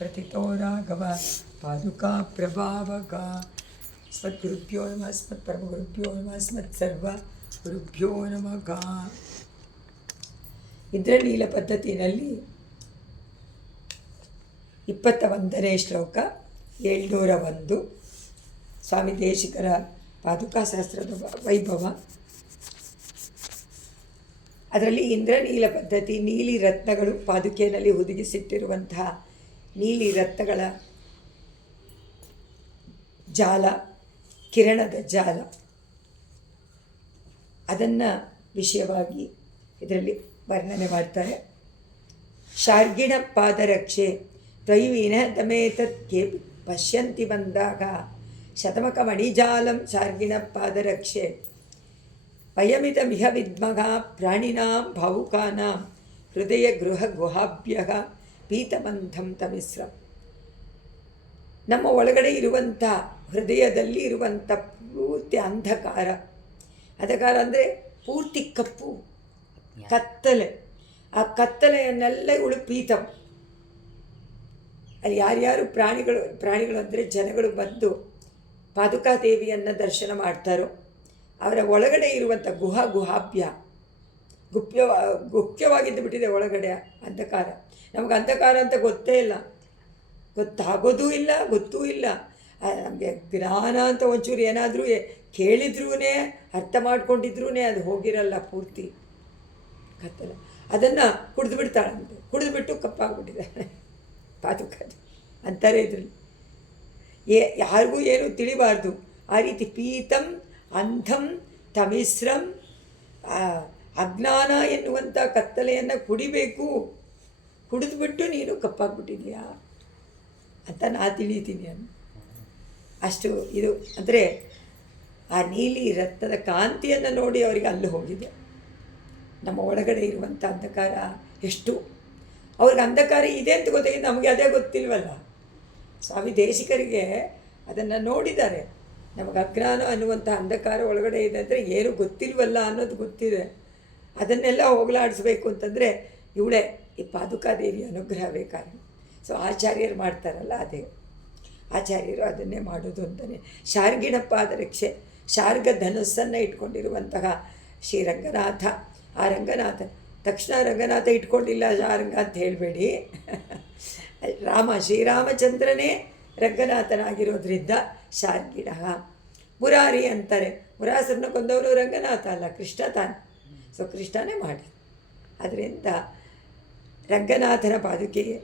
ಪ್ರತಿತೋ ರಾಘವ ಪಾದುಕಾ ಪ್ರಭಾವಕ ಸ್ಮದ್ಗುರುಭ್ಯೋ ನಮಃ ಸ್ಮತ್ಪರಮಗುರುಭ್ಯೋ ನಮಃ ಸ್ಮತ್ಸರ್ವ ಗುರುಭ್ಯೋ ನಮಃ. ಇಂದ್ರನೀಲ ಪದ್ಧತಿಯಲ್ಲಿ 21ನೇ ಶ್ಲೋಕ 701 ಸ್ವಾಮಿ ದೇಶಿಕರ ಪಾದುಕಾಶಾಸ್ತ್ರದ ವೈಭವ. ಅದರಲ್ಲಿ ಇಂದ್ರನೀಲ ಪದ್ಧತಿ, ನೀಲಿ ರತ್ನಗಳು ಪಾದುಕೆಯಲ್ಲಿ ಹುದುಗಿಸಿಟ್ಟಿರುವಂತಹ ನೀಲಿ ರತ್ನಗಳ ಜಾಲ, ಕಿರಣದ ಜಾಲ, ಅದನ್ನು ವಿಷಯವಾಗಿ ಇದರಲ್ಲಿ ವರ್ಣನೆ ಮಾಡ್ತಾರೆ. ಶಾರ್ಗಿಣ ಪಾದರಕ್ಷೆ ತ್ವಯಿವಿನ ದಮೇತತ್ಕೆ ಪಶ್ಯಂತಿ ಬಂದಾಗ ಶತಮಕ ಮಣಿಜಾಲಂ ಶಾರ್ಗಿಣ ಪಾದರಕ್ಷೆ ವಯಮಿತಮಿಹ ವಿದ್ಮಗ ಪ್ರಾಣಿನಾಂ ಭಾವುಕಾನಾಂ ಹೃದಯ ಗೃಹ ಗುಹಾಭ್ಯಃ ಪೀತಬಂಧಂ ತಮಿಸ್ರಂ. ನಮ್ಮ ಒಳಗಡೆ ಇರುವಂಥ ಹೃದಯದಲ್ಲಿ ಇರುವಂಥ ಪೂರ್ತಿ ಅಂಧಕಾರ ಅಂದರೆ ಪೂರ್ತಿ ಕಪ್ಪು ಕತ್ತಲೆ. ಆ ಕತ್ತಲೆಯನ್ನೆಲ್ಲ ಇವಳು ಪೀತಂ. ಅಲ್ಲಿ ಯಾರ್ಯಾರು ಪ್ರಾಣಿಗಳು ಅಂದರೆ ಜನಗಳು ಬಂದು ಪಾದುಕಾದೇವಿಯನ್ನು ದರ್ಶನ ಮಾಡ್ತಾರೋ ಅವರ ಒಳಗಡೆ ಇರುವಂಥ ಗುಹಾಭ್ಯ ಗುಪ್ಯವಾಗಿದ್ದು ಬಿಟ್ಟಿದೆ ಒಳಗಡೆ ಅಂಧಕಾರ. ನಮಗೆ ಅಂಧಕಾರ ಅಂತ ಗೊತ್ತೇ ಇಲ್ಲ, ಗೊತ್ತಾಗೋದೂ ಇಲ್ಲ, ಗೊತ್ತೂ ಇಲ್ಲ. ನಮಗೆ ಜ್ಞಾನ ಅಂತ ಒಂಚೂರು ಏನಾದರೂ ಕೇಳಿದ್ರೂ ಅರ್ಥ ಮಾಡ್ಕೊಂಡಿದ್ರೂ ಅದು ಹೋಗಿರಲ್ಲ ಪೂರ್ತಿ ಕತ್ತಲೆ. ಅದನ್ನು ಕುಡಿದು ಬಿಡ್ತಾಳಂತೆ, ಕುಡಿದುಬಿಟ್ಟು ಕಪ್ಪಾಗ್ಬಿಟ್ಟಿದೆ ಪಾದುಕಾದ ಅಂತಾರೆ. ಇದರಲ್ಲಿ ಯಾರಿಗೂ ಏನೂ ತಿಳಿಬಾರ್ದು. ಆ ರೀತಿ ಪೀತಂ ಅಂಧಂ ತಮಿಸ್ರಂ, ಅಜ್ಞಾನ ಎನ್ನುವಂಥ ಕತ್ತಲೆಯನ್ನು ಕುಡಿಬೇಕು, ಕುಡಿದ್ಬಿಟ್ಟು ನೀನು ಕಪ್ಪಾಗ್ಬಿಟ್ಟಿದೆಯಾ ಅಂತ ನಾ ತಿಳಿತೀನಿ ಅಷ್ಟು ಇದು. ಅಂದರೆ ಆ ನೀಲಿ ರಕ್ತದ ಕಾಂತಿಯನ್ನು ನೋಡಿ ಅವರಿಗೆ ಅಲ್ಲಿ ಹೋಗಿದೆ. ನಮ್ಮ ಒಳಗಡೆ ಇರುವಂಥ ಅಂಧಕಾರ ಎಷ್ಟು ಅವ್ರಿಗೆ ಅಂಧಕಾರ ಇದೆ ಅಂತ ಗೊತ್ತಾಗಿದೆ, ನಮಗೆ ಅದೇ ಗೊತ್ತಿಲ್ವಲ್ಲ. ಸ್ವಾಮಿ ದೇಶಿಕರಿಗೆ ಅದನ್ನು ನೋಡಿದ್ದಾರೆ. ನಮಗೆ ಅಜ್ಞಾನ ಅನ್ನುವಂಥ ಅಂಧಕಾರ ಒಳಗಡೆ ಇದೆ ಅಂದರೆ ಏನು ಗೊತ್ತಿಲ್ವಲ್ಲ ಅನ್ನೋದು ಗೊತ್ತಿದೆ. ಅದನ್ನೆಲ್ಲ ಹೋಗಲಾಡಿಸ್ಬೇಕು ಅಂತಂದರೆ ಇವಳೇ ಈ ಪಾದುಕಾದೇವಿ ಅನುಗ್ರಹ ಬೇಕಾದ್ರೆ. ಸೊ ಆಚಾರ್ಯರು ಮಾಡ್ತಾರಲ್ಲ, ಅದೇ ಆಚಾರ್ಯರು ಅದನ್ನೇ ಮಾಡೋದು ಅಂತಲೇ. ಶಾರ್ಗಿಣ ಪಾದರಕ್ಷೆ, ಶಾರ್ಗ ಧನುಸ್ಸನ್ನು ಇಟ್ಕೊಂಡಿರುವಂತಹ ಶ್ರೀರಂಗನಾಥ. ಆ ರಂಗನಾಥ ತಕ್ಷಣ ರಂಗನಾಥ ಇಟ್ಕೊಂಡಿಲ್ಲ ಶಾರಂಗ ಅಂತ ಹೇಳಬೇಡಿ. ಶ್ರೀರಾಮಚಂದ್ರನೇ ರಂಗನಾಥನಾಗಿರೋದ್ರಿಂದ ಶಾರ್ಗಿಣ. ಮುರಾರಿ ಅಂತಾರೆ, ಮುರಾಸರನ್ನ ಕೊಂದವರು ರಂಗನಾಥ ಅಲ್ಲ, ಕೃಷ್ಣ ತಾನೆ. ಸೊ ಕೃಷ್ಣನೇ ಮಾಡಿ. ಅದರಿಂದ ರಂಗನಾಥನ ಪಾದುಕೆಗೆ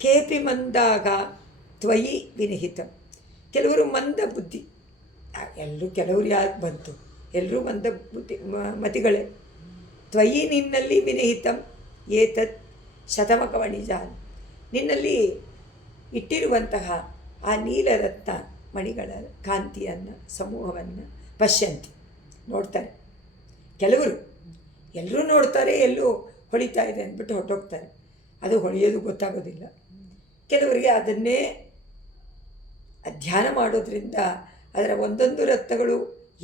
ಕೇಪಿ ಮಂದಾಗ ತ್ವಯಿ ವಿನಿಹಿತ. ಕೆಲವರು ಮಂದ ಬುದ್ಧಿ, ಕೆಲವರು ಯಾಕೆ ಬಂತು, ಎಲ್ಲರೂ ಮಂದ ಬುದ್ಧಿ ಮತಿಗಳೇ. ತ್ವಯಿ ನಿನ್ನಲ್ಲಿ ವಿನಿಹಿತಂ ಏತತ್ ಶತಮಕಮಣಿಜಾಲ. ನಿನ್ನಲ್ಲಿ ಇಟ್ಟಿರುವಂತಹ ಆ ನೀಲರತ್ನ ಮಣಿಗಳ ಕಾಂತಿಯನ್ನು ಸಮೂಹವನ್ನು ಪಶ್ಯಂತಿ ನೋಡ್ತಾರೆ. ಕೆಲವರು, ಎಲ್ಲರೂ ನೋಡ್ತಾರೆ, ಎಲ್ಲೂ ಹೊಳಿತಾ ಇದೆ ಅಂದ್ಬಿಟ್ಟು ಹೊರಟೋಗ್ತಾರೆ. ಅದು ಹೊಳೆಯೋದು ಗೊತ್ತಾಗೋದಿಲ್ಲ. ಕೆಲವರಿಗೆ ಅದನ್ನೇ ಧ್ಯಾನ ಮಾಡೋದ್ರಿಂದ ಅದರ ಒಂದೊಂದು ರತ್ನಗಳು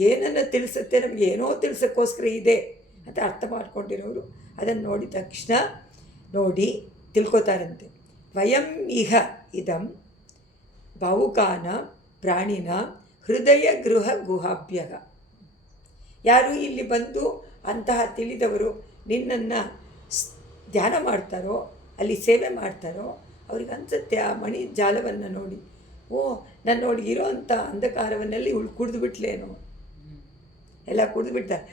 ಏನನ್ನು ತಿಳಿಸುತ್ತೆ, ನಮಗೆ ಏನೋ ತಿಳಿಸೋಕ್ಕೋಸ್ಕರ ಇದೆ ಅಂತ ಅರ್ಥ ಮಾಡ್ಕೊಂಡಿರೋರು ಅದನ್ನು ನೋಡಿದ ತಕ್ಷಣ ನೋಡಿ ತಿಳ್ಕೊತಾರಂತೆ. ವಯಂ ಇಹ ಇದಂ ಭಾವುಕಾನ ಪ್ರಾಣಿನ ಹೃದಯ ಗೃಹ ಗುಹಾಭ್ಯಃ. ಯಾರು ಇಲ್ಲಿ ಬಂದು ಅಂತಹ ತಿಳಿದವರು ನಿನ್ನನ್ನು ಧ್ಯಾನ ಮಾಡ್ತಾರೋ, ಅಲ್ಲಿ ಸೇವೆ ಮಾಡ್ತಾರೋ, ಅವ್ರಿಗೆ ಅನಿಸುತ್ತೆ ಆ ಮಣಿ ಜಾಲವನ್ನು ನೋಡಿ, ಓ ನನ್ನೊಳಗೆ ಇರೋ ಅಂಥ ಅಂಧಕಾರವನ್ನೆಲ್ಲಿ ಇವಳು ಕುಡಿದುಬಿಟ್ಲೇನೋ, ಎಲ್ಲ ಕುಡಿದುಬಿಡ್ತಾರೆ.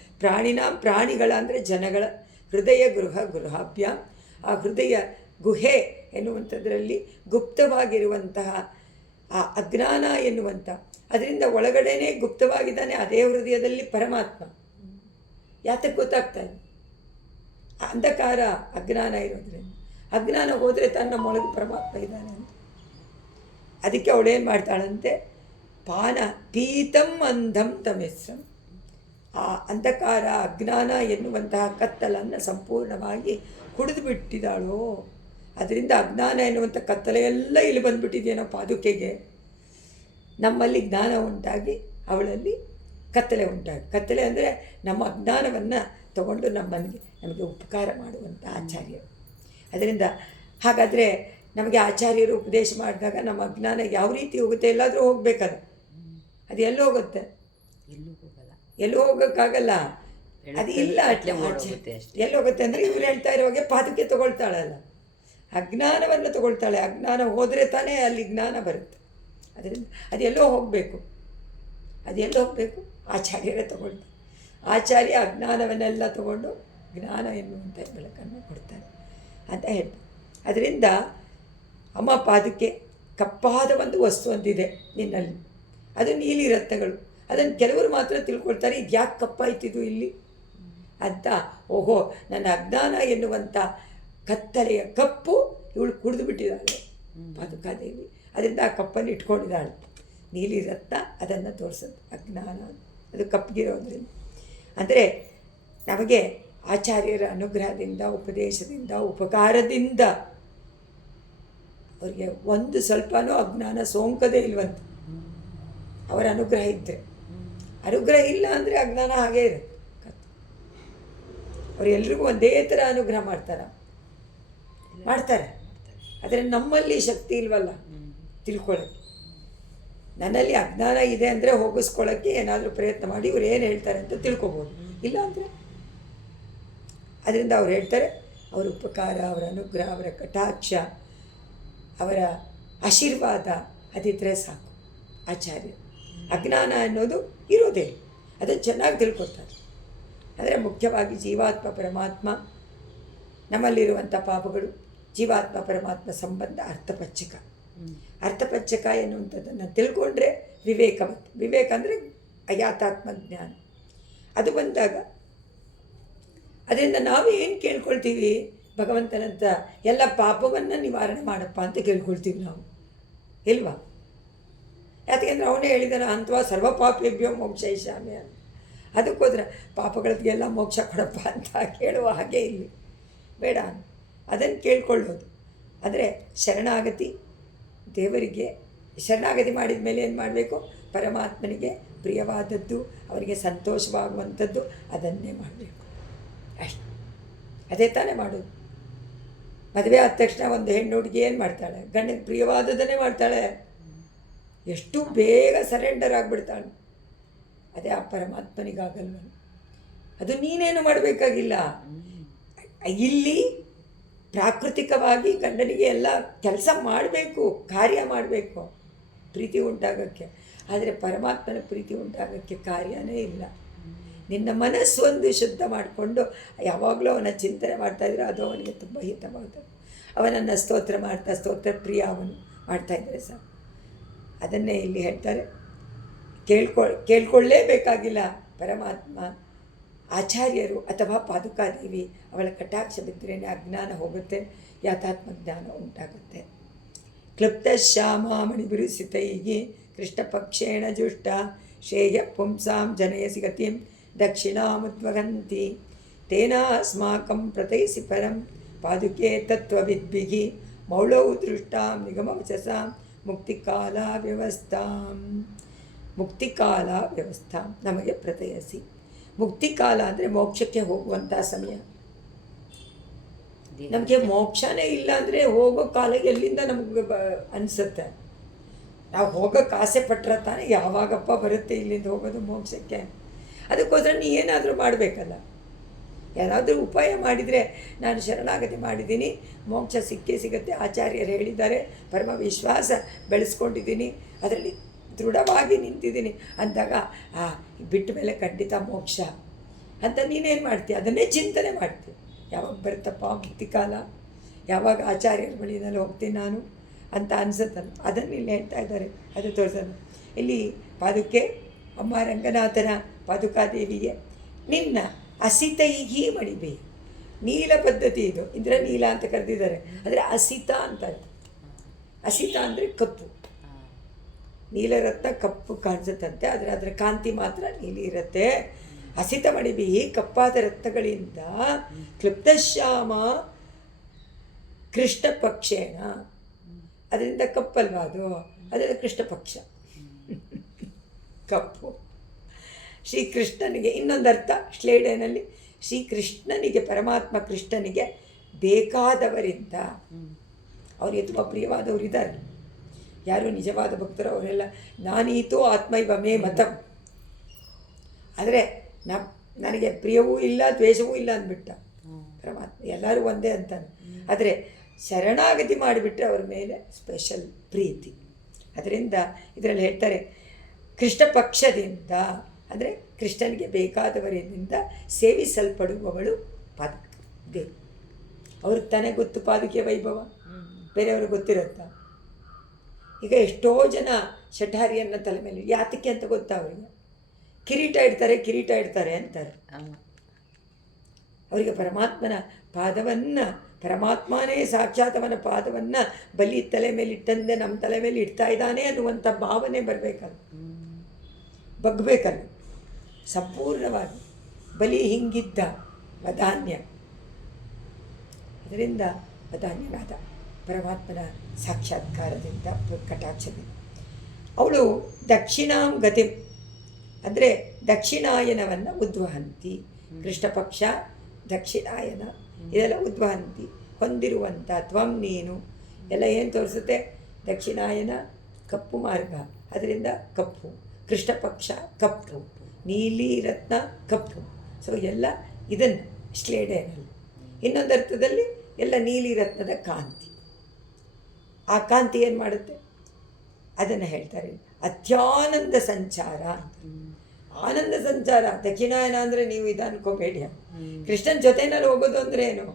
ಪ್ರಾಣಿಗಳ ಅಂದರೆ ಜನಗಳ ಹೃದಯ ಗೃಹಾಭ್ಯ. ಆ ಹೃದಯ ಗುಹೆ ಎನ್ನುವಂಥದ್ರಲ್ಲಿ ಗುಪ್ತವಾಗಿರುವಂತಹ ಆ ಅಜ್ಞಾನ ಎನ್ನುವಂಥ, ಅದರಿಂದ ಒಳಗಡೆನೇ ಗುಪ್ತವಾಗಿದ್ದಾನೆ ಅದೇ ಹೃದಯದಲ್ಲಿ ಪರಮಾತ್ಮ. ಯಾತಕ್ಕೆ ಗೊತ್ತಾಗ್ತಾ ಇದೆ? ಅಂಧಕಾರ ಅಜ್ಞಾನ ಇರೋದ್ರಿಂದ. ಅಜ್ಞಾನ ಹೋದರೆ ತನ್ನ ಮೊಳಗೆ ಪರಮಾತ್ಮ ಇದ್ದಾನೆ ಅಂತ. ಅದಕ್ಕೆ ಅವಳೇನು ಮಾಡ್ತಾಳಂತೆ, ಪೀತಂ ಅಂಧಂ ತಮಿಸ್ರಂ. ಆ ಅಂಧಕಾರ ಅಜ್ಞಾನ ಎನ್ನುವಂತಹ ಕತ್ತಲನ್ನು ಸಂಪೂರ್ಣವಾಗಿ ಕುಡಿದು ಬಿಟ್ಟಿದ್ದಾಳೋ. ಅದರಿಂದ ಅಜ್ಞಾನ ಎನ್ನುವಂಥ ಕತ್ತಲೆಯೆಲ್ಲ ಇಲ್ಲಿ ಬಂದುಬಿಟ್ಟಿದೆಯೇನೋ ಪಾದುಕೆಗೆ. ನಮ್ಮಲ್ಲಿ ಜ್ಞಾನ ಉಂಟಾಗಿ ಅವಳಲ್ಲಿ ಕತ್ತಲೆ ಉಂಟಾಗಿ, ಕತ್ತಲೆ ಅಂದರೆ ನಮ್ಮ ಅಜ್ಞಾನವನ್ನು ತಗೊಂಡು ನಮಗೆ ಉಪಕಾರ ಮಾಡುವಂಥ ಆಚಾರ್ಯರು. ಅದರಿಂದ ಹಾಗಾದರೆ ನಮಗೆ ಆಚಾರ್ಯರು ಉಪದೇಶ ಮಾಡಿದಾಗ ನಮ್ಮ ಅಜ್ಞಾನ ಯಾವ ರೀತಿ ಹೋಗುತ್ತೆ, ಎಲ್ಲಾದರೂ ಹೋಗ್ಬೇಕಲ್ಲ, ಅದು ಎಲ್ಲಿ ಹೋಗುತ್ತೆ, ಎಲ್ಲೂ ಹೋಗೋಕ್ಕಾಗಲ್ಲ, ಅದು ಇಲ್ಲ. ಎಲ್ಲಿ ಹೋಗುತ್ತೆ ಅಂದರೆ ಇವ್ರು ಹೇಳ್ತಾ ಇರೋವಾಗೆ ಪಾದಕ್ಕೆ ತಗೊಳ್ತಾಳಲ್ಲ, ಅಜ್ಞಾನವನ್ನು ತಗೊಳ್ತಾಳೆ. ಅಜ್ಞಾನ ಹೋದರೆ ತಾನೇ ಅಲ್ಲಿ ಜ್ಞಾನ ಬರುತ್ತೆ. ಅದರಿಂದ ಅದೆಲ್ಲೋ ಹೋಗಬೇಕು, ಅದೆಲ್ಲೋ ಹೋಗಬೇಕು, ಆಚಾರ್ಯರೇ ತಗೊಳ್ತಾರೆ. ಆಚಾರ್ಯ ಅಜ್ಞಾನವನ್ನೆಲ್ಲ ತಗೊಂಡು ಜ್ಞಾನ ಎನ್ನುವಂಥ ಬೆಳಕನ್ನು ಕೊಡ್ತಾರೆ ಅಂತ ಹೇಳ್ತಾರೆ. ಅದರಿಂದ ಅಮ್ಮ ಪಾದಕ್ಕೆ ಕಪ್ಪಾದ ಒಂದು ವಸ್ತು ಒಂದಿದೆ ನಿನ್ನಲ್ಲಿ, ಅದು ನೀಲಿ ರತ್ನಗಳು. ಅದನ್ನು ಕೆಲವರು ಮಾತ್ರ ತಿಳ್ಕೊಳ್ತಾರೆ, ಇದು ಯಾಕೆ ಕಪ್ಪಾಯ್ತಿದ್ದು ಇಲ್ಲಿ ಅಂತ. ಓಹೋ, ನನ್ನ ಅಜ್ಞಾನ ಎನ್ನುವಂಥ ಕತ್ತಲೆಯ ಕಪ್ಪು ಇವಳು ಕುಡಿದು ಬಿಟ್ಟಿದ್ದಾಳೆ ಪಾದುಕಾದೇವಿ, ಅದರಿಂದ ಆ ಕಪ್ಪನ್ನು ಇಟ್ಕೊಂಡಿದ್ದಾಳೆ. ನೀಲಿ ರತ್ನ ಅದನ್ನು ತೋರಿಸೋದು ಅಜ್ಞಾನ, ಅದು ಕಪ್ಪಗಿರೋದ್ರಿಂದ. ಅಂದರೆ ನಮಗೆ ಆಚಾರ್ಯರ ಅನುಗ್ರಹದಿಂದ, ಉಪದೇಶದಿಂದ, ಉಪಕಾರದಿಂದ ಅವರಿಗೆ ಒಂದು ಸ್ವಲ್ಪನೂ ಅಜ್ಞಾನ ಸೋಂಕದೇ ಇಲ್ವಂತೆ. ಅವರ ಅನುಗ್ರಹ ಇದ್ದರೆ. ಅನುಗ್ರಹ ಇಲ್ಲ ಅಂದರೆ ಅಜ್ಞಾನ ಹಾಗೇ ಇರುತ್ತೆ. ಅವರು ಎಲ್ರಿಗೂ ಒಂದೇ ಥರ ಅನುಗ್ರಹ ಮಾಡ್ತಾರೆ. ಆದರೆ ನಮ್ಮಲ್ಲಿ ಶಕ್ತಿ ಇಲ್ವಲ್ಲ ತಿಳ್ಕೊಳ್ಳೋಕ್ಕೆ. ನನ್ನಲ್ಲಿ ಅಜ್ಞಾನ ಇದೆ ಅಂದರೆ ಹೋಗಿಸ್ಕೊಳ್ಳೋಕ್ಕೆ ಏನಾದರೂ ಪ್ರಯತ್ನ ಮಾಡಿ ಇವ್ರು ಏನು ಹೇಳ್ತಾರೆ ಅಂತ ತಿಳ್ಕೊಬೋದು. ಇಲ್ಲ ಅಂದರೆ ಅದರಿಂದ ಅವ್ರು ಹೇಳ್ತಾರೆ, ಅವರ ಉಪಕಾರ, ಅವರ ಅನುಗ್ರಹ, ಅವರ ಕಟಾಕ್ಷ, ಅವರ ಆಶೀರ್ವಾದ ಅದಿದ್ದರೆ ಸಾಕು. ಆಚಾರ್ಯ ಅಜ್ಞಾನ ಅನ್ನೋದು ಇರೋದೇ, ಅದನ್ನು ಚೆನ್ನಾಗಿ ತಿಳ್ಕೊಳ್ತಾರೆ. ಅಂದರೆ ಮುಖ್ಯವಾಗಿ ಜೀವಾತ್ಮ ಪರಮಾತ್ಮ, ನಮ್ಮಲ್ಲಿರುವಂಥ ಪಾಪಗಳು, ಜೀವಾತ್ಮ ಪರಮಾತ್ಮ ಸಂಬಂಧ ಅರ್ಥಪಚ್ಚಕ. ಅರ್ಥಪಚ್ಚಕ ಎನ್ನುವಂಥದ್ದನ್ನು ತಿಳ್ಕೊಂಡ್ರೆ ವಿವೇಕ ಬಂತು. ವಿವೇಕ ಅಂದರೆ ಅಯಾತಾತ್ಮ ಜ್ಞಾನ. ಅದು ಬಂದಾಗ ಅದರಿಂದ ನಾವು ಏನು ಕೇಳ್ಕೊಳ್ತೀವಿ, ಭಗವಂತನಂತ ಎಲ್ಲ ಪಾಪವನ್ನು ನಿವಾರಣೆ ಮಾಡಪ್ಪ ಅಂತ ಕೇಳ್ಕೊಳ್ತೀವಿ ನಾವು, ಇಲ್ವಾ? ಯಾಕೆಂದರೆ ಅವನೇ ಹೇಳಿದಾನೆ, ಅಂತ್ವಾ ಸರ್ವ ಪಾಪೇಭ್ಯೋ ಮೋಕ್ಷ ಇಷ್ಯಾಮಿ ಅಂತ. ಅದಕ್ಕೋದ್ರೆ ಪಾಪಗಳಿಗೆಲ್ಲ ಮೋಕ್ಷ ಕೊಡಪ್ಪ ಅಂತ ಕೇಳುವ ಹಾಗೆ ಇಲ್ಲಿ ಬೇಡ, ಅದನ್ನು ಕೇಳ್ಕೊಳ್ಳೋದು. ಅಂದರೆ ಶರಣಾಗತಿ, ದೇವರಿಗೆ ಶರಣಾಗತಿ ಮಾಡಿದ ಮೇಲೆ ಏನು ಮಾಡಬೇಕು, ಪರಮಾತ್ಮನಿಗೆ ಪ್ರಿಯವಾದದ್ದು, ಅವರಿಗೆ ಸಂತೋಷವಾಗುವಂಥದ್ದು ಅದನ್ನೇ ಮಾಡಬೇಕು. ಅಷ್ಟು, ಅದೇ ತಾನೇ ಮಾಡೋದು. ಮದುವೆ ಆದ ತಕ್ಷಣ ಒಂದು ಹೆಣ್ಣು ಹುಡುಗಿ ಏನು ಮಾಡ್ತಾಳೆ, ಗಂಡನಿಗೆ ಪ್ರಿಯವಾದದನ್ನೇ ಮಾಡ್ತಾಳೆ. ಎಷ್ಟು ಬೇಗ ಸರೆಂಡರ್ ಆಗಿಬಿಡ್ತಾಳೆ. ಅದೇ ಆ ಪರಮಾತ್ಮನಿಗಾಗಲ್ವ? ಅದು ನೀನೇನು ಮಾಡಬೇಕಾಗಿಲ್ಲ. ಇಲ್ಲಿ ಪ್ರಾಕೃತಿಕವಾಗಿ ಗಂಡನಿಗೆ ಎಲ್ಲ ಕೆಲಸ ಮಾಡಬೇಕು, ಕಾರ್ಯ ಮಾಡಬೇಕು ಪ್ರೀತಿ ಉಂಟಾಗೋಕ್ಕೆ. ಆದರೆ ಪರಮಾತ್ಮನ ಪ್ರೀತಿ ಉಂಟಾಗೋಕ್ಕೆ ಕಾರ್ಯನೇ ಇಲ್ಲ. ನಿನ್ನ ಮನಸ್ಸೊಂದು ಶುದ್ಧ ಮಾಡಿಕೊಂಡು ಯಾವಾಗಲೂ ಅವನ ಚಿಂತನೆ ಮಾಡ್ತಾಯಿದ್ರೆ ಅದು ಅವನಿಗೆ ತುಂಬ ಹಿತವಾಗ್ತದೆ. ಅವನನ್ನು ಸ್ತೋತ್ರ ಮಾಡ್ತಾ, ಸ್ತೋತ್ರ ಪ್ರಿಯ ಅವನು ಮಾಡ್ತಾಯಿದ್ರೆ ಸರ್. ಅದನ್ನೇ ಇಲ್ಲಿ ಹೇಳ್ತಾರೆ, ಕೇಳ್ಕೊಳ್ಳೇಬೇಕಾಗಿಲ್ಲ. ಪರಮಾತ್ಮ ಆಚಾರ್ಯರು ಅಥವಾ ಪಾದುಕಾದೇವಿ ಅವಳ ಕಟಾಕ್ಷ ಬಿದ್ದರೆ ಅಜ್ಞಾನ ಹೋಗುತ್ತೆ, ಯಾತಾತ್ಮ ಜ್ಞಾನ ಉಂಟಾಗುತ್ತೆ. ಕ್ಲುಪ್ತ ಶ್ಯಾಮ ಮಣಿಬಿರುಸಿತೈಗಿ ಕೃಷ್ಣಪಕ್ಷೇಣ ಜುಷ್ಟ ಶ್ರೇಯ ಪುಂಸಾಂ ಜನಯಸಿ ಗತಿಂ ದಕ್ಷಿಣಾಮುದ್ವಗಂತಿ ತೇನ ಅಸ್ಮಾಕಂ ಪ್ರತೈಸಿ ಪರಂ ಪಾದುಕೆ ತತ್ವವಿದ್ಭಿಃ ಮೌಳೌ ದೃಷ್ಟಾಂ ನಿಗಮವಚಸಾಂ ಮುಕ್ತಿಕಾಲ ವ್ಯವಸ್ಥಾಂ. ಮುಕ್ತಿಕಾಲ ವ್ಯವಸ್ಥಾ ನಮಗೆ ಪ್ರತಯಸಿ. ಮುಕ್ತಿಕಾಲ ಅಂದರೆ ಮೋಕ್ಷಕ್ಕೆ ಹೋಗುವಂಥ ಸಮಯ. ನಮಗೆ ಮೋಕ್ಷನೇ ಇಲ್ಲ ಅಂದರೆ ಹೋಗೋ ಕಾಲ ಎಲ್ಲಿಂದ ನಮಗೆ ಅನಿಸುತ್ತೆ. ನಾವು ಹೋಗೋಕ್ಕೆ ಆಸೆ ಪಟ್ಟರೆ ತಾನೇ ಯಾವಾಗಪ್ಪ ಬರುತ್ತೆ ಇಲ್ಲಿಂದ ಹೋಗೋದು ಮೋಕ್ಷಕ್ಕೆ. ಅದಕ್ಕೋಸ್ಕರ ನೀ ಏನಾದರೂ ಮಾಡಬೇಕಲ್ಲ, ಏನಾದರೂ ಉಪಾಯ ಮಾಡಿದರೆ, ನಾನು ಶರಣಾಗತಿ ಮಾಡಿದ್ದೀನಿ, ಮೋಕ್ಷ ಸಿಕ್ಕೇ ಸಿಗುತ್ತೆ, ಆಚಾರ್ಯರು ಹೇಳಿದ್ದಾರೆ, ಪರಮ ವಿಶ್ವಾಸ ಬೆಳೆಸ್ಕೊಂಡಿದ್ದೀನಿ, ಅದರಲ್ಲಿ ದೃಢವಾಗಿ ನಿಂತಿದ್ದೀನಿ ಅಂದಾಗ ಬಿಟ್ಟ ಮೇಲೆ ಖಂಡಿತ ಮೋಕ್ಷ ಅಂತ ನೀನೇನು ಮಾಡ್ತೀಯ, ಅದನ್ನೇ ಚಿಂತನೆ ಮಾಡ್ತೀಯ. ಯಾವಾಗ ಬರುತ್ತಪ್ಪ ಮುಕ್ತಿಕಾಲ, ಯಾವಾಗ ಆಚಾರ್ಯರ ಬಳಿನಲ್ಲಿ ಹೋಗ್ತೀನಿ ನಾನು ಅಂತ ಅನಿಸುತ್ತಲ್ಲ, ಅದನ್ನು ಇಲ್ಲಿ ಹೇಳ್ತಾ ಇದ್ದಾರೆ. ಅದು ತೋರಿಸೋದು ಇಲ್ಲಿ ಪಾದುಕೆ ಅಮ್ಮ ರಂಗನಾಥನ ಪಾದುಕಾದೇವಿಗೆ ನಿನ್ನ ಅಸಿತೈಹಿ ಮಣಿಬೆ. ನೀಲ ಪದ್ಧತಿ ಇದು, ಇಂದ್ರನೀಲ ಅಂತ ಕರೆದಿದ್ದಾರೆ. ಆದರೆ ಅಸಿತ ಅಂತಾರೆ. ಅಸಿತ ಅಂದರೆ ಕಪ್ಪು. ನೀಲರತ್ನ ಕಪ್ಪು ಕಾಣಿಸುತ್ತಂತೆ, ಆದರೆ ಅದರ ಕಾಂತಿ ಮಾತ್ರ ನೀಲಿ ಇರುತ್ತೆ. ಅಸಿತ ಮಣಿಬಿ, ಕಪ್ಪಾದ ರತ್ನಗಳಿಂದ ಕ್ಲುಪ್ತಶ್ಯಾಮ ಕೃಷ್ಣ ಪಕ್ಷೇಣ, ಅದರಿಂದ ಕಪ್ಪಲ್ವಾ ಅದು, ಅದರ ಕೃಷ್ಣ ಪಕ್ಷ ಕಪ್ಪು. ಶ್ರೀಕೃಷ್ಣನಿಗೆ ಇನ್ನೊಂದು ಅರ್ಥ ಶ್ಲೇಡೆನಲ್ಲಿ, ಶ್ರೀಕೃಷ್ಣನಿಗೆ, ಪರಮಾತ್ಮ ಕೃಷ್ಣನಿಗೆ ಬೇಕಾದವರಿಂದ ಅವರಿಗೆ ತುಂಬ ಪ್ರಿಯವಾದವರು ಇದ್ದಾರೆ. ಯಾರು ನಿಜವಾದ ಭಕ್ತರು ಅವರೆಲ್ಲ ನಾನೀತೋ ಆತ್ಮೈವ ಮೇ ಮತಂ. ಆದರೆ ನನಗೆ ಪ್ರಿಯವೂ ಇಲ್ಲ ದ್ವೇಷವೂ ಇಲ್ಲ ಅಂದ್ಬಿಟ್ಟ ಪರಮಾತ್ಮ, ಎಲ್ಲರೂ ಒಂದೇ ಅಂತಾನೆ. ಆದರೆ ಶರಣಾಗತಿ ಮಾಡಿಬಿಟ್ರೆ ಅವ್ರ ಮೇಲೆ ಸ್ಪೆಷಲ್ ಪ್ರೀತಿ. ಅದರಿಂದ ಇದರಲ್ಲಿ ಹೇಳ್ತಾರೆ ಕೃಷ್ಣ ಪಕ್ಷದಿಂದ, ಅಂದರೆ ಕೃಷ್ಣನಿಗೆ ಬೇಕಾದವರಿಂದ ಸೇವಿಸಲ್ಪಡುವವಳು ಪಾದುಕೆ. ಅವ್ರಿಗೆ ತಾನೇ ಗೊತ್ತು ಪಾದುಕೆ ವೈಭವ, ಬೇರೆಯವ್ರಿಗೆ ಗೊತ್ತಿರುತ್ತಾ? ಈಗ ಎಷ್ಟೋ ಜನ ಶಠಾರಿಯನ್ನು ತಲೆ ಮೇಲೆ ಯಾತಕ್ಕೆ ಅಂತ ಗೊತ್ತಾ ಅವರಿಗೆ? ಕಿರೀಟ ಇಡ್ತಾರೆ ಅಂತಾರೆ. ಅವರಿಗೆ ಪರಮಾತ್ಮನ ಪಾದವನ್ನು, ಪರಮಾತ್ಮನೇ ಸಾಕ್ಷಾತ್ ಅವನ ಪಾದವನ್ನು ಬಲಿ ತಲೆ ಮೇಲೆ ಇಟ್ಟಂದೆ ನಮ್ಮ ತಲೆ ಮೇಲೆ ಇಡ್ತಾ ಇದ್ದಾನೆ ಅನ್ನುವಂಥ ಭಾವನೆ ಬರಬೇಕಲ್ಲ, ಬಗ್ಬೇಕಲ್ಲ ಸಂಪೂರ್ಣವಾಗಿ. ಬಲಿ ಹಿಂಗಿದ್ದ ವಧಾನ್ಯ, ಅದರಿಂದ ವಧಾನ್ಯನಾದ ಪರಮಾತ್ಮನ ಸಾಕ್ಷಾತ್ಕಾರದಿಂದ ಕಟಾಕ್ಷದಿಂದ. ಅವಳು ದಕ್ಷಿಣಾಂ ಗತಿ, ಅಂದರೆ ದಕ್ಷಿಣಾಯನವನ್ನು ಉದ್ವಹಂತಿ. ಕೃಷ್ಣ ಪಕ್ಷ, ದಕ್ಷಿಣಾಯನ ಇದೆಲ್ಲ ಉದ್ವಹಂತಿ ಹೊಂದಿರುವಂಥ ತ್ವಂ ನೀನು ಎಲ್ಲ ಏನು ತೋರಿಸುತ್ತೆ? ದಕ್ಷಿಣಾಯನ ಕಪ್ಪು ಮಾರ್ಗ, ಅದರಿಂದ ಕಪ್ಪು. ಕೃಷ್ಣ ಪಕ್ಷ ಕಪ್ಪು, ನೀಲಿ ರತ್ನ ಕಪ್ಪು. ಸೊ ಎಲ್ಲ ಇದನ್ನು ಸ್ಲೇಡೇನಲ್ಲಿ. ಇನ್ನೊಂದು ಅರ್ಥದಲ್ಲಿ ಎಲ್ಲ ನೀಲಿ ರತ್ನದ ಕಾಂತಿ. ಆ ಕಾಂತಿ ಏನು ಮಾಡುತ್ತೆ ಅದನ್ನು ಹೇಳ್ತಾರೆ ಅತ್ಯಾನಂದ ಸಂಚಾರ ಅಂತ. ಆನಂದ ಸಂಚಾರ. ದಕ್ಷಿಣಾಯನ ಅಂದರೆ ನೀವು ಇದು ಅನ್ಕೋಬೇಡಿ, ಕೃಷ್ಣನ ಜೊತೆನಲ್ಲಿ ಹೋಗೋದು ಅಂದರೆ ಏನು?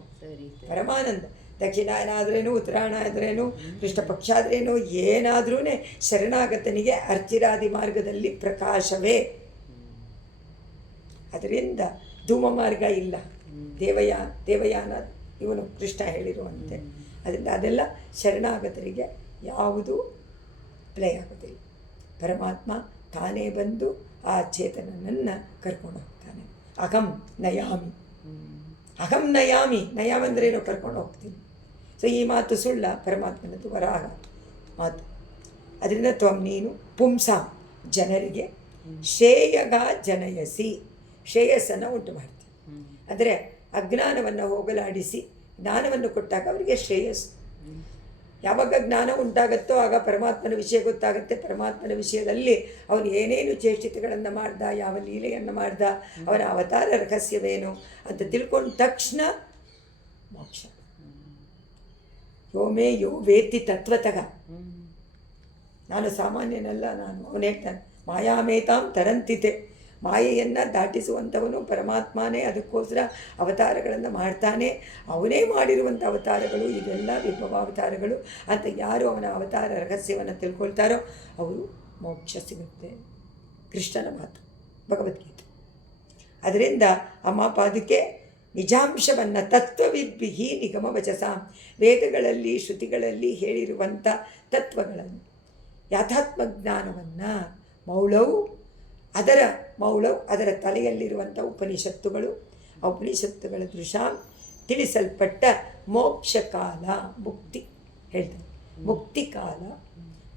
ಪರಮಾನಂದ. ದಕ್ಷಿಣಾಯನ ಆದ್ರೇನು, ಉತ್ತರಾಯಣ ಆದ್ರೇನು, ಕೃಷ್ಣ ಪಕ್ಷ ಆದ್ರೇನು, ಏನಾದ್ರೂ ಶರಣಾಗತನಿಗೆ ಅರ್ಚಿರಾದಿ ಮಾರ್ಗದಲ್ಲಿ ಪ್ರಕಾಶವೇ. ಅದರಿಂದ ಧೂಮ ಮಾರ್ಗ ಇಲ್ಲ. ದೇವಯಾನ ಇವನು ಕೃಷ್ಣ ಹೇಳಿರುವಂತೆ. ಅದರಿಂದ ಅದೆಲ್ಲ ಶರಣಾಗತರಿಗೆ ಯಾವುದೂ ಪ್ಲೇ ಆಗೋದಿಲ್ಲ. ಪರಮಾತ್ಮ ತಾನೇ ಬಂದು ಆ ಚೇತನನನ್ನು ಕರ್ಕೊಂಡು ಹೋಗ್ತಾನೆ. ಅಹಂ ನಯಾಮಿ, ಅಹಂ ನಯಾಮಿ. ನಯಾಮಿ ಅಂದ್ರೇನು? ಕರ್ಕೊಂಡು ಹೋಗ್ತೀನಿ. ಸೊ ಈ ಮಾತು ಸುಳ್ಳ, ಪರಮಾತ್ಮನದ್ದು ವರಾಹ ಮಾತು. ಅದರಿಂದ ತ್ವಂ ನೀನು ಪುಂಸಾಂ ಜನರಿಗೆ ಶ್ರೇಯಗ ಜನಯಸಿ, ಶ್ರೇಯಸ್ಸನ್ನು ಉಂಟು ಮಾಡ್ತೀನಿ. ಅಂದರೆ ಅಜ್ಞಾನವನ್ನು ಹೋಗಲಾಡಿಸಿ ಜ್ಞಾನವನ್ನು ಕೊಟ್ಟಾಗ ಅವರಿಗೆ ಶ್ರೇಯಸ್ಸು. ಯಾವಾಗ ಜ್ಞಾನ ಉಂಟಾಗುತ್ತೋ ಆಗ ಪರಮಾತ್ಮನ ವಿಷಯ ಗೊತ್ತಾಗುತ್ತೆ. ಪರಮಾತ್ಮನ ವಿಷಯದಲ್ಲಿ ಅವನು ಏನೇನು ಚೇಷ್ಟಿತೆಗಳನ್ನು ಮಾಡ್ದ, ಯಾವ ಲೀಲೆಯನ್ನು ಮಾಡ್ದ, ಅವನ ಅವತಾರ ರಹಸ್ಯವೇನು ಅಂತ ತಿಳ್ಕೊಂಡ ತಕ್ಷಣ ಮೋಕ್ಷ. ಯೋಮೇ ಯೋ ವೇತ್ತಿ ತತ್ವತಃ. ನಾನು ಸಾಮಾನ್ಯನಲ್ಲ, ಅವನು ಹೇಳ್ತಾನೆ ಮಾಯಾಮೇತಾಂ ತರಂತಿತೆ. ಮಾಯೆಯನ್ನು ದಾಟಿಸುವಂಥವನು ಪರಮಾತ್ಮನೇ. ಅದಕ್ಕೋಸ್ಕರ ಅವತಾರಗಳನ್ನು ಮಾಡ್ತಾನೆ. ಅವನೇ ಮಾಡಿರುವಂಥ ಅವತಾರಗಳು ಇದೆಲ್ಲ ವಿಭವಾವತಾರಗಳು ಅಂತ. ಯಾರು ಅವನ ಅವತಾರ ರಹಸ್ಯವನ್ನು ತಿಳ್ಕೊಳ್ತಾರೋ ಅವರು ಮೋಕ್ಷ ಸಿಗುತ್ತೆ. ಕೃಷ್ಣನ ಮಾತು ಭಗವದ್ಗೀತೆ. ಅದರಿಂದ ಅಮ್ಮ ಪಾದುಕೆ ನಿಜಾಂಶವನ್ನು ತತ್ವವಿದ್ಭಿಹಿ ನಿಗಮ ವಚಸಾಂ, ವೇದಗಳಲ್ಲಿ ಶ್ರುತಿಗಳಲ್ಲಿ ಹೇಳಿರುವಂಥ ತತ್ವಗಳನ್ನು, ಯಾಥಾತ್ಮ ಜ್ಞಾನವನ್ನು ಮೌಳವು ಅದರ ತಲೆಯಲ್ಲಿರುವಂಥ ಉಪನಿಷತ್ತುಗಳು, ಆ ಉಪನಿಷತ್ತುಗಳ ದೃಶಾಂ ತಿಳಿಸಲ್ಪಟ್ಟ ಮೋಕ್ಷ ಕಾಲ, ಮುಕ್ತಿ ಹೇಳ್ತಾರೆ. ಮುಕ್ತಿ ಕಾಲ,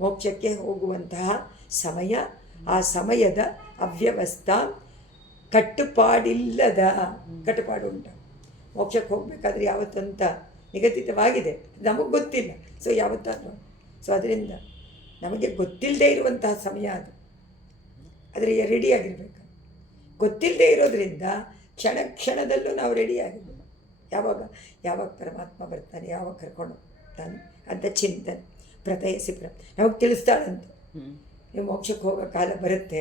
ಮೋಕ್ಷಕ್ಕೆ ಹೋಗುವಂತಹ ಸಮಯ. ಆ ಸಮಯದ ಅವ್ಯವಸ್ಥಾ, ಕಟ್ಟುಪಾಡಿಲ್ಲದ, ಕಟ್ಟುಪಾಡು ಉಂಟು. ಮೋಕ್ಷಕ್ಕೆ ಹೋಗಬೇಕಾದ್ರೆ ಯಾವತ್ತಂತ ನಿಗದಿತವಾಗಿದೆ, ನಮಗೆ ಗೊತ್ತಿಲ್ಲ. ಸೊ ಯಾವತ್ತಾದರೂ ಅದರಿಂದ ನಮಗೆ ಗೊತ್ತಿಲ್ಲದೆ ಇರುವಂತಹ ಸಮಯ ಅದು. ಆದರೆ ರೆಡಿಯಾಗಿರ್ಬೇಕು. ಗೊತ್ತಿಲ್ಲದೆ ಇರೋದ್ರಿಂದ ಕ್ಷಣದಲ್ಲೂ ನಾವು ರೆಡಿಯಾಗಿರ್ಬೇಕು. ಯಾವಾಗ ಪರಮಾತ್ಮ ಬರ್ತಾನೆ, ಯಾವಾಗ ಕರ್ಕೊಂಡು ಹೋಗ್ತಾನೆ ಅಂತ ಚಿಂತನೆ. ಪ್ರತಯಸಿ ನಮಗೆ ತಿಳಿಸ್ತಾಳಂತೆ, ನೀವು ಮೋಕ್ಷಕ್ಕೆ ಹೋಗೋ ಕಾಲ ಬರುತ್ತೆ,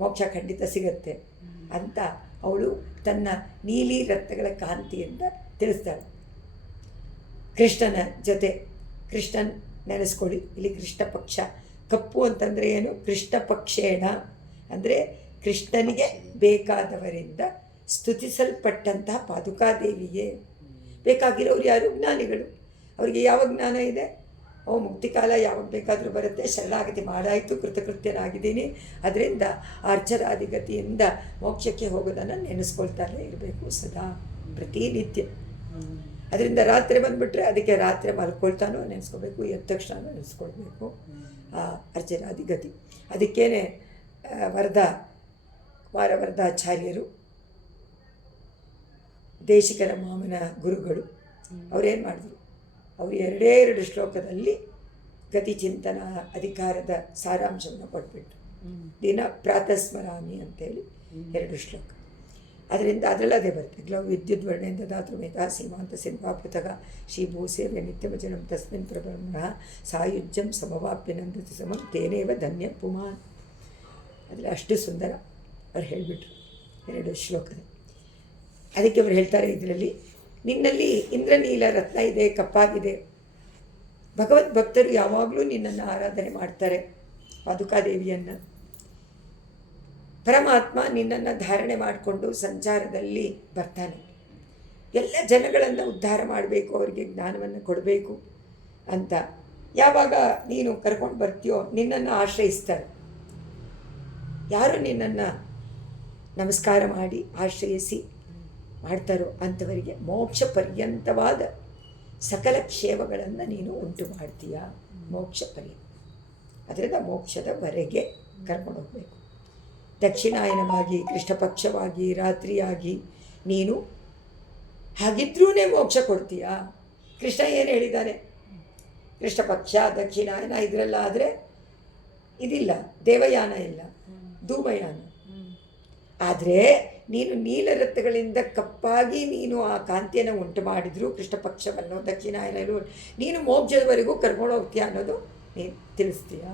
ಮೋಕ್ಷ ಖಂಡಿತ ಸಿಗತ್ತೆ ಅಂತ ಅವಳು ತನ್ನ ನೀಲಿ ರತ್ನಗಳ ಕಾಂತಿಯಿಂದ ತಿಳಿಸ್ತಾಳೆ. ಕೃಷ್ಣನ ಜೊತೆ, ಕೃಷ್ಣನ್ ನೆನೆಸ್ಕೊಳ್ಳಿ. ಇಲ್ಲಿ ಕೃಷ್ಣ ಪಕ್ಷ ಕಪ್ಪು ಅಂತಂದರೆ ಏನು? ಕೃಷ್ಣ ಪಕ್ಷೇಣ ಅಂದರೆ ಕೃಷ್ಣನಿಗೆ ಬೇಕಾದವರಿಂದ ಸ್ತುತಿಸಲ್ಪಟ್ಟಂತಹ ಪಾದುಕಾದೇವಿಗೆ ಬೇಕಾಗಿರೋರು ಯಾರು? ಜ್ಞಾನಿಗಳು. ಅವರಿಗೆ ಯಾವ ಜ್ಞಾನ ಇದೆ? ಮುಕ್ತಿಕಾಲ ಯಾವಾಗ ಬೇಕಾದರೂ ಬರುತ್ತೆ, ಶರಣಾಗತಿ ಮಾಡಾಯಿತು, ಕೃತಕೃತ್ಯನಾಗಿದ್ದೀನಿ, ಅದರಿಂದ ಅರ್ಚರಾದಿಗತಿಯಿಂದ ಮೋಕ್ಷಕ್ಕೆ ಹೋಗೋದನ್ನು ನೆನೆಸ್ಕೊಳ್ತಾನೆ ಇರಬೇಕು ಸದಾ, ಪ್ರತಿನಿತ್ಯ. ಅದರಿಂದ ರಾತ್ರಿ ಬಂದುಬಿಟ್ರೆ ಅದಕ್ಕೆ ರಾತ್ರಿ ಮಲ್ಕೊಳ್ತಾನೋ ನೆನೆಸ್ಕೋಬೇಕು, ಎದ್ದ ತಕ್ಷಣ ನೆನೆಸ್ಕೊಳ್ಬೇಕು ಆ ಅರ್ಚರಾದಿಗತಿ. ಅದಕ್ಕೇನೆ ಕುಮಾರವರದಾಚಾರ್ಯರು, ದೇಶಿಕರ ಮಾಮನ ಗುರುಗಳು, ಅವರೇನು ಮಾಡಿದ್ರು? ಅವರು ಎರಡೇ ಎರಡು ಶ್ಲೋಕದಲ್ಲಿ ಗತಿಚಿಂತನ ಅಧಿಕಾರದ ಸಾರಾಂಶವನ್ನು ಕೊಟ್ಬಿಟ್ರು. ದಿನ ಪ್ರಾತಸ್ಮರಾಮಿ ಅಂತೇಳಿ 2 ಶ್ಲೋಕ. ಅದರಿಂದ ಅದರಲ್ಲದೇ ಬರುತ್ತೆ. ಗ್ಲೌ ವಿದ್ಯುತ್ ವರ್ಣೆಯಿಂದ ಧಾತೃಮೇಧ ಸೀಮಾಂತ ಸಿಂಹಾಪೃತಗ ಶ್ರೀಭೂಸೇವ್ಯ ನಿತ್ಯವಚನಂ ತಸ್ಮಿನ್ ಪ್ರಬ್ರಹ್ಮಣಃ ಸಾಯುಜ್ಯಂ ಸಮವಾಪ್ಯ ನಂದತಿ ಸಮಂ ತೇನೇವ ಧನ್ಯ ಪುಮಾನ್. ಅದರಲ್ಲಿ ಅಷ್ಟು ಸುಂದರ ಅವ್ರು ಹೇಳಿಬಿಟ್ರು 2 ಶ್ಲೋಕದ. ಅದಕ್ಕೆ ಅವ್ರು ಹೇಳ್ತಾರೆ ಇದರಲ್ಲಿ, ನಿನ್ನಲ್ಲಿ ಇಂದ್ರನೀಲ ರತ್ನ ಇದೆ, ಕಪ್ಪಾಗಿದೆ. ಭಗವದ್ ಭಕ್ತರು ಯಾವಾಗಲೂ ನಿನ್ನನ್ನು ಆರಾಧನೆ ಮಾಡ್ತಾರೆ, ಪಾದುಕಾದೇವಿಯನ್ನು. ಪರಮಾತ್ಮ ನಿನ್ನನ್ನು ಧಾರಣೆ ಮಾಡಿಕೊಂಡು ಸಂಚಾರದಲ್ಲಿ ಬರ್ತಾನೆ. ಎಲ್ಲ ಜನಗಳನ್ನು ಉದ್ಧಾರ ಮಾಡಬೇಕು, ಅವರಿಗೆ ಜ್ಞಾನವನ್ನು ಕೊಡಬೇಕು ಅಂತ ಯಾವಾಗ ನೀನು ಕರ್ಕೊಂಡು ಬರ್ತೀಯೋ ನಿನ್ನನ್ನು ಆಶ್ರಯಿಸ್ತಾರೆ. ಯಾರು ನಿನ್ನನ್ನು ನಮಸ್ಕಾರ ಮಾಡಿ ಆಶ್ರಯಿಸಿ ಮಾಡ್ತಾರೋ ಅಂಥವರಿಗೆ ಮೋಕ್ಷ ಪರ್ಯಂತವಾದ ಸಕಲ ಕ್ಷೇಮಗಳನ್ನು ನೀನು ಉಂಟು ಮಾಡ್ತೀಯ. ಮೋಕ್ಷ ಪರ್ಯಂತ, ಅದರಿಂದ ಮೋಕ್ಷದವರೆಗೆ ಕರ್ಕೊಂಡು ಹೋಗಬೇಕು. ದಕ್ಷಿಣಾಯನವಾಗಿ, ಕೃಷ್ಣಪಕ್ಷವಾಗಿ, ರಾತ್ರಿಯಾಗಿ ನೀನು ಹಾಗಿದ್ರೂ ಮೋಕ್ಷ ಕೊಡ್ತೀಯ. ಕೃಷ್ಣ ಏನು ಹೇಳಿದ್ದಾನೆ? ಕೃಷ್ಣಪಕ್ಷ, ದಕ್ಷಿಣಾಯನ ಇದರೆಲ್ಲ ಆದರೆ ಇದಿಲ್ಲ, ದೇವಯಾನ ಇಲ್ಲ, ಧೂಮಯಾನ. ಆದರೆ ನೀನು ನೀಲರತ್ನಗಳಿಂದ ಕಪ್ಪಾಗಿ ನೀನು ಆ ಕಾಂತಿಯನ್ನು ಉಂಟು ಮಾಡಿದ್ರು, ಕೃಷ್ಣಪಕ್ಷವನ್ನು ದಕ್ಷಿಣಾಯನರು ನೀನು ಮೋಕ್ಷದವರೆಗೂ ಕರ್ಕೊಂಡು ಹೋಗ್ತೀಯ ಅನ್ನೋದು ನೀನು ತಿಳಿಸ್ತೀಯ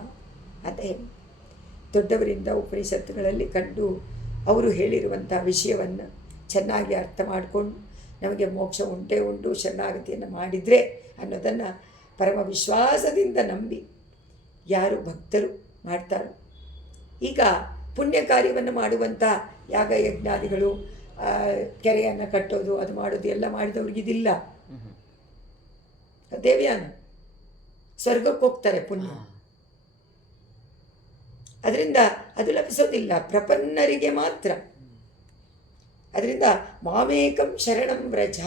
ಅಂತ ಹೇಳಿ ದೊಡ್ಡವರಿಂದ ಉಪನಿಷತ್ತುಗಳಲ್ಲಿ ಕಂಡು ಅವರು ಹೇಳಿರುವಂಥ ವಿಷಯವನ್ನು ಚೆನ್ನಾಗಿ ಅರ್ಥ ಮಾಡಿಕೊಂಡು ನಮಗೆ ಮೋಕ್ಷ ಉಂಟೇ ಉಂಟು, ಶರಣಾಗತಿಯನ್ನು ಮಾಡಿದರೆ ಅನ್ನೋದನ್ನು ಪರಮ ವಿಶ್ವಾಸದಿಂದ ನಂಬಿ ಯಾರು ಭಕ್ತರು ಮಾಡ್ತಾರೋ. ಈಗ ಪುಣ್ಯ ಕಾರ್ಯವನ್ನು ಮಾಡುವಂಥ ಯಾಗ ಯಜ್ಞಾದಿಗಳು, ಕೆರೆಯನ್ನು ಕಟ್ಟೋದು, ಅದು ಮಾಡೋದು ಎಲ್ಲ ಮಾಡಿದವ್ರಿಗಿದಿಲ್ಲ. ದೇವ್ಯಾನ ಸ್ವರ್ಗಕ್ಕೆ ಹೋಗ್ತಾರೆ ಪುಣ್ಯ, ಅದರಿಂದ ಅದು ಲಭಿಸೋದಿಲ್ಲ, ಪ್ರಪನ್ನರಿಗೆ ಮಾತ್ರ. ಅದರಿಂದ ಮಾಮೇಕಂ ಶರಣಂ ವ್ರಜ,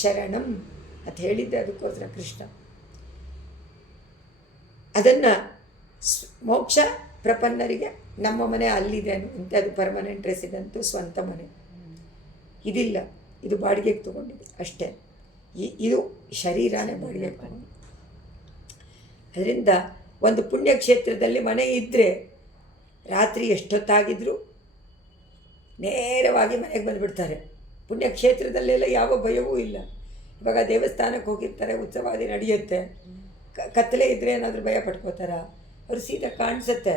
ಶರಣಂ ಅಂತ ಹೇಳಿದ್ದೆ ಅದಕ್ಕೋಸ್ಕರ ಕೃಷ್ಣ. ಅದನ್ನು ಮೋಕ್ಷ ಪ್ರಪನ್ನರಿಗೆ ನಮ್ಮ ಮನೆ ಅಲ್ಲಿದೆ ಅಂತ, ಅದು ಪರ್ಮನೆಂಟ್ ರೆಸಿಡೆಂಟು, ಸ್ವಂತ ಮನೆ ಇದಿಲ್ಲ, ಇದು ಬಾಡಿಗೆಗೆ ತೊಗೊಂಡಿದೆ ಅಷ್ಟೇ. ಇದು ಶರೀರನೇ ಬಾಡಿಗೆಗೆ ತೊಗೊಂಡು. ಅದರಿಂದ ಒಂದು ಪುಣ್ಯಕ್ಷೇತ್ರದಲ್ಲಿ ಮನೆ ಇದ್ದರೆ ರಾತ್ರಿ ಎಷ್ಟೊತ್ತಾಗಿದ್ರೂ ನೇರವಾಗಿ ಮನೆಗೆ ಬಂದುಬಿಡ್ತಾರೆ. ಪುಣ್ಯಕ್ಷೇತ್ರದಲ್ಲೆಲ್ಲ ಯಾವ ಭಯವೂ ಇಲ್ಲ. ಇವಾಗ ದೇವಸ್ಥಾನಕ್ಕೆ ಹೋಗಿರ್ತಾರೆ, ಉತ್ಸವಾದಿ ನಡೆಯುತ್ತೆ, ಕತ್ತಲೆ ಇದ್ದರೆ ಏನಾದರೂ ಭಯ ಪಡ್ಕೋತಾರ? ಅವರು ಸೀದಾ ಕಾಣಿಸುತ್ತೆ,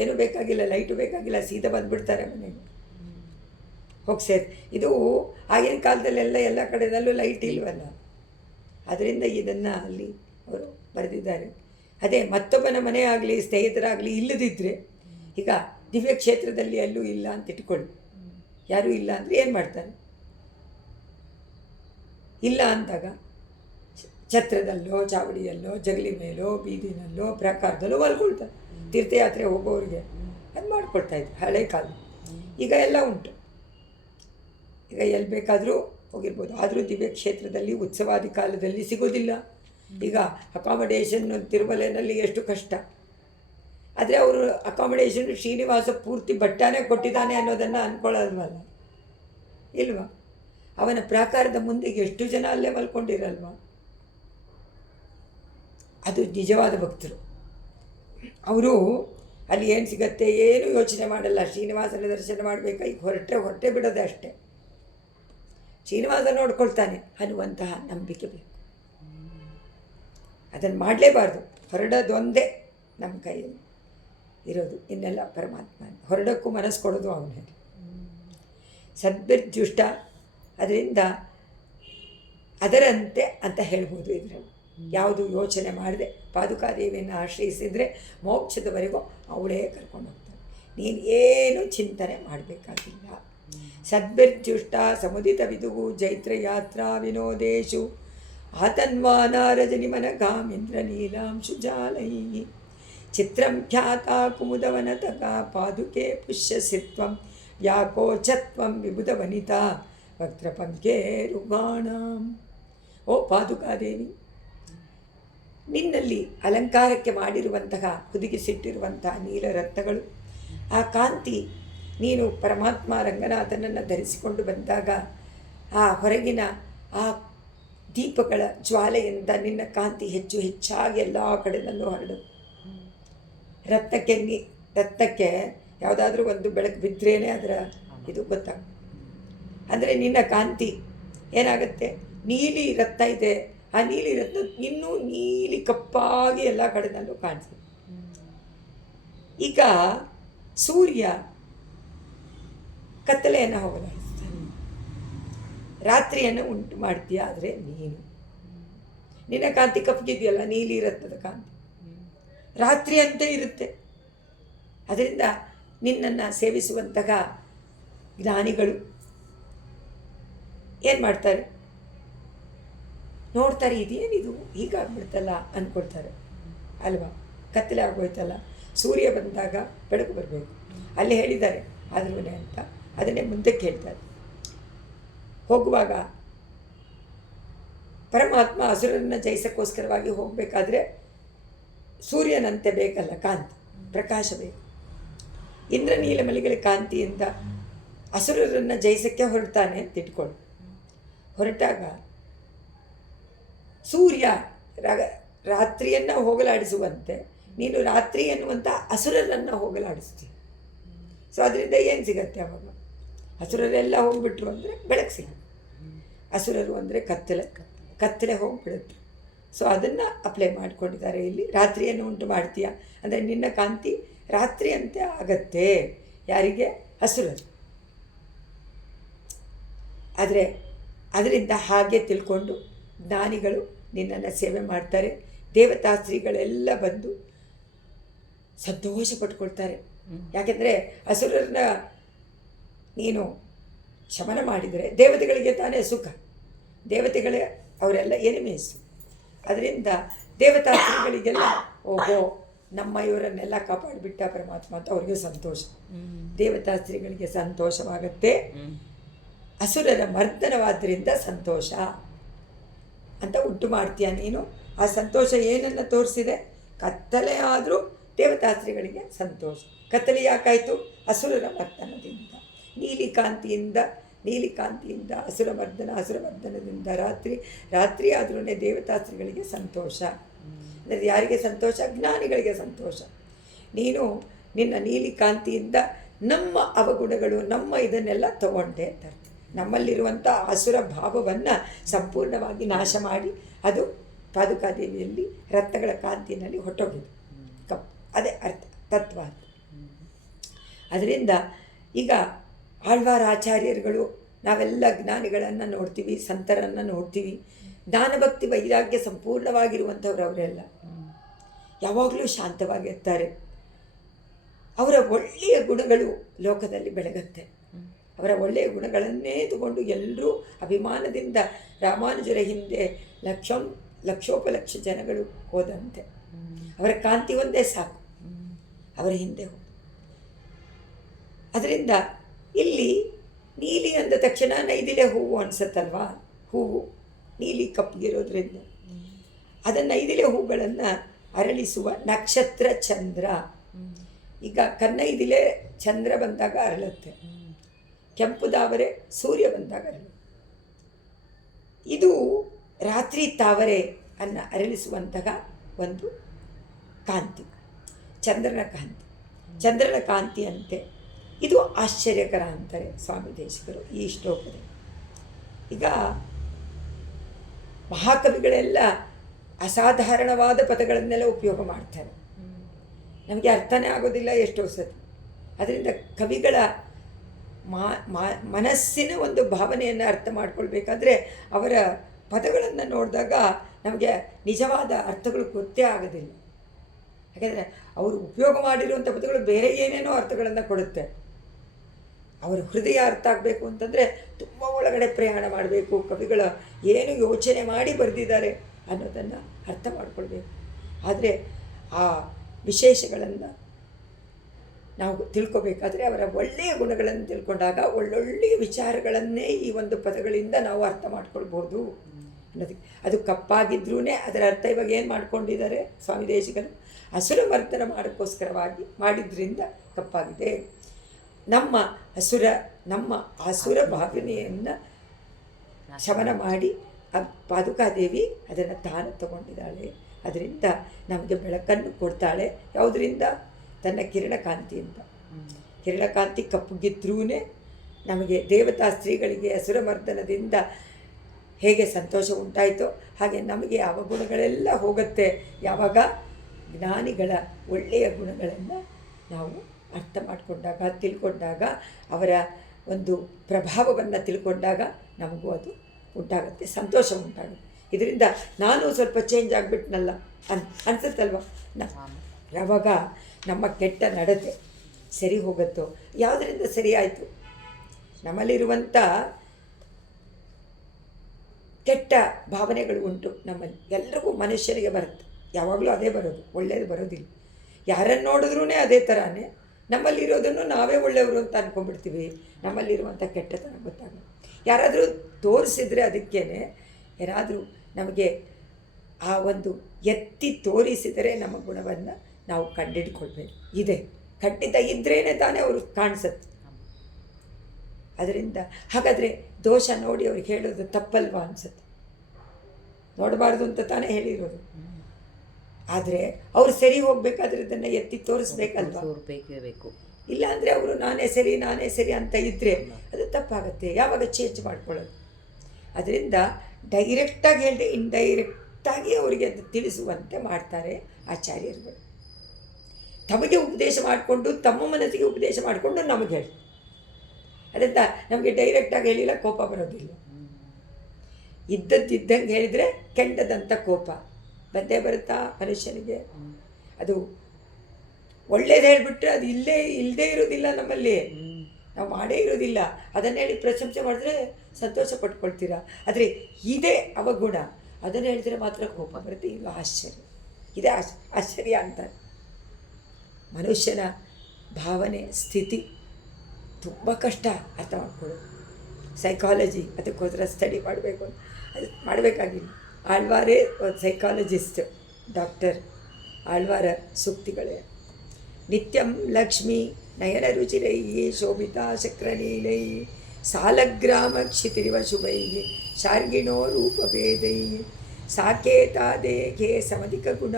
ಏನೂ ಬೇಕಾಗಿಲ್ಲ, ಲೈಟು ಬೇಕಾಗಿಲ್ಲ, ಸೀದಾ ಬಂದುಬಿಡ್ತಾರೆ ಮನೆಗೆ ಹೋಗಿ ಸೇರಿ. ಇದು ಆಗಿನ ಕಾಲದಲ್ಲೆಲ್ಲ ಎಲ್ಲ ಕಡೆಯಲ್ಲೂ ಲೈಟ್ ಇಲ್ವಲ್ಲ, ಅದರಿಂದ ಇದನ್ನು ಅಲ್ಲಿ ಅವರು ಬರೆದಿದ್ದಾರೆ. ಅದೇ ಮತ್ತೊಬ್ಬನ ಮನೆ ಆಗಲಿ ಸ್ನೇಹಿತರಾಗಲಿ ಇಲ್ಲದಿದ್ದರೆ, ಈಗ ದಿವ್ಯ ಕ್ಷೇತ್ರದಲ್ಲಿ ಎಲ್ಲೂ ಇಲ್ಲ ಅಂತ ಇಟ್ಕೊಳ್ಳಿ, ಯಾರೂ ಇಲ್ಲ ಅಂದರೆ ಏನು ಮಾಡ್ತಾರೆ? ಇಲ್ಲ ಅಂದಾಗ ಛತ್ರದಲ್ಲೋ, ಚಾವಡಿಯಲ್ಲೋ, ಜಗಲಿ ಮೇಲೋ, ಬೀದಿನಲ್ಲೋ, ಪ್ರಾಕಾರದಲ್ಲೋ ಮಲ್ಕೊಳ್ತಾರೆ. ತೀರ್ಥಯಾತ್ರೆ ಹೋಗೋರಿಗೆ ಅದು ಮಾಡ್ಕೊಳ್ತಾಯಿದ್ರು ಹಳೆ ಕಾಲ. ಈಗ ಎಲ್ಲ ಉಂಟು, ಈಗ ಎಲ್ಲಿ ಬೇಕಾದರೂ ಹೋಗಿರ್ಬೋದು. ಆದರೂ ದಿವ್ಯ ಕ್ಷೇತ್ರದಲ್ಲಿ ಉತ್ಸವಾದಿ ಕಾಲದಲ್ಲಿ ಸಿಗೋದಿಲ್ಲ. ಈಗ ಅಕಾಮಡೇಷನ್ ತಿರುಮಲೆಯಲ್ಲಿ ಎಷ್ಟು ಕಷ್ಟ. ಆದರೆ ಅವರು ಅಕಾಮಡೇಷನ್ ಶ್ರೀನಿವಾಸ ಪೂರ್ತಿ ಬಟ್ಟಾನೇ ಕೊಟ್ಟಿದ್ದಾನೆ ಅನ್ನೋದನ್ನು ಅಂದ್ಕೊಳ್ಳಲ್ವಲ್ಲ, ಇಲ್ವಾ? ಅವನ ಪ್ರಾಕಾರದ ಮುಂದೆ ಎಷ್ಟು ಜನ ಅಲ್ಲೇ ಮಲ್ಕೊಂಡಿರಲ್ವ? ಅದು ನಿಜವಾದ ಭಕ್ತರು. ಅವರು ಅಲ್ಲಿ ಏನು ಸಿಗತ್ತೆ ಏನೂ ಯೋಚನೆ ಮಾಡಲ್ಲ. ಶ್ರೀನಿವಾಸನ ದರ್ಶನ ಮಾಡಬೇಕಾ, ಈಗ ಹೊರಟೆ ಬಿಡೋದೆ ಅಷ್ಟೇ. ಶ್ರೀನಿವಾಸ ನೋಡ್ಕೊಳ್ತಾನೆ ಅನ್ನುವಂತಹ ನಂಬಿಕೆ ಬೇಕು. ಅದನ್ನು ಮಾಡಲೇಬಾರ್ದು. ಹೊರಡೋದೊಂದೇ ನಮ್ಮ ಕೈಯಲ್ಲಿ ಇರೋದು, ಇನ್ನೆಲ್ಲ ಪರಮಾತ್ಮ. ಹೊರಡೋಕ್ಕೂ ಮನಸ್ಸು ಕೊಡೋದು ಅವನೇ. ಸದ್ಭಿರ್ಜುಷ್ಟ, ಅದರಿಂದ ಅದರಂತೆ ಅಂತ ಹೇಳ್ಬೋದು. ಇದರಲ್ಲಿ ಯಾವುದು ಯೋಚನೆ ಮಾಡದೆ ಪಾದುಕಾದೇವಿಯನ್ನು ಆಶ್ರಯಿಸಿದರೆ ಮೋಕ್ಷದವರೆಗೂ ಅವಳೇ ಕರ್ಕೊಂಡು ಹೋಗ್ತಾಳೆ. ನೀನು ಏನು ಚಿಂತನೆ ಮಾಡಬೇಕಾಗಿಲ್ಲ. ಸದ್ಭಿರ್ಜುಷ್ಟ ಸಮುದಿತ ವಿದುವು ಜೈತ್ರ ಯಾತ್ರಾ ವಿನೋದೇಶು ಆತನ್ವಾನಾರಜನಿ ಮನಗಾಮಿಂದ್ರ ನೀಲಾಂಶು ಜಾಲೈ ಚಿತ್ರಂ ಖ್ಯಾತ ಕುಮುದವನತಕ ಪಾದುಕೆ ಪುಷ್ಯಸಿತ್ವಂ ವ್ಯಾಕೋಚತ್ವಂ ವಿಬುಧ ವನಿತಾ ವಕ್ತ್ರಪಂಕೆ ರುಗಾಣಂ. ಓ ಪಾದುಕಾದೇವಿ, ನಿನ್ನಲ್ಲಿ ಅಲಂಕಾರಕ್ಕೆ ಮಾಡಿರುವಂತಹ ಹುದುಗಿಸಿಟ್ಟಿರುವಂತಹ ನೀಲರತ್ನಗಳು, ಆ ಕಾಂತಿ, ನೀನು ಪರಮಾತ್ಮ ರಂಗನಾಥನನ್ನು ಧರಿಸಿಕೊಂಡು ಬಂದಾಗ ಆ ಹೊರಗಿನ ಆ ದೀಪಗಳ ಜ್ವಾಲೆಯಿಂದ ನಿನ್ನ ಕಾಂತಿ ಹೆಚ್ಚು ಹೆಚ್ಚಾಗಿ ಎಲ್ಲ ಕಡೆಯಲ್ಲೂ ಹರಡು. ರತ್ನಕ್ಕೆ ಯಾವುದಾದ್ರೂ ಒಂದು ಬೆಳಕು ಬಿದ್ರೇ ಅದರ ಇದು ಗೊತ್ತಾಗುತ್ತೆ. ಅಂದರೆ ನಿನ್ನ ಕಾಂತಿ ಏನಾಗುತ್ತೆ, ನೀಲಿ ರತ್ನ ಇದೆ, ಆ ನೀಲಿ ರತ್ನ ಇನ್ನೂ ನೀಲಿ ಕಪ್ಪಾಗಿ ಎಲ್ಲ ಕಡೆಯಲ್ಲೂ ಕಾಣಿಸ್ತದೆ. ಈಗ ಸೂರ್ಯ ಕತ್ತಲೆಯನ್ನು ಹೋಗಲಾಡಿಸ್ತಾನೆ, ರಾತ್ರಿಯನ್ನು ಉಂಟು ಮಾಡ್ತೀಯ. ಆದರೆ ನಿನ್ನ ಕಾಂತಿ ಕಪ್ಪಗಿದೆಯಲ್ಲ, ನೀಲಿ ರತ್ನದ ಕಾಂತಿ ರಾತ್ರಿ ಅಂತ ಇರುತ್ತೆ. ಅದರಿಂದ ನಿನ್ನನ್ನು ಸೇವಿಸುವಂತಹ ಜ್ಞಾನಿಗಳು ಏನು ಮಾಡ್ತಾರೆ, ನೋಡ್ತಾರೆ, ಇದೇನಿದು ಹೀಗಾಗ್ಬಿಡ್ತಲ್ಲ ಅಂದ್ಕೊಳ್ತಾರೆ ಅಲ್ವಾ. ಕತ್ತಲೆ ಆಗೋಯ್ತಲ್ಲ, ಸೂರ್ಯ ಬಂದಾಗ ಬೆಳಕು ಬರಬೇಕು. ಅಲ್ಲಿ ಹೇಳಿದ್ದಾರೆ ಆದ್ರೂ ಅಂತ, ಅದನ್ನೇ ಮುಂದಕ್ಕೆ ಹೇಳ್ತಾರೆ. ಹೋಗುವಾಗ ಪರಮಾತ್ಮ ಅಸುರರನ್ನು ಜಯಿಸೋಕ್ಕೋಸ್ಕರವಾಗಿ ಹೋಗಬೇಕಾದ್ರೆ ಸೂರ್ಯನಂತೆ ಬೇಕಲ್ಲ ಕಾಂತಿ, ಪ್ರಕಾಶ ಬೇಕು. ಇಂದ್ರನೀಲಮಣಿಗಳ ಕಾಂತಿಯಿಂದ ಅಸುರರನ್ನು ಜಯಿಸಕ್ಕೆ ಹೊರಡ್ತಾನೆ ಅಂತ ಇಟ್ಕೊಳ್ಳಿ. ಹೊರಟಾಗ ಸೂರ್ಯ ರಾತ್ರಿಯನ್ನು ಹೋಗಲಾಡಿಸುವಂತೆ ನೀನು ರಾತ್ರಿ ಎನ್ನುವಂಥ ಅಸುರರನ್ನು ಹೋಗಲಾಡಿಸ್ತೀವಿ. ಸೊ ಅದರಿಂದ ಏನು ಸಿಗತ್ತೆ ಅವಾಗ? ಅಸುರರೆಲ್ಲ ಹೋಗಿಬಿಟ್ರು ಅಂದರೆ ಬೆಳಕು ಸಿಗುತ್ತೆ. ಅಸುರರು ಅಂದರೆ ಕತ್ತಲೆ ಹೋಗಿಬಿಡುತ್ತೆ. ಸೊ ಅದನ್ನು ಅಪ್ಲೈ ಮಾಡಿಕೊಂಡಿದ್ದಾರೆ ಇಲ್ಲಿ. ರಾತ್ರಿಯನ್ನು ಉಂಟು ಮಾಡ್ತೀಯ ಅಂದರೆ ನಿನ್ನ ಕಾಂತಿ ರಾತ್ರಿ ಅಂತೆ ಆಗತ್ತೆ. ಯಾರಿಗೆ? ಅಸುರರು. ಆದರೆ ಅದರಿಂದ ಹಾಗೆ ತಿಳ್ಕೊಂಡು ಜ್ಞಾನಿಗಳು ನಿನ್ನನ್ನು ಸೇವೆ ಮಾಡ್ತಾರೆ. ದೇವತಾಸ್ತ್ರೀಗಳೆಲ್ಲ ಬಂದು ಸಂತೋಷ ಪಟ್ಕೊಳ್ತಾರೆ. ಯಾಕೆಂದರೆ ಅಸುರರನ್ನ ನೀನು ಶಮನ ಮಾಡಿದರೆ ದೇವತೆಗಳಿಗೆ ತಾನೇ ಸುಖ. ದೇವತೆಗಳೇ ಅವರೆಲ್ಲ ಎನಿಮೀಸು. ಅದರಿಂದ ದೇವತಾಸ್ತ್ರೀಗಳಿಗೆಲ್ಲ ಓಹೋ ನಮ್ಮ ಇವರನ್ನೆಲ್ಲ ಕಾಪಾಡಿಬಿಟ್ಟ ಪರಮಾತ್ಮ ಅಂತ ಅವ್ರಿಗೆ ಸಂತೋಷ. ದೇವತಾಸ್ತ್ರೀಗಳಿಗೆ ಸಂತೋಷವಾಗತ್ತೆ. ಅಸುರರ ಮರ್ದನವಾದ್ದರಿಂದ ಸಂತೋಷ ಅಂತ ಉಂಟು ಮಾಡ್ತೀಯ ನೀನು. ಆ ಸಂತೋಷ ಏನನ್ನು ತೋರಿಸಿದೆ? ಕತ್ತಲೆ ಆದರೂ ದೇವತಾಸ್ತ್ರೀಗಳಿಗೆ ಸಂತೋಷ. ಕತ್ತಲೆ ಯಾಕಾಯಿತು? ಅಸುರರ ಮರ್ದನದಿಂದ. ನೀಲಿಕಾಂತಿಯಿಂದ ಅಸುರಮರ್ದನದಿಂದ ರಾತ್ರಿ ಆದ್ರೂ ದೇವತಾಸ್ತ್ರೀಗಳಿಗೆ ಸಂತೋಷ. ಅಂದರೆ ಯಾರಿಗೆ ಸಂತೋಷ? ಜ್ಞಾನಿಗಳಿಗೆ ಸಂತೋಷ. ನೀನು ನಿನ್ನ ನೀಲಿಕಾಂತಿಯಿಂದ ನಮ್ಮ ಅವಗುಣಗಳು ನಮ್ಮ ಇದನ್ನೆಲ್ಲ ತಗೊಂಡೆ ಅಂತ. ನಮ್ಮಲ್ಲಿರುವಂಥ ಅಸುರ ಭಾವವನ್ನು ಸಂಪೂರ್ಣವಾಗಿ ನಾಶ ಮಾಡಿ ಅದು ಪಾದುಕಾದೇವಿಯಲ್ಲಿ ರತ್ನಗಳ ಕಾಂತಿನಲ್ಲಿ ಹೊಟ್ಟೋಗಿದೆ. ಅದೇ ಅರ್ಥ ತತ್ವ. ಅದರಿಂದ ಈಗ ಆಳ್ವಾರ ಆಚಾರ್ಯರುಗಳು ನಾವೆಲ್ಲ ಜ್ಞಾನಿಗಳನ್ನು ನೋಡ್ತೀವಿ, ಸಂತರನ್ನು ನೋಡ್ತೀವಿ. ಜ್ಞಾನಭಕ್ತಿ ವೈರಾಗ್ಯ ಸಂಪೂರ್ಣವಾಗಿರುವಂಥವ್ರು ಅವರೆಲ್ಲ ಯಾವಾಗಲೂ ಶಾಂತವಾಗಿರ್ತಾರೆ. ಅವರ ಒಳ್ಳೆಯ ಗುಣಗಳು ಲೋಕದಲ್ಲಿ ಬೆಳಗತ್ತೆ. ಅವರ ಒಳ್ಳೆಯ ಗುಣಗಳನ್ನೇ ತಗೊಂಡು ಎಲ್ಲರೂ ಅಭಿಮಾನದಿಂದ ರಾಮಾನುಜರ ಹಿಂದೆ ಲಕ್ಷೋಪಲಕ್ಷ ಜನಗಳು ಹೋದಂತೆ ಅವರ ಕಾಂತಿ ಒಂದೇ ಸಾಕು, ಅವರ ಹಿಂದೆ ಹೋಗಿ. ಅದರಿಂದ ಇಲ್ಲಿ ನೀಲಿ ಅಂದ ತಕ್ಷಣ ನೈದಿಲೆ ಹೂವು ಅನಿಸುತ್ತಲ್ವಾ? ಹೂವು ನೀಲಿ ಕಪ್ಪಗಿರೋದ್ರಿಂದ ಅದನ್ನು ನೈದಿಲೆ ಹೂಗಳನ್ನು ಅರಳಿಸುವ ನಕ್ಷತ್ರ ಚಂದ್ರ. ಈಗ ಕನ್ನೈದಿಲೆ ಚಂದ್ರ ಬಂದಾಗ ಅರಳುತ್ತೆ, ಕೆಂಪು ತಾವರೆ ಸೂರ್ಯ ಬಂದಾಗ ಅರಳುತ್ತೆ. ಇದು ರಾತ್ರಿ ತಾವರೆ ಅನ್ನು ಅರಳಿಸುವಂತಹ ಒಂದು ಕಾಂತಿ, ಚಂದ್ರನ ಕಾಂತಿ ಅಂತೆ. ಇದು ಆಶ್ಚರ್ಯಕರ ಅಂತಾರೆ ಸ್ವಾಮಿ ದೇಶಿಕರು ಈ ಶ್ಲೋಕದಲ್ಲಿ. ಈಗ ಮಹಾಕವಿಗಳೆಲ್ಲ ಅಸಾಧಾರಣವಾದ ಪದಗಳನ್ನೆಲ್ಲ ಉಪಯೋಗ ಮಾಡ್ತಾರೆ, ನಮಗೆ ಅರ್ಥನೇ ಆಗೋದಿಲ್ಲ ಎಷ್ಟೋ ಸತಿ. ಅದರಿಂದ ಕವಿಗಳ ಮನಸ್ಸಿನ ಒಂದು ಭಾವನೆಯನ್ನು ಅರ್ಥ ಮಾಡ್ಕೊಳ್ಬೇಕಾದ್ರೆ ಅವರ ಪದಗಳನ್ನು ನೋಡಿದಾಗ ನಮಗೆ ನಿಜವಾದ ಅರ್ಥಗಳು ಗೊತ್ತೇ ಆಗೋದಿಲ್ಲ. ಯಾಕೆಂದರೆ ಅವರು ಉಪಯೋಗ ಮಾಡಿರುವಂಥ ಪದಗಳು ಬೇರೆ ಏನೇನೋ ಅರ್ಥಗಳನ್ನು ಕೊಡುತ್ತೆ. ಅವರ ಹೃದಯ ಅರ್ಥ ಆಗಬೇಕು ಅಂತಂದರೆ ತುಂಬ ಒಳಗಡೆ ಪ್ರಯಾಣ ಮಾಡಬೇಕು. ಕವಿಗಳ ಏನು ಯೋಚನೆ ಮಾಡಿ ಬರೆದಿದ್ದಾರೆ ಅನ್ನೋದನ್ನು ಅರ್ಥ ಮಾಡ್ಕೊಳ್ಬೇಕು. ಆದರೆ ಆ ವಿಶೇಷಗಳನ್ನು ನಾವು ತಿಳ್ಕೊಬೇಕಾದ್ರೆ ಅವರ ಒಳ್ಳೆಯ ಗುಣಗಳನ್ನು ತಿಳ್ಕೊಂಡಾಗ ಒಳ್ಳೊಳ್ಳೆಯ ವಿಚಾರಗಳನ್ನೇ ಈ ಒಂದು ಪದಗಳಿಂದ ನಾವು ಅರ್ಥ ಮಾಡ್ಕೊಳ್ಬೋದು ಅನ್ನೋದಕ್ಕೆ. ಅದು ಕಪ್ಪಾಗಿದ್ರೂ ಅದರ ಅರ್ಥ ಇವಾಗ ಏನು ಮಾಡ್ಕೊಂಡಿದ್ದಾರೆ ಸ್ವಾಮಿ ದೇಶಿಕರು? ಅಸುರ ಮರ್ದನ ಮಾಡೋಕ್ಕೋಸ್ಕರವಾಗಿ ಮಾಡಿದ್ರಿಂದ ಕಪ್ಪಾಗಿದೆ. ನಮ್ಮ ಆಸುರ ಭಾವನೆಯನ್ನು ಶಮನ ಮಾಡಿ ಆ ಪಾದುಕಾದೇವಿ ಅದನ್ನು ತಾನು ತಗೊಂಡಿದ್ದಾಳೆ. ಅದರಿಂದ ನಮಗೆ ಬೆಳಕನ್ನು ಕೊಡ್ತಾಳೆ. ಯಾವುದರಿಂದ? ತನ್ನ ಕಿರಣಕಾಂತಿಯಿಂದ. ಕಿರಣಕಾಂತಿ ಕಪ್ಪುಗಿದ್ರೂ ನಮಗೆ ದೇವತಾ ಸ್ತ್ರೀಗಳಿಗೆ ಅಸುರಮರ್ದನದಿಂದ ಹೇಗೆ ಸಂತೋಷ ಉಂಟಾಯಿತೋ ಹಾಗೆ ನಮಗೆ ಅವಗುಣಗಳೆಲ್ಲ ಹೋಗುತ್ತೆ ಯಾವಾಗ ಜ್ಞಾನಿಗಳ ಒಳ್ಳೆಯ ಗುಣಗಳನ್ನು ನಾವು ಅರ್ಥ ಮಾಡಿಕೊಂಡಾಗ, ತಿಳ್ಕೊಂಡಾಗ, ಅವರ ಒಂದು ಪ್ರಭಾವವನ್ನು ತಿಳ್ಕೊಂಡಾಗ ನಮಗೂ ಅದು ಉಂಟಾಗುತ್ತೆ, ಸಂತೋಷ ಉಂಟಾಗುತ್ತೆ. ಇದರಿಂದ ನಾನು ಸ್ವಲ್ಪ ಚೇಂಜ್ ಆಗಿಬಿಟ್ನಲ್ಲ ಅನ್ಸುತ್ತಲ್ವ. ಯಾವಾಗ ನಮ್ಮ ಕೆಟ್ಟ ನಡತೆ ಸರಿ ಹೋಗುತ್ತೋ, ಯಾವುದರಿಂದ ಸರಿ ಆಯಿತು? ನಮ್ಮಲ್ಲಿರುವಂಥ ಕೆಟ್ಟ ಭಾವನೆಗಳು ಉಂಟು ನಮ್ಮಲ್ಲಿ. ಎಲ್ರಿಗೂ ಮನುಷ್ಯನಿಗೆ ಬರುತ್ತೆ, ಯಾವಾಗಲೂ ಅದೇ ಬರೋದು, ಒಳ್ಳೆಯದು ಬರೋದಿಲ್ಲ. ಯಾರನ್ನು ನೋಡಿದ್ರೂ ಅದೇ ಥರನೇ. ನಮ್ಮಲ್ಲಿರೋದನ್ನು ನಾವೇ ಒಳ್ಳೆಯವರು ಅಂತ ಅಂದ್ಕೊಂಡ್ಬಿಡ್ತೀವಿ. ನಮ್ಮಲ್ಲಿರುವಂಥ ಕೆಟ್ಟತನ ಗೊತ್ತಾಗಲ್ಲ. ಯಾರಾದರೂ ತೋರಿಸಿದ್ರೆ ಅದಕ್ಕೇ ಯಾರಾದರೂ ನಮಗೆ ಆ ಒಂದು ಎತ್ತಿ ತೋರಿಸಿದರೆ ನಮ್ಮ ಗುಣವನ್ನು ನಾವು ಕಂಡಿಡ್ಕೊಳ್ಬೇಕು. ಇದೆ ಖಂಡಿತ ಇದ್ರೇ ತಾನೇ ಅವರು ಕಾಣಿಸುತ್ತೆ. ಅದರಿಂದ ಹಾಗಾದರೆ ದೋಷ ನೋಡಿ ಅವ್ರಿಗೆ ಹೇಳೋದು ತಪ್ಪಲ್ವಾ ಅನಿಸುತ್ತೆ. ನೋಡಬಾರ್ದು ಅಂತ ತಾನೇ ಹೇಳಿರೋದು. ಆದರೆ ಅವರು ಸರಿ ಹೋಗಬೇಕಾದ್ರೆ ಇದನ್ನು ಎತ್ತಿ ತೋರಿಸ್ಬೇಕಲ್ವಾ? ಬೇಕು. ಇಲ್ಲ ಅಂದರೆ ಅವರು ನಾನೇ ಸರಿ ಅಂತ ಇದ್ದರೆ ಅದು ತಪ್ಪಾಗುತ್ತೆ. ಯಾವಾಗ ಚೇಂಜ್ ಮಾಡ್ಕೊಳ್ಳೋದು? ಅದರಿಂದ ಡೈರೆಕ್ಟಾಗಿ ಹೇಳಿದೆ ಇಂಡೈರೆಕ್ಟಾಗಿ ಅವರಿಗೆ ಅದು ತಿಳಿಸುವಂತೆ ಮಾಡ್ತಾರೆ ಆಚಾರ್ಯರುಗಳು. ತಮಗೆ ಉಪದೇಶ ಮಾಡಿಕೊಂಡು ತಮ್ಮ ಮನಸ್ಸಿಗೆ ಉಪದೇಶ ಮಾಡಿಕೊಂಡು ನಮಗೆ ಹೇಳಿ. ಅದರಿಂದ ನಮಗೆ ಡೈರೆಕ್ಟಾಗಿ ಹೇಳಿಲ್ಲ, ಕೋಪ ಬರೋದಿಲ್ಲ. ಇದ್ದಂಗೆ ಹೇಳಿದರೆ ಕೆಂಡದಂಥ ಕೋಪ ಬಂದೇ ಬರುತ್ತಾ ಮನುಷ್ಯನಿಗೆ. ಅದು ಒಳ್ಳೇದು ಹೇಳಿಬಿಟ್ರೆ ಅದು ಇಲ್ಲದೇ ಇರೋದಿಲ್ಲ ನಮ್ಮಲ್ಲಿ, ನಾವು ಮಾಡೇ ಇರೋದಿಲ್ಲ. ಅದನ್ನು ಹೇಳಿ ಪ್ರಶಂಸೆ ಮಾಡಿದ್ರೆ ಸಂತೋಷ ಪಟ್ಕೊಳ್ತೀರಾ. ಆದರೆ ಇದೇ ಅವಗುಣ, ಅದನ್ನು ಹೇಳಿದ್ರೆ ಮಾತ್ರ ಕೋಪ ಬರುತ್ತೆ. ಇದು ಆಶ್ಚರ್ಯ, ಇದೇ ಆಶ್ಚರ್ಯ ಅಂತ. ಮನುಷ್ಯನ ಭಾವನೆ ಸ್ಥಿತಿ ತುಂಬ ಕಷ್ಟ ಅರ್ಥ ಮಾಡ್ಕೊಳ್ಳೋದು. ಸೈಕಾಲಜಿ ಅದಕ್ಕೋಸ್ಕರ ಸ್ಟಡಿ ಮಾಡಬೇಕು, ಅದು ಮಾಡಬೇಕಾಗಿಲ್ಲ. ಆಳ್ವಾರೇ ಸೈಕಾಲಜಿಸ್ಟ್, ಡಾಕ್ಟರ್ ಆಳ್ವಾರ ಸೂಕ್ತಿಗಳೇ. ನಿತ್ಯಂ ಲಕ್ಷ್ಮೀ ನಯನ ರುಚಿರೈ ಶೋಭಿತಾ ಶಕ್ರನೀಲೈ ಸಾಲಗ್ರಾಮ ಕ್ಷಿತಿರಿವ ಶುಭೈ ಶಾರ್ಗಿಣೋ ರೂಪಭೇದೈ ಸಾಕೇತಾ ದೇಹೇ ಸಮಧಿಕ ಗುಣ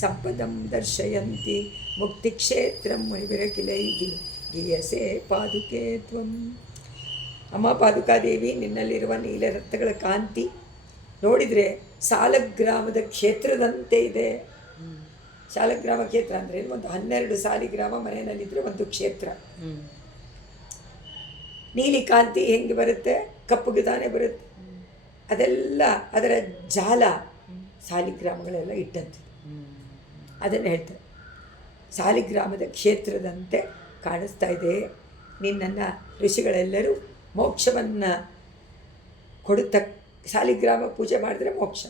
ಸಂಪದಂ ದರ್ಶಯಂತಿ ಮುಕ್ತಿಕ್ಷೇತ್ರಂ ಮುನಿವಿರಕಿಲೈ ಗೀಯಸೆ ಪಾದುಕೆ ತ್ವಂ. ಅಮ್ಮ ಪಾದುಕಾದೇವಿ, ನಿನ್ನಲ್ಲಿರುವ ನೀಲರತ್ನಗಳ ಕಾಂತಿ ನೋಡಿದರೆ ಸಾಲಗ್ರಾಮದ ಕ್ಷೇತ್ರದಂತೆ ಇದೆ. ಸಾಲಗ್ರಾಮ ಕ್ಷೇತ್ರ ಅಂದರೆ ಒಂದು 12 ಸಾಲಿಗ್ರಾಮ ಮನೆಯಲ್ಲಿದ್ದರೆ ಒಂದು ಕ್ಷೇತ್ರ. ನೀಲಿ ಕಾಂತಿ ಹೆಂಗೆ ಬರುತ್ತೆ? ಕಪ್ಪುಗೆ ತಾನೇ ಬರುತ್ತೆ. ಅದೆಲ್ಲ ಅದರ ಜಾಲ ಸಾಲಿಗ್ರಾಮಗಳೆಲ್ಲ ಇಟ್ಟಂತೆ. ಅದನ್ನು ಹೇಳ್ತಾರೆ, ಸಾಲಿಗ್ರಾಮದ ಕ್ಷೇತ್ರದಂತೆ ಕಾಣಿಸ್ತಾ ಇದೆ. ನಿನ್ನನ್ನು ಋಷಿಗಳೆಲ್ಲರೂ ಮೋಕ್ಷವನ್ನು ಕೊಡುತ್ತ ಸಾಲಿಗ್ರಾಮ ಪೂಜೆ ಮಾಡಿದ್ರೆ ಮೋಕ್ಷ.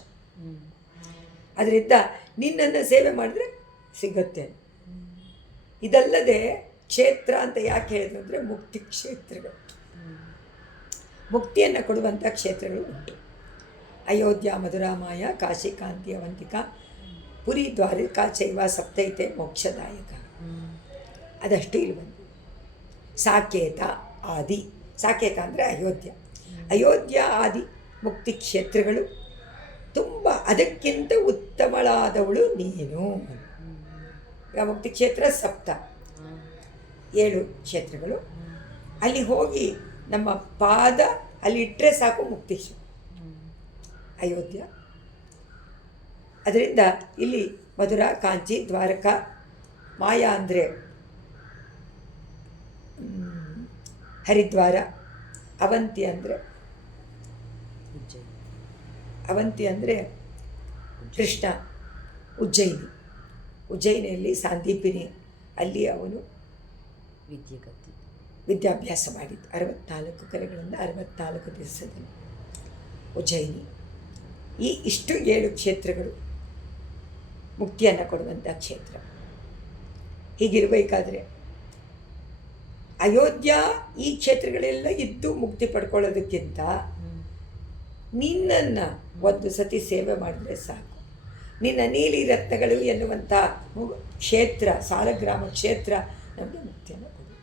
ಅದರಿಂದ ನಿನ್ನನ್ನು ಸೇವೆ ಮಾಡಿದ್ರೆ ಸಿಗುತ್ತೆ. ಇದಲ್ಲದೆ ಕ್ಷೇತ್ರ ಅಂತ ಯಾಕೆ ಹೇಳಿದ್ರು ಅಂದರೆ ಮುಕ್ತಿ ಕ್ಷೇತ್ರಗಳು, ಮುಕ್ತಿಯನ್ನು ಕೊಡುವಂಥ ಕ್ಷೇತ್ರಗಳು ಉಂಟು. ಅಯೋಧ್ಯ, ಮಧುರಾಮಾಯ, ಕಾಶಿ, ಕಾಂತಿ, ಅವಂತಿಕಾ, ಪುರಿ, ದ್ವಾರಕಾ ಚೈವ ಸಪ್ತೈತೆ ಮೋಕ್ಷದಾಯಕ. ಅದಷ್ಟು ಇಲ್ಲಿ ಬಂದು ಸಾಕೇತ ಆದಿ. ಸಾಕೇತ ಅಂದರೆ ಅಯೋಧ್ಯ. ಅಯೋಧ್ಯ ಆದಿ ಮುಕ್ತಿ ಕ್ಷೇತ್ರಗಳು ತುಂಬ. ಅದಕ್ಕಿಂತ ಉತ್ತಮಳಾದವಳು ನೀನು. ಮುಕ್ತಿ ಕ್ಷೇತ್ರ 7 ಕ್ಷೇತ್ರಗಳು. ಅಲ್ಲಿ ಹೋಗಿ ನಮ್ಮ ಪಾದ ಅಲ್ಲಿ ಇಟ್ಟರೆ ಸಾಕು ಮುಕ್ತಿ ಅಯೋಧ್ಯ. ಅದರಿಂದ ಇಲ್ಲಿ ಮಧುರಾ, ಕಾಂಚಿ, ದ್ವಾರಕಾ, ಮಾಯಾ ಅಂದರೆ ಹರಿದ್ವಾರ, ಅವಂತಿ ಅಂದರೆ ಕೃಷ್ಣ, ಉಜ್ಜಯಿನಿಯಲ್ಲಿ ಸಾಂದೀಪಿನಿ, ಅಲ್ಲಿ ಅವನು ವಿದ್ಯಾಭ್ಯಾಸ ಮಾಡಿದ್ದು 64 ಕಲೆಗಳಿಂದ 64 ದಿವಸದಲ್ಲಿ ಉಜ್ಜಯಿನಿ. ಇಷ್ಟು 7 ಕ್ಷೇತ್ರಗಳು ಮುಕ್ತಿಯನ್ನು ಕೊಡುವಂಥ ಕ್ಷೇತ್ರ. ಹೀಗಿರಬೇಕಾದ್ರೆ ಅಯೋಧ್ಯ ಈ ಕ್ಷೇತ್ರಗಳೆಲ್ಲ ಇದ್ದು ಮುಕ್ತಿ ಪಡ್ಕೊಳ್ಳೋದಕ್ಕಿಂತ ನಿನ್ನನ್ನು ಒಂದು ಸತಿ ಸೇವೆ ಮಾಡಿದ್ರೆ ಸಾಕು. ನಿನ್ನ ನೀಲಿ ರತ್ನಗಳು ಎನ್ನುವಂಥ ಕ್ಷೇತ್ರ, ಸಾಲಗ್ರಾಮ ಕ್ಷೇತ್ರ ನಮಗೆ ಮುಕ್ತಿಯನ್ನು ಕೊಡು.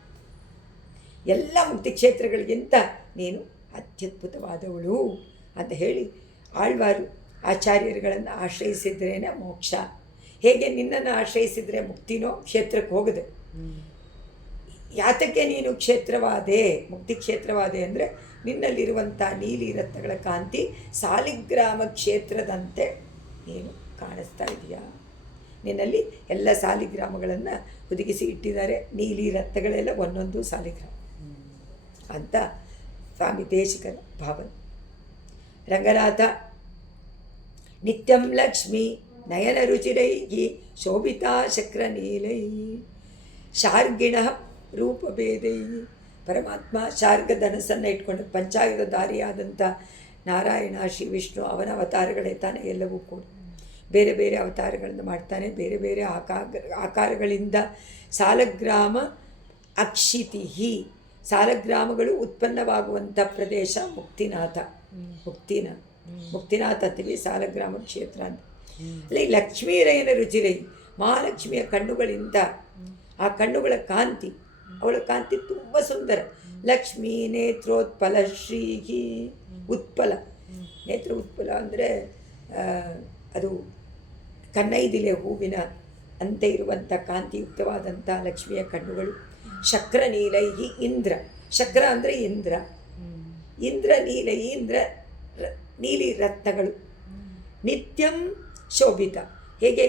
ಎಲ್ಲ ಮುಕ್ತಿ ಕ್ಷೇತ್ರಗಳಿಗಿಂತ ನೀನು ಅತ್ಯದ್ಭುತವಾದವಳು ಅಂತ ಹೇಳಿ ಆಳ್ವಾರು ಆಚಾರ್ಯರುಗಳನ್ನು ಆಶ್ರಯಿಸಿದ್ರೇ ಮೋಕ್ಷ. ಹೇಗೆ ನಿನ್ನನ್ನು ಆಶ್ರಯಿಸಿದರೆ ಮುಕ್ತಿನೋ, ಕ್ಷೇತ್ರಕ್ಕೆ ಹೋಗದೆ. ಯಾತಕ್ಕೆ ನೀನು ಕ್ಷೇತ್ರವಾದೆ, ಮುಕ್ತಿ ಕ್ಷೇತ್ರವಾದೆ ಅಂದರೆ ನಿನ್ನಲ್ಲಿರುವಂಥ ನೀಲಿ ರತ್ನಗಳ ಕಾಂತಿ ಸಾಲಿಗ್ರಾಮ ಕ್ಷೇತ್ರದಂತೆ ನೀನು ಕಾಣಿಸ್ತಾ ಇದೆಯಾ. ನಿನ್ನಲ್ಲಿ ಎಲ್ಲ ಸಾಲಿಗ್ರಾಮಗಳನ್ನು ಹುದುಗಿಸಿ ಇಟ್ಟಿದ್ದಾರೆ. ನೀಲಿ ರತ್ನಗಳೆಲ್ಲ ಒಂದೊಂದು ಸಾಲಿಗ್ರಾಮ ಅಂತ ಸ್ವಾಮಿ ದೇಶಿಕರ ಭಾವನೆ. ರಂಗನಾಥ ನಿತ್ಯಂ ಲಕ್ಷ್ಮೀ ನಯನ ರುಚಿರೈ ಶೋಭಿತಾ ಶಕ್ರನೀಲೈ ಶಾರ್ಗಿಣ ರೂಪಭೇದೈ. ಪರಮಾತ್ಮ ಶಾರ್ಗ ಧನಸ್ಸನ್ನು ಇಟ್ಕೊಂಡು ಪಂಚಾಯುಧಧಾರಿಯಾದಂಥ ನಾರಾಯಣ, ಶ್ರೀ ವಿಷ್ಣು ಅವನ ಅವತಾರಗಳೇ ತಾನೇ ಎಲ್ಲವೂ ಕೂಡ. ಬೇರೆ ಬೇರೆ ಅವತಾರಗಳನ್ನು ಮಾಡ್ತಾನೆ, ಬೇರೆ ಬೇರೆ ಆಕಾರಗಳಿಂದ. ಸಾಲಗ್ರಾಮ ಅಕ್ಷಿತಿ, ಸಾಲಗ್ರಾಮಗಳು ಉತ್ಪನ್ನವಾಗುವಂಥ ಪ್ರದೇಶ ಮುಕ್ತಿನಾಥ. ಮುಕ್ತಿನಾಥ ಅಂತೀವಿ, ಸಾಲಗ್ರಾಮ ಕ್ಷೇತ್ರ ಅಂತ. ಅಲ್ಲಿ ಲಕ್ಷ್ಮೀರಯನ ರುಚಿರೈ, ಮಹಾಲಕ್ಷ್ಮಿಯ ಕಣ್ಣುಗಳಿಂದ ಆ ಕಣ್ಣುಗಳ ಕಾಂತಿ, ಅವಳ ಕಾಂತಿ ತುಂಬ ಸುಂದರ. ಲಕ್ಷ್ಮೀ ನೇತ್ರೋತ್ಪಲ ಶ್ರೀಹಿ, ಉತ್ಪಲ ನೇತ್ರ ಉತ್ಪಲ ಅಂದರೆ ಅದು ಕನ್ನೈದಿಲೆ ಹೂವಿನ ಅಂತೆ ಇರುವಂಥ ಕಾಂತಿಯುಕ್ತವಾದಂಥ ಲಕ್ಷ್ಮಿಯ ಕಣ್ಣುಗಳು. ಶಕ್ರ ನೀಲೈಹಿ, ಇಂದ್ರ, ಶಕ್ರ ಅಂದರೆ ಇಂದ್ರ, ಇಂದ್ರ ನೀಲೈ, ಇಂದ್ರ ನೀಲಿ ರತ್ನಗಳು. ನಿತ್ಯಂ ಶೋಭಿತ, ಹೇಗೆ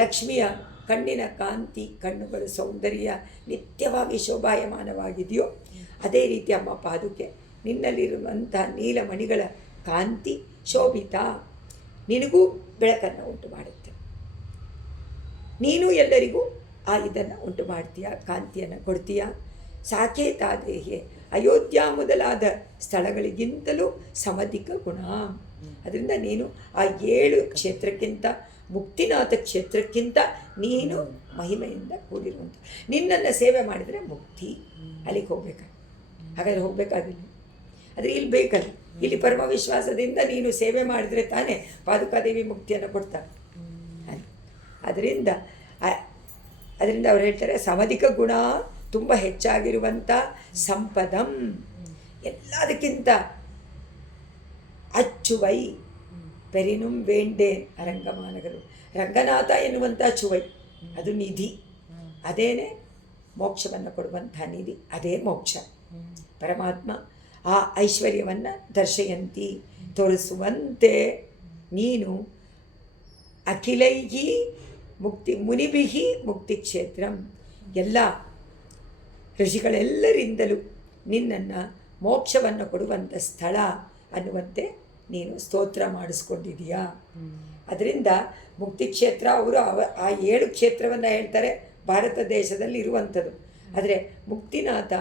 ಲಕ್ಷ್ಮಿಯ ಕಣ್ಣಿನ ಕಾಂತಿ, ಕಣ್ಣುಗಳು ಸೌಂದರ್ಯ ನಿತ್ಯವಾಗಿ ಶೋಭಾಯಮಾನವಾಗಿದೆಯೋ ಅದೇ ರೀತಿ ಅಮ್ಮ ಪಾದುಕೆ ನಿನ್ನಲ್ಲಿರುವಂಥ ನೀಲಮಣಿಗಳ ಕಾಂತಿ ಶೋಭಿತ, ನಿನಗೂ ಬೆಳಕನ್ನು ಉಂಟು ಮಾಡುತ್ತೆ. ನೀನು ಎಲ್ಲರಿಗೂ ಇದನ್ನು ಉಂಟು ಮಾಡ್ತೀಯ, ಕಾಂತಿಯನ್ನು ಕೊಡ್ತೀಯ. ಸಾಕೇತಾದೇಹೆ, ಅಯೋಧ್ಯ ಮೊದಲಾದ ಸ್ಥಳಗಳಿಗಿಂತಲೂ ಸಮಧಿಕ ಗುಣ. ಅದರಿಂದ ನೀನು ಆ 7 ಕ್ಷೇತ್ರಕ್ಕಿಂತ, ಮುಕ್ತಿನಾಥ ಕ್ಷೇತ್ರಕ್ಕಿಂತ ನೀನು ಮಹಿಮೆಯಿಂದ ಕೂಡಿರುವಂಥ. ನಿನ್ನನ್ನು ಸೇವೆ ಮಾಡಿದರೆ ಮುಕ್ತಿ, ಅಲ್ಲಿಗೆ ಹೋಗ್ಬೇಕಾ? ಹಾಗಾದರೆ ಹೋಗಬೇಕಾಗಿಲ್ಲ. ಆದರೆ ಇಲ್ಲಿ ಬೇಕಲ್ಲ, ಇಲ್ಲಿ ಪರಮ ವಿಶ್ವಾಸದಿಂದ ನೀನು ಸೇವೆ ಮಾಡಿದರೆ ತಾನೇ ಪಾದುಕಾದೇವಿ ಮುಕ್ತಿಯನ್ನು ಕೊಡ್ತಾರೆ. ಅದರಿಂದ ಅವ್ರು ಹೇಳ್ತಾರೆ ಸಮಧಿಕ ಗುಣ, ತುಂಬ ಹೆಚ್ಚಾಗಿರುವಂಥ ಸಂಪದಂ, ಎಲ್ಲದಕ್ಕಿಂತ ಅಚ್ಚುವೈ ಪೆರಿನುಂ ವೇಂಡೆ ಅರಂಗಮಾನಗಳು. ರಂಗನಾಥ ಎನ್ನುವಂಥ ಚುವೈ, ಅದು ನಿಧಿ, ಅದೇನೇ ಮೋಕ್ಷವನ್ನು ಕೊಡುವಂಥ ನಿಧಿ, ಅದೇ ಮೋಕ್ಷ. ಪರಮಾತ್ಮ ಆ ಐಶ್ವರ್ಯವನ್ನು ದರ್ಶಯಂತಿ, ತೋರಿಸುವಂತೆ ನೀನು ಅಖಿಲೈಹಿ ಮುಕ್ತಿ ಮುನಿಭಿಹಿ ಮುಕ್ತಿ ಕ್ಷೇತ್ರಂ, ಎಲ್ಲ ಋಷಿಗಳೆಲ್ಲರಿಂದಲೂ ನಿನ್ನನ್ನು ಮೋಕ್ಷವನ್ನು ಕೊಡುವಂಥ ಸ್ಥಳ ಅನ್ನುವಂತೆ ನೀನು ಸ್ತೋತ್ರ ಮಾಡಿಸ್ಕೊಂಡಿದೀಯಾ. ಅದರಿಂದ ಮುಕ್ತಿ ಕ್ಷೇತ್ರ ಅವರು ಆ 7 ಕ್ಷೇತ್ರವನ್ನು ಹೇಳ್ತಾರೆ, ಭಾರತ ದೇಶದಲ್ಲಿ ಇರುವಂಥದ್ದು. ಆದರೆ ಮುಕ್ತಿನಾಥ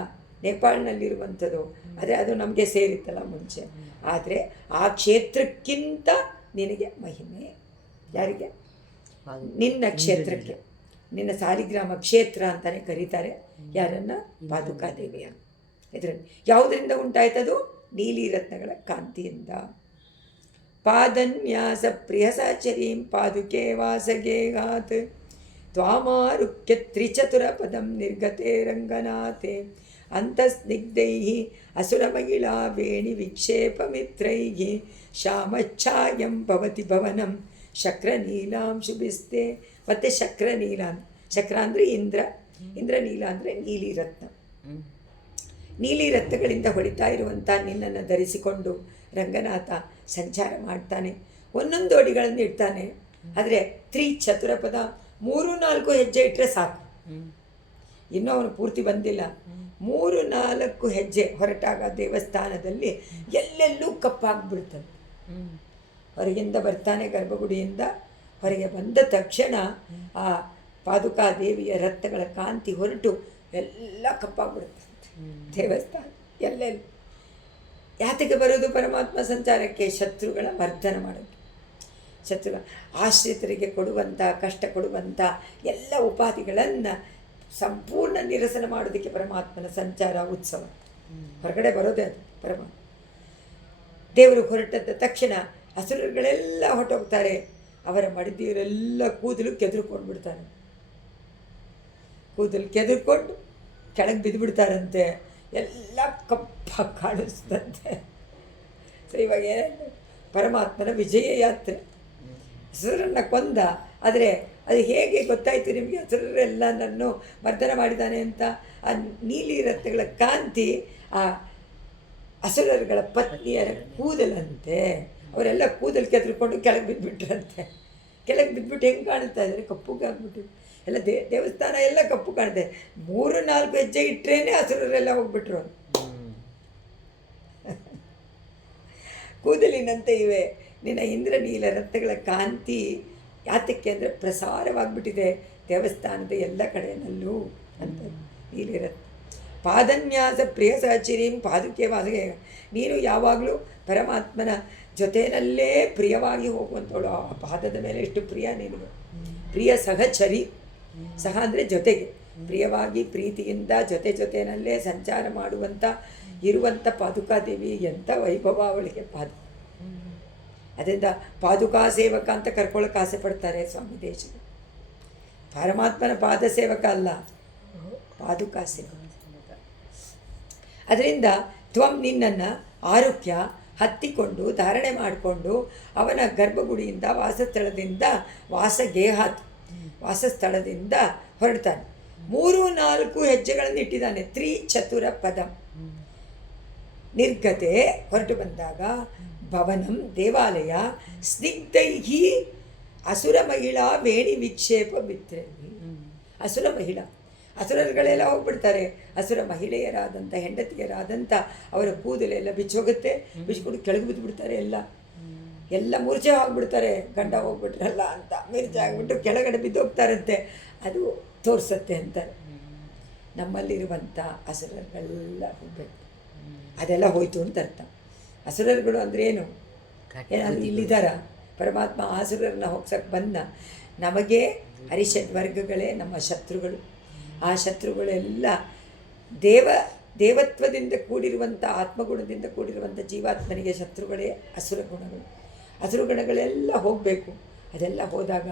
ನೇಪಾಳನಲ್ಲಿರುವಂಥದ್ದು, ಆದರೆ ಅದು ನಮಗೆ ಸೇರಿತ್ತಲ್ಲ ಮುಂಚೆ. ಆದರೆ ಆ ಕ್ಷೇತ್ರಕ್ಕಿಂತ ನಿನಗೆ ಮಹಿಮೆ. ಯಾರಿಗೆ? ನಿನ್ನ ಕ್ಷೇತ್ರಕ್ಕೆ, ನಿನ್ನ ಸಾಲಿಗ್ರಾಮ ಕ್ಷೇತ್ರ ಅಂತಲೇ ಕರೀತಾರೆ. ಯಾರನ್ನು? ಪಾದುಕಾದೇವಿಯನ್ನು. ಇದರಲ್ಲಿ ಯಾವುದರಿಂದ ಉಂಟಾಯ್ತದು? ನೀಲಿ ರತ್ನಗಳ ಕಾಂತಿಯಿಂದ. ಪಾದನ್ಯಾಸ ಪ್ರಿಯ ಸಾಚರೀಂ ಪಾದುಕೆ ವಾಸಗೇಗಾತ್ ತ್ವಾಮಾರುಕ್ಯ ತ್ರಿಚತುರ ಪದಂ ನಿರ್ಗತೆ ರಂಗನಾಥೆ ಅಂತಸ್ನಿಗ್ಧೈ ಅಸುರ ಮಹಿಳಾ ವೇಣಿ ವಿಕ್ಷೇಪ ಮಿತ್ರೈ ಶ್ಯಾಮಚ್ಛಾಯಂ ಭವತಿ ಭವನಂ ಶಕ್ರ ನೀಲಾಂಶುಭಿಸ್ತೆ. ಮತ್ತು ಶಕ್ರ ನೀಲ, ಶಕ್ರ ಅಂದರೆ ಇಂದ್ರ, ಇಂದ್ರನೀಲ ಅಂದರೆ ನೀಲಿ ರತ್ನ. ನೀಲಿ ರತ್ನಗಳಿಂದ ಹೊಳಿತಾ ಇರುವಂಥ ನಿನ್ನನ್ನು ಧರಿಸಿಕೊಂಡು ರಂಗನಾಥ ಸಂಚಾರ ಮಾಡ್ತಾನೆ. ಒಂದೊಂದು ಅಡಿಗಳನ್ನು ಇಡ್ತಾನೆ. ಆದರೆ ತ್ರಿಚತುರಪದ 3-4 ಹೆಜ್ಜೆ ಇಟ್ಟರೆ ಸಾಕು. ಇನ್ನೂ ಅವನು ಪೂರ್ತಿ ಬಂದಿಲ್ಲ. 3-4 ಹೆಜ್ಜೆ ಹೊರಟಾಗ ದೇವಸ್ಥಾನದಲ್ಲಿ ಎಲ್ಲೆಲ್ಲೂ ಕಪ್ಪಾಗ್ಬಿಡ್ತದೆ. ಹೊರಗಿಂದ ಬರ್ತಾನೆ, ಗರ್ಭಗುಡಿಯಿಂದ ಹೊರಗೆ ಬಂದ ತಕ್ಷಣ ಆ ಪಾದುಕಾದೇವಿಯ ರತ್ನಗಳ ಕಾಂತಿ ಹೊರಟು ಎಲ್ಲ ಕಪ್ಪಾಗ್ಬಿಡುತ್ತೆ ದೇವಸ್ಥಾನ ಎಲ್ಲೆಲ್ಲೂ. ಯಾತಕ್ಕೆ ಬರೋದು? ಪರಮಾತ್ಮ ಸಂಚಾರಕ್ಕೆ, ಶತ್ರುಗಳ ಮರ್ದನ ಮಾಡೋದು. ಶತ್ರುಗಳ ಆಶ್ರಿತರಿಗೆ ಕೊಡುವಂಥ, ಕಷ್ಟ ಕೊಡುವಂಥ ಎಲ್ಲ ಉಪಾಧಿಗಳನ್ನು ಸಂಪೂರ್ಣ ನಿರಸನ ಮಾಡೋದಕ್ಕೆ ಪರಮಾತ್ಮನ ಸಂಚಾರ ಉತ್ಸವ. ಹೊರಗಡೆ ಬರೋದೇ ಅದು ಪರಮಾತ್ಮ. ದೇವರು ಹೊರಟದ ತಕ್ಷಣ ಅಸುರಗಳೆಲ್ಲ ಹೊರಟೋಗ್ತಾರೆ. ಅವರ ಮಡಿದಿಯವರೆಲ್ಲ ಕೂದಲು ಕೆದರ್ಕೊಂಡು ಬಿಡ್ತಾರೆ. ಕೂದಲು ಕೆದರ್ಕೊಂಡು ಕೆಳಗೆ ಬಿದ್ದುಬಿಡ್ತಾರಂತೆ. ಎಲ್ಲ ಕಪ್ಪಾಗಿ ಕಾಣಿಸ್ತಂತೆ. ಸೊ ಇವಾಗ ಏನಂದ್ರೆ ಪರಮಾತ್ಮನ ವಿಜಯ ಯಾತ್ರೆ. ಅಸುರರನ್ನು ಕೊಂದ. ಆದರೆ ಅದು ಹೇಗೆ ಗೊತ್ತಾಯಿತು ನಿಮಗೆ ಅಸುರರೆಲ್ಲ ನನ್ನನ್ನು ಮರ್ದನ ಮಾಡಿದ್ದಾನೆ ಅಂತ? ಆ ನೀಲಿ ರತ್ನಗಳ ಕಾಂತಿ ಆ ಅಸುರರುಗಳ ಪತ್ನಿಯರ ಕೂದಲಂತೆ. ಅವರೆಲ್ಲ ಕೂದಲು ಕೆದ್ರಿಕೊಂಡು ಕೆಳಗೆ ಬಿದ್ದುಬಿಟ್ರಂತೆ. ಕೆಳಗೆ ಬಿದ್ದುಬಿಟ್ಟು ಹೆಂಗೆ ಕಾಣುತ್ತಾ ಇದ್ದಾರೆ? ಕಪ್ಪುಗಾಗ್ಬಿಟ್ಟು ಎಲ್ಲ ದೇವಸ್ಥಾನ ಎಲ್ಲ ಕಪ್ಪು ಕಾಣುತ್ತೆ. 3-4 ಹೆಜ್ಜೆ ಇಟ್ಟರೇನೆ ಅಸುರರೆಲ್ಲ ಹೋಗ್ಬಿಟ್ರು. ಕೂದಲಿನಂತೆ ಇವೆ ನಿನ್ನ ಇಂದ್ರನೀಲ ರತ್ನಗಳ ಕಾಂತಿ. ಯಾತಕ್ಕೆ ಅಂದರೆ ಪ್ರಸಾರವಾಗಿಬಿಟ್ಟಿದೆ ದೇವಸ್ಥಾನದ ಎಲ್ಲ ಕಡೆಯಲ್ಲೂ ಅಂತ. ನೀಲಿ ರತ್ನ ಪಾದನ್ಯಾಸ ಪ್ರಿಯ ಸಹಚರಿಂ ಪಾದುಕೆ ವಾಸಗೆ. ನೀನು ಯಾವಾಗಲೂ ಪರಮಾತ್ಮನ ಜೊತೆಯಲ್ಲೇ ಪ್ರಿಯವಾಗಿ ಹೋಗುವಂಥವಳು. ಆ ಪಾದದ ಮೇಲೆ ಎಷ್ಟು ಪ್ರಿಯ ನಿನಗೆ. ಪ್ರಿಯ ಸಹಚರಿ. ಸಹ ಅಂದರೆ ಜೊತೆಗೆ, ಪ್ರಿಯವಾಗಿ ಪ್ರೀತಿಯಿಂದ ಜೊತೆಯಲ್ಲೇ ಸಂಚಾರ ಮಾಡುವಂಥ ಇರುವಂಥ ಪಾದುಕಾದೇವಿ. ಎಂಥ ವೈಭವ ಅವಳಿಗೆ ಪಾದ. ಅದರಿಂದ ಪಾದುಕಾ ಸೇವಕ ಅಂತ ಕರ್ಕೊಳ್ಳೋಕೆ ಆಸೆ ಪಡ್ತಾರೆ ಸ್ವಾಮಿ ದೇಶಿಕರು. ಪರಮಾತ್ಮನ ಪಾದ ಸೇವಕ ಅಲ್ಲ, ಪಾದುಕಾ ಸೇವಕ. ಅದರಿಂದ ತ್ವಂ ನಿನ್ನನ್ನು ಆರೋಗ್ಯ ಹತ್ತಿಕೊಂಡು ಧಾರಣೆ ಮಾಡಿಕೊಂಡು ಅವನ ಗರ್ಭಗುಡಿಯಿಂದ ವಾಸಸ್ಥಳದಿಂದ ಹೊರಡ್ತಾನೆ. 3-4 ಹೆಜ್ಜೆಗಳನ್ನು ಇಟ್ಟಿದ್ದಾನೆ. ತ್ರಿಚತುರ ಪದ ನಿರ್ಗತೆ. ಹೊರಟು ಬಂದಾಗ ಭವನಂ ದೇವಾಲಯ ಸ್ನಿಗ್ಧೈಹಿ ಅಸುರ ಮಹಿಳಾ ವೇಣಿ ವಿಕ್ಷೇಪ ಬಿತ್ರೇವಿ. ಅಸುರ ಮಹಿಳಾ ಅಸುರರುಗಳೆಲ್ಲ ಹೋಗ್ಬಿಡ್ತಾರೆ. ಅಸುರ ಮಹಿಳೆಯರಾದಂಥ ಹೆಂಡತಿಯರಾದಂಥ ಅವರ ಕೂದಲೆಲ್ಲ ಬಿಚ್ಚೋಗುತ್ತೆ. ಬಿಚ್ಕೊಂಡು ಕೆಳಗೆ ಬಿದ್ದುಬಿಡ್ತಾರೆ. ಎಲ್ಲ ಮೂರ್ಛೆ ಹೋಗ್ಬಿಡ್ತಾರೆ. ಗಂಡ ಹೋಗ್ಬಿಟ್ರಲ್ಲ ಅಂತ ಮೂರ್ಛೆ ಆಗಿಬಿಟ್ಟು ಕೆಳಗಡೆ ಬಿದ್ದೋಗ್ತಾರಂತೆ. ಅದು ತೋರಿಸತ್ತೆ ಅಂತಾರೆ. ನಮ್ಮಲ್ಲಿರುವಂಥ ಅಸುರರುಗಳೆಲ್ಲ ಹೋಗ್ಬೇಕು. ಅದೆಲ್ಲ ಹೋಯ್ತು ಅಂತ ಅರ್ಥ. ಅಸುರರುಗಳು ಅಂದರೆ ಏನು? ಏನಾದರೂ ಇಲ್ಲಿದ್ದಾರ? ಪರಮಾತ್ಮ ಆಸುರರನ್ನ ಹೋಗ್ಸಕ್ಕೆ ಬಂದ. ನಮಗೆ ಅರಿಷಡ್ ವರ್ಗಗಳೇ ನಮ್ಮ ಶತ್ರುಗಳು. ಆ ಶತ್ರುಗಳೆಲ್ಲ ದೇವತ್ವದಿಂದ ಕೂಡಿರುವಂಥ ಆತ್ಮಗುಣದಿಂದ ಕೂಡಿರುವಂಥ ಜೀವಾತ್ಮನಿಗೆ ಶತ್ರುಗಳೇ ಅಸುರ ಗುಣಗಳು. ಅಸುರ ಗುಣಗಳೆಲ್ಲ ಹೋಗಬೇಕು. ಅದೆಲ್ಲ ಹೋದಾಗ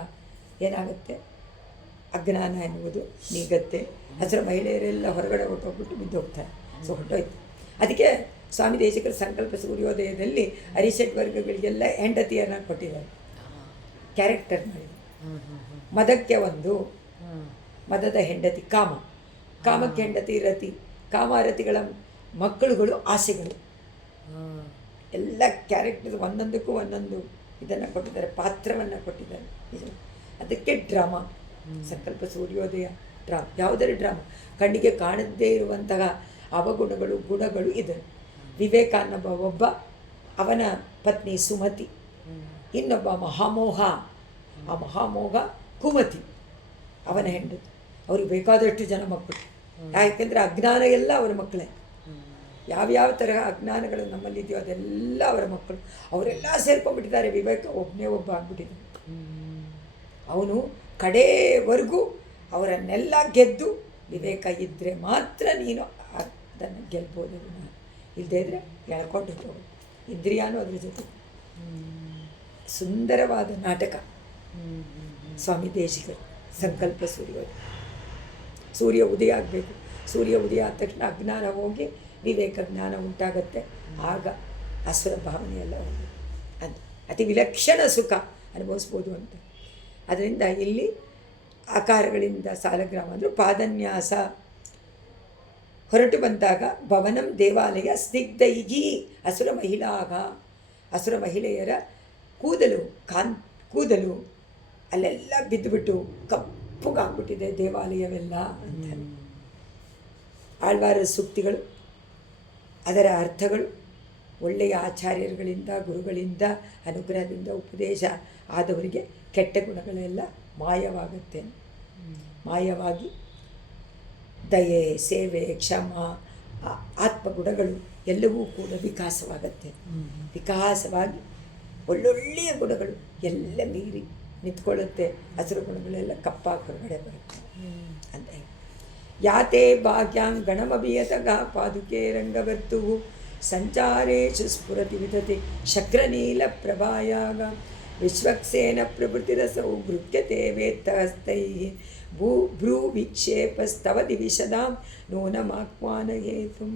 ಏನಾಗುತ್ತೆ? ಅಜ್ಞಾನ ಎನ್ನುವುದು ನೀಗತ್ತೆ. ಅಸುರ ಮಹಿಳೆಯರೆಲ್ಲ ಹೊರಗಡೆ ಹೊರಟೋಗ್ಬಿಟ್ಟು ಬಿದ್ದೋಗ್ತಾರೆ. ಸೊ ಹೊರಟೋಯ್ತು. ಅದಕ್ಕೆ ಸ್ವಾಮಿ ದೇಶಿಕರ ಸಂಕಲ್ಪ ಸೂರ್ಯೋದಯದಲ್ಲಿ ಅರಿಷಡ್ ವರ್ಗಗಳಿಗೆಲ್ಲ ಹೆಂಡತಿಯನ್ನು ಕೊಟ್ಟಿದ್ದಾರೆ. ಕ್ಯಾರೆಕ್ಟರ್ ಮಾಡಿದ್ದಾರೆ. ಮದಕ್ಕೆ ಒಂದು ಮದದ ಹೆಂಡತಿ ಕಾಮ, ಕಾಮಕ್ಕೆ ಹೆಂಡತಿ ರತಿ, ಕಾಮರತಿಗಳ ಮಕ್ಕಳುಗಳು ಆಸೆಗಳು. ಎಲ್ಲ ಕ್ಯಾರೆಕ್ಟರ್ ಒಂದೊಂದಕ್ಕೂ ಒಂದೊಂದು ಇದನ್ನು ಕೊಟ್ಟಿದ್ದಾರೆ, ಪಾತ್ರವನ್ನು ಕೊಟ್ಟಿದ್ದಾರೆ. ಅದಕ್ಕೆ ಡ್ರಾಮಾ, ಸಂಕಲ್ಪ ಸೂರ್ಯೋದಯ ಡ್ರಾಮಾ. ಯಾವುದರ ಡ್ರಾಮಾ? ಕಣ್ಣಿಗೆ ಕಾಣದೇ ಇರುವಂತಹ ಅವಗುಣಗಳು ಗುಣಗಳು ಇದೆ. ವಿವೇಕಾನಂದ ಒಬ್ಬ, ಅವನ ಪತ್ನಿ ಸುಮತಿ, ಇನ್ನೊಬ್ಬ ಮಹಾಮೋಹ, ಆ ಮಹಾಮೋಹ ಕುಮತಿ ಅವನ ಹೆಂಡತಿ. ಅವ್ರಿಗೆ ಬೇಕಾದಷ್ಟು ಜನ ಮಕ್ಕಳು. ಯಾಕೆಂದರೆ ಅಜ್ಞಾನ ಎಲ್ಲ ಅವರ ಮಕ್ಕಳೇ. ಯಾವ್ಯಾವ ತರಹ ಅಜ್ಞಾನಗಳು ನಮ್ಮಲ್ಲಿದೆಯೋ ಅದೆಲ್ಲ ಅವರ ಮಕ್ಕಳು. ಅವರೆಲ್ಲ ಸೇರ್ಕೊಂಡ್ಬಿಟ್ಟಿದ್ದಾರೆ. ವಿವೇಕ ಒಬ್ಬ ಆಗ್ಬಿಟ್ಟಿದ್ದಾನೆ. ಅವನು ಕಡೆವರೆಗೂ ಅವರನ್ನೆಲ್ಲ ಗೆದ್ದು, ವಿವೇಕ ಇದ್ದರೆ ಮಾತ್ರ ನೀನು ಅದನ್ನು ಗೆಲ್ಬೋದು. ಇಲ್ಲದೇ ಇದ್ದರೆ ಎಳ್ಕೊಂಡು ಹೋಗೋದು. ಇಂದ್ರಿಯಾನು ಅದ್ರ ಜೊತೆ. ಸುಂದರವಾದ ನಾಟಕ ಸ್ವಾಮಿ ದೇಶಿಕರು ಸಂಕಲ್ಪ ಸೂರ್ಯೋದಯ. ಸೂರ್ಯ ಉದಯ ಆಗಬೇಕು. ಸೂರ್ಯ ಉದಯ ಆದ ತಕ್ಷಣ ಅಜ್ಞಾನ ಹೋಗಿ ವಿವೇಕ ಜ್ಞಾನ ಉಂಟಾಗತ್ತೆ. ಆಗ ಅಸುರ ಭಾವನೆಯೆಲ್ಲ ಹೋಗಿ ಅಂತ ಅತಿ ವಿಲಕ್ಷಣ ಸುಖ ಅನುಭವಿಸ್ಬೋದು ಅಂತ. ಅದರಿಂದ ಇಲ್ಲಿ ಆಕಾರಗಳಿಂದ ಸಾಲಗ್ರಾಮ ಅಂದರು. ಪಾದನ್ಯಾಸ ಹೊರಟು ಬಂದಾಗ ಭವನಂ ದೇವಾಲಯ ಸ್ನಿಗ್ಧೈಹಿ ಅಸುರ ಮಹಿಳಾಗ. ಅಸುರ ಮಹಿಳೆಯರ ಕೂದಲು ಅಲ್ಲೆಲ್ಲ ಬಿದ್ದುಬಿಟ್ಟು ಕಪ್ಪುಗಾಗ್ಬಿಟ್ಟಿದೆ ದೇವಾಲಯವೆಲ್ಲ ಅಂತ. ಆಳ್ವಾರ ಸೂಕ್ತಿಗಳು, ಅದರ ಅರ್ಥಗಳು ಒಳ್ಳೆಯ ಆಚಾರ್ಯರುಗಳಿಂದ ಗುರುಗಳಿಂದ ಅನುಗ್ರಹದಿಂದ ಉಪದೇಶ ಆದವರಿಗೆ ಕೆಟ್ಟ ಗುಣಗಳೆಲ್ಲ ಮಾಯವಾಗುತ್ತೆ. ಮಾಯವಾಗಿ ದಯೆ, ಸೇವೆ, ಕ್ಷಮ, ಆತ್ಮಗುಣಗಳು ಎಲ್ಲವೂ ಕೂಡ ವಿಕಾಸವಾಗತ್ತೆ. ವಿಕಾಸವಾಗಿ ಒಳ್ಳೊಳ್ಳೆಯ ಗುಣಗಳು ಎಲ್ಲ ಮೀರಿ ನಿಂತ್ಕೊಳ್ಳುತ್ತೆ. ಹಸಿರು ಗುಣಗಳೆಲ್ಲ ಕಪ್ಪಾಗಿ ಹೊರಗಡೆ ಬರುತ್ತೆ ಅಂತ. ಯಾತೆ ಭಾಗ್ಯಾಂಗಣಮಭಿಯತಗ ಪಾದುಕೆ ರಂಗವತ್ತು ಸಂಚಾರೇಶು ಸ್ಫುರತಿ ವಿದತೆ ಶಕ್ರನೀಲ ಪ್ರಭಾಯಾಗ ವಿಶ್ವಕ್ಸೇನ ಪ್ರಭೃತಿರಸೌ ಭೃತ್ಯತೆ ವೇತ್ತಹಸ್ತೈ ಭ್ರೂ ವಿಕ್ಷೇಪಸ್ತವ ದಿವಿಷದಾಂ ನೂನಮಾಕ್ವಾನ ಹೇತು.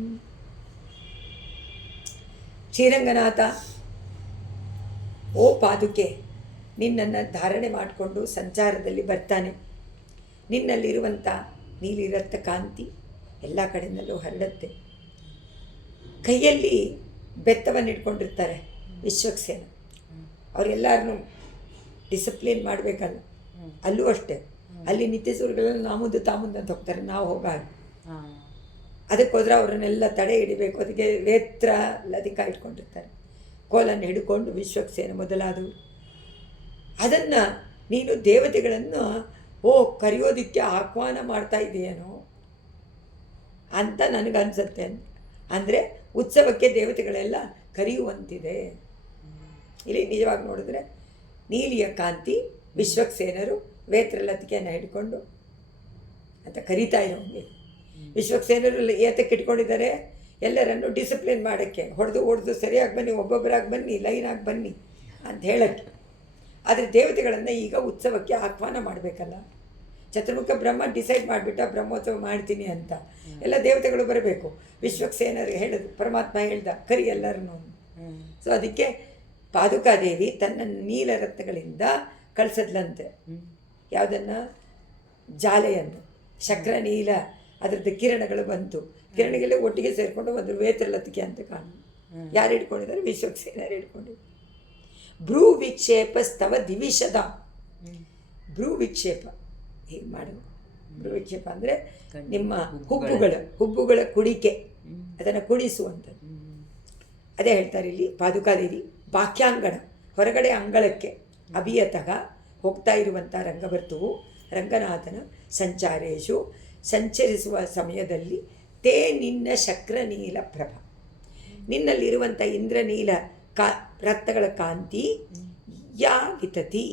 ಶ್ರೀರಂಗನಾಥ ಓ ಪಾದುಕೆ, ನಿನ್ನನ್ನು ಧಾರಣೆ ಮಾಡಿಕೊಂಡು ಸಂಚಾರದಲ್ಲಿ ಬರ್ತಾನೆ. ನಿನ್ನಲ್ಲಿರುವಂಥ ನೀಲಿರಕ್ತ ಕಾಂತಿ ಎಲ್ಲ ಕಡೆಯಲ್ಲೂ ಹರಡುತ್ತೆ. ಕೈಯಲ್ಲಿ ಬೆತ್ತವನ್ನು ಇಟ್ಕೊಂಡಿರ್ತಾರೆ ವಿಶ್ವಕ್ಸೇನ. ಅವರೆಲ್ಲರನ್ನೂ ಡಿಸಿಪ್ಲಿನ್ ಮಾಡಬೇಕಲ್ಲ. ಅಲ್ಲೂ ಅಷ್ಟೇ, ಅಲ್ಲಿ ನಿತ್ಯ ಸೂರ್ಯಗಳೆಲ್ಲ ನಾಮುಂದು ತಾಮುಂದು ಅಂತ ಹೋಗ್ತಾರೆ, ನಾವು ಹೋಗಾಗ. ಅದಕ್ಕೆ ಹೋದ್ರೆ ಅವರನ್ನೆಲ್ಲ ತಡೆ ಹಿಡಿಬೇಕು. ಅದಕ್ಕೆ ವೇತ್ರ ಲದಿಕ ಇಟ್ಕೊಂಡಿರ್ತಾರೆ, ಕೋಲನ್ನು ಹಿಡ್ಕೊಂಡು ವಿಶ್ವಕ್ಸೇನ ಮೊದಲಾದವು. ಅದನ್ನು ನೀನು ದೇವತೆಗಳನ್ನು ಕರೆಯೋದಕ್ಕೆ ಆಹ್ವಾನ ಮಾಡ್ತಾ ಇದೆಯೇನೋ ಅಂತ ನನಗನ್ಸುತ್ತೆ. ಅಂದರೆ ಉತ್ಸವಕ್ಕೆ ದೇವತೆಗಳೆಲ್ಲ ಕರೆಯುವಂತಿದೆ. ಇಲ್ಲಿ ನಿಜವಾಗಿ ನೋಡಿದ್ರೆ ನೀಲಿಯ ಕಾಂತಿ, ವಿಶ್ವಕ್ಸೇನರು ವೇತ್ರಲತಿಕೆಯನ್ನು ಹಿಡ್ಕೊಂಡು ಅಂತ ಕರೀತಾ ಇರೋಂಗೆ. ವಿಶ್ವಕ್ಸೇನರು ಏತಕ್ಕೆ ಇಟ್ಕೊಂಡಿದ್ದಾರೆ? ಎಲ್ಲರನ್ನು ಡಿಸಿಪ್ಲಿನ್ ಮಾಡೋಕ್ಕೆ, ಹೊಡೆದು ಸರಿಯಾಗಿ ಬನ್ನಿ, ಒಬ್ಬೊಬ್ಬರಾಗಿ ಬನ್ನಿ, ಲೈನಾಗಿ ಬನ್ನಿ ಅಂತ ಹೇಳೋಕ್ಕೆ. ಆದರೆ ದೇವತೆಗಳನ್ನು ಈಗ ಉತ್ಸವಕ್ಕೆ ಆಹ್ವಾನ ಮಾಡಬೇಕಲ್ಲ. ಚತುರ್ಮುಖ ಬ್ರಹ್ಮ ಡಿಸೈಡ್ ಮಾಡಿಬಿಟ್ಟ ಬ್ರಹ್ಮೋತ್ಸವ ಮಾಡ್ತೀನಿ ಅಂತ. ಎಲ್ಲ ದೇವತೆಗಳು ಬರಬೇಕು. ವಿಶ್ವಕ್ಸೇನರಿಗೆ ಹೇಳಿದ್ರು, ಪರಮಾತ್ಮ ಹೇಳ್ದ ಕರಿ ಎಲ್ಲರನ್ನೂ. ಸೊ ಅದಕ್ಕೆ ಪಾದುಕಾದೇವಿ ತನ್ನ ನೀಲರತ್ನಗಳಿಂದ ಕಳಿಸದ್ಲಂತೆ. ಯಾವುದನ್ನು? ಜಾಲೆಯನ್ನು. ಶಕ್ರ ನೀಲ ಅದರದ್ದು ಕಿರಣಗಳು ಬಂತು. ಕಿರಣಗಳು ಒಟ್ಟಿಗೆ ಸೇರಿಕೊಂಡು ಒಂದು ವೇತ್ರಲತಿಕೆ ಅಂತ ಕಾಣು. ಯಾರು ಇಟ್ಕೊಂಡಿದ್ದಾರೆ? ವಿಶ್ವಕ್ಸೇನರು ಇಟ್ಕೊಂಡಿದ್ದಾರೆ. ಭ್ರೂ ವಿಕ್ಷೇಪ ಸ್ತವ ದಿವಿಷದ. ಭ್ರೂ ವಿಕ್ಷೇಪ ಹೀಗೆ ಮಾಡೋದು. ಭ್ರೂ ವಿಕ್ಷೇಪ ಅಂದರೆ ನಿಮ್ಮ ಹುಬ್ಬುಗಳ ಕುಡಿಕೆ, ಅದನ್ನು ಕುಣಿಸುವಂಥದ್ದು. ಅದೇ ಹೇಳ್ತಾರೆ ಇಲ್ಲಿ ಪಾದುಕಾದೇವಿ. ಬಾಕ್ಯಾಂಗಣ, ಹೊರಗಡೆ ಅಂಗಳಕ್ಕೆ ಅಭಿಯತಃ ಹೋಗ್ತಾ ಇರುವಂಥ ರಂಗಭರ್ತುವು ರಂಗನಾಥನ ಸಂಚಾರೇಶು, ಸಂಚರಿಸುವ ಸಮಯದಲ್ಲಿ ತೇ ನಿನ್ನ ಶಕ್ರನೀಲ ಪ್ರಭ, ನಿನ್ನಲ್ಲಿರುವಂಥ ಇಂದ್ರನೀಲ ರತ್ನಗಳ ಕಾಂತಿ ಯಾ ವಿತತಿ,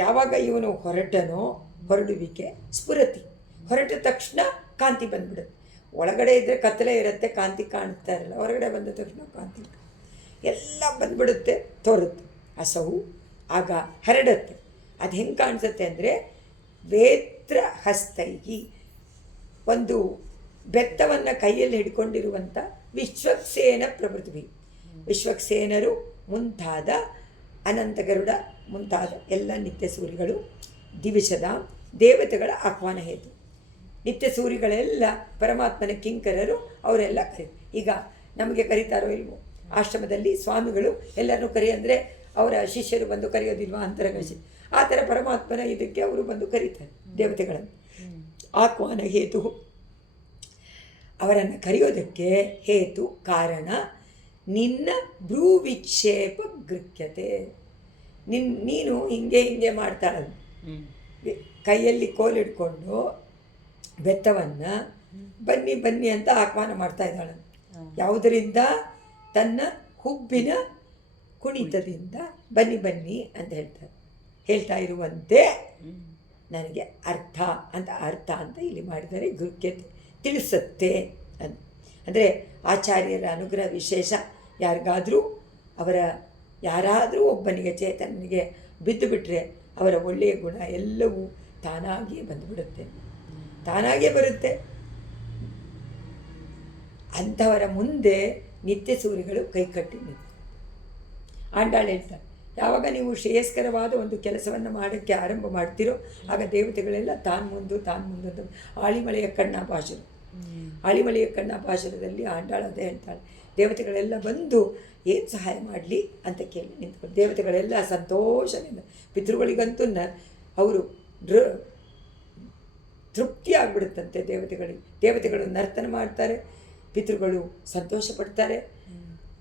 ಯಾವಾಗ ಇವನು ಹೊರಡುವಿಕೆ ಸ್ಫುರತಿ, ಹೊರಟ ತಕ್ಷಣ ಕಾಂತಿ ಬಂದ್ಬಿಡುತ್ತೆ. ಒಳಗಡೆ ಇದ್ದರೆ ಕತ್ತಲೆ ಇರುತ್ತೆ, ಕಾಂತಿ ಕಾಣ್ತಾ ಇರಲ್ಲ. ಹೊರಗಡೆ ಬಂದ ತಕ್ಷಣ ಕಾಂತಿ ಎಲ್ಲ ಬಂದ್ಬಿಡುತ್ತೆ, ತೋರುತ್ತೆ. ಅಸವು ಆಗ ಹರಡುತ್ತೆ. ಅದು ಹೆಂಗೆ ಕಾಣಿಸುತ್ತೆ ಅಂದರೆ ವೇತ್ರ ಹಸ್ತೈಹಿ, ಒಂದು ಬೆತ್ತವನ್ನು ಕೈಯಲ್ಲಿ ಹಿಡ್ಕೊಂಡಿರುವಂಥ ವಿಶ್ವಕ್ಸೇನ ಪ್ರಭೃತಿ, ವಿಶ್ವಕ್ಸೇನರು ಮುಂತಾದ ಅನಂತಗರುಡ ಮುಂತಾದ ಎಲ್ಲ ನಿತ್ಯ ಸೂರಿಗಳು, ದಿವಿಷದ ದೇವತೆಗಳ ಆಹ್ವಾನ ಹೇತು. ನಿತ್ಯ ಸೂರಿಗಳೆಲ್ಲ ಪರಮಾತ್ಮನ ಕಿಂಕರರು, ಅವರೆಲ್ಲ ಈಗ ನಮಗೆ ಕರೀತಾರೋ ಇಲ್ವೋ? ಆಶ್ರಮದಲ್ಲಿ ಸ್ವಾಮಿಗಳು ಎಲ್ಲರನ್ನೂ ಅಂದರೆ ಅವರ ಶಿಷ್ಯರು ಬಂದು ಕರೆಯೋದಿಲ್ವಾ ಅಂತರಗಶಿ? ಆ ಥರ ಪರಮಾತ್ಮನ ಇದಕ್ಕೆ ಅವರು ಬಂದು ಕರೀತಾರೆ ದೇವತೆಗಳನ್ನು. ಆಹ್ವಾನ ಹೇತು, ಅವರನ್ನು ಕರೆಯೋದಕ್ಕೆ ಹೇತು ಕಾರಣ ನಿನ್ನ ಭ್ರೂ ವಿಕ್ಷೇಪ ಗೃಹ್ಯತೆ. ನೀನು ಹಿಂಗೆ ಮಾಡ್ತಾಳಲ್ಲ, ಕೈಯಲ್ಲಿ ಕೋಲಿಡ್ಕೊಂಡು ಬೆತ್ತವನ್ನು ಬನ್ನಿ ಅಂತ ಆಹ್ವಾನ ಮಾಡ್ತಾ ಇದ್ದಾಳೆ. ಯಾವುದರಿಂದ? ತನ್ನ ಹುಬ್ಬಿನ ಕುಣಿತದಿಂದ ಬನ್ನಿ ಅಂತ ಹೇಳ್ತಾ ಇರುವಂತೆ ನನಗೆ ಅರ್ಥ ಅಂತ ಇಲ್ಲಿ ಮಾಡಿದರೆ ಗೃಹ್ಯತೆ ತಿಳಿಸುತ್ತೆ ಅಂತ. ಅಂದರೆ ಆಚಾರ್ಯರ ಅನುಗ್ರಹ ವಿಶೇಷ ಯಾರಿಗಾದರೂ ಯಾರಾದರೂ ಒಬ್ಬನಿಗೆ ಚೇತನಿಗೆ ಬಿದ್ದು ಬಿಟ್ಟರೆ ಅವರ ಒಳ್ಳೆಯ ಗುಣ ಎಲ್ಲವೂ ತಾನಾಗಿಯೇ ಬಂದುಬಿಡುತ್ತೆ, ತಾನಾಗೇ ಬರುತ್ತೆ. ಅಂಥವರ ಮುಂದೆ ನಿತ್ಯ ಸೂರಿಗಳು ಕೈಕಟ್ಟಿ ನಿಂತು ಆಂಡಾಳು ಹೇಳ್ತಾರೆ, ಯಾವಾಗ ನೀವು ಶ್ರೇಯಸ್ಕರವಾದ ಒಂದು ಕೆಲಸವನ್ನು ಮಾಡೋಕ್ಕೆ ಆರಂಭ ಮಾಡ್ತೀರೋ ಆಗ ದೇವತೆಗಳೆಲ್ಲ ತಾನು ಮುಂದು ಅಂತ. ಆಳಿಮಳೆಯ ಕಣ್ಣಾಪಾಶರು, ಆಳಿಮಳೆಯ ಕಣ್ಣಾಪಾಶರದಲ್ಲಿ ಆಂಡಾಳು ಅದೇ ಹೇಳ್ತಾಳೆ, ದೇವತೆಗಳೆಲ್ಲ ಬಂದು ಏನು ಸಹಾಯ ಮಾಡಲಿ ಅಂತ ಕೇಳಿ ನಿಂತ್ಕೊಂಡು ದೇವತೆಗಳೆಲ್ಲ ಸಂತೋಷದಿಂದ, ಪಿತೃಗಳಿಗಂತೂ ಅವರು ತೃಪ್ತಿ ಆಗಿಬಿಡುತ್ತಂತೆ ದೇವತೆಗಳು ನರ್ತನ ಮಾಡ್ತಾರೆ, ಪಿತೃಗಳು ಸಂತೋಷ ಪಡ್ತಾರೆ,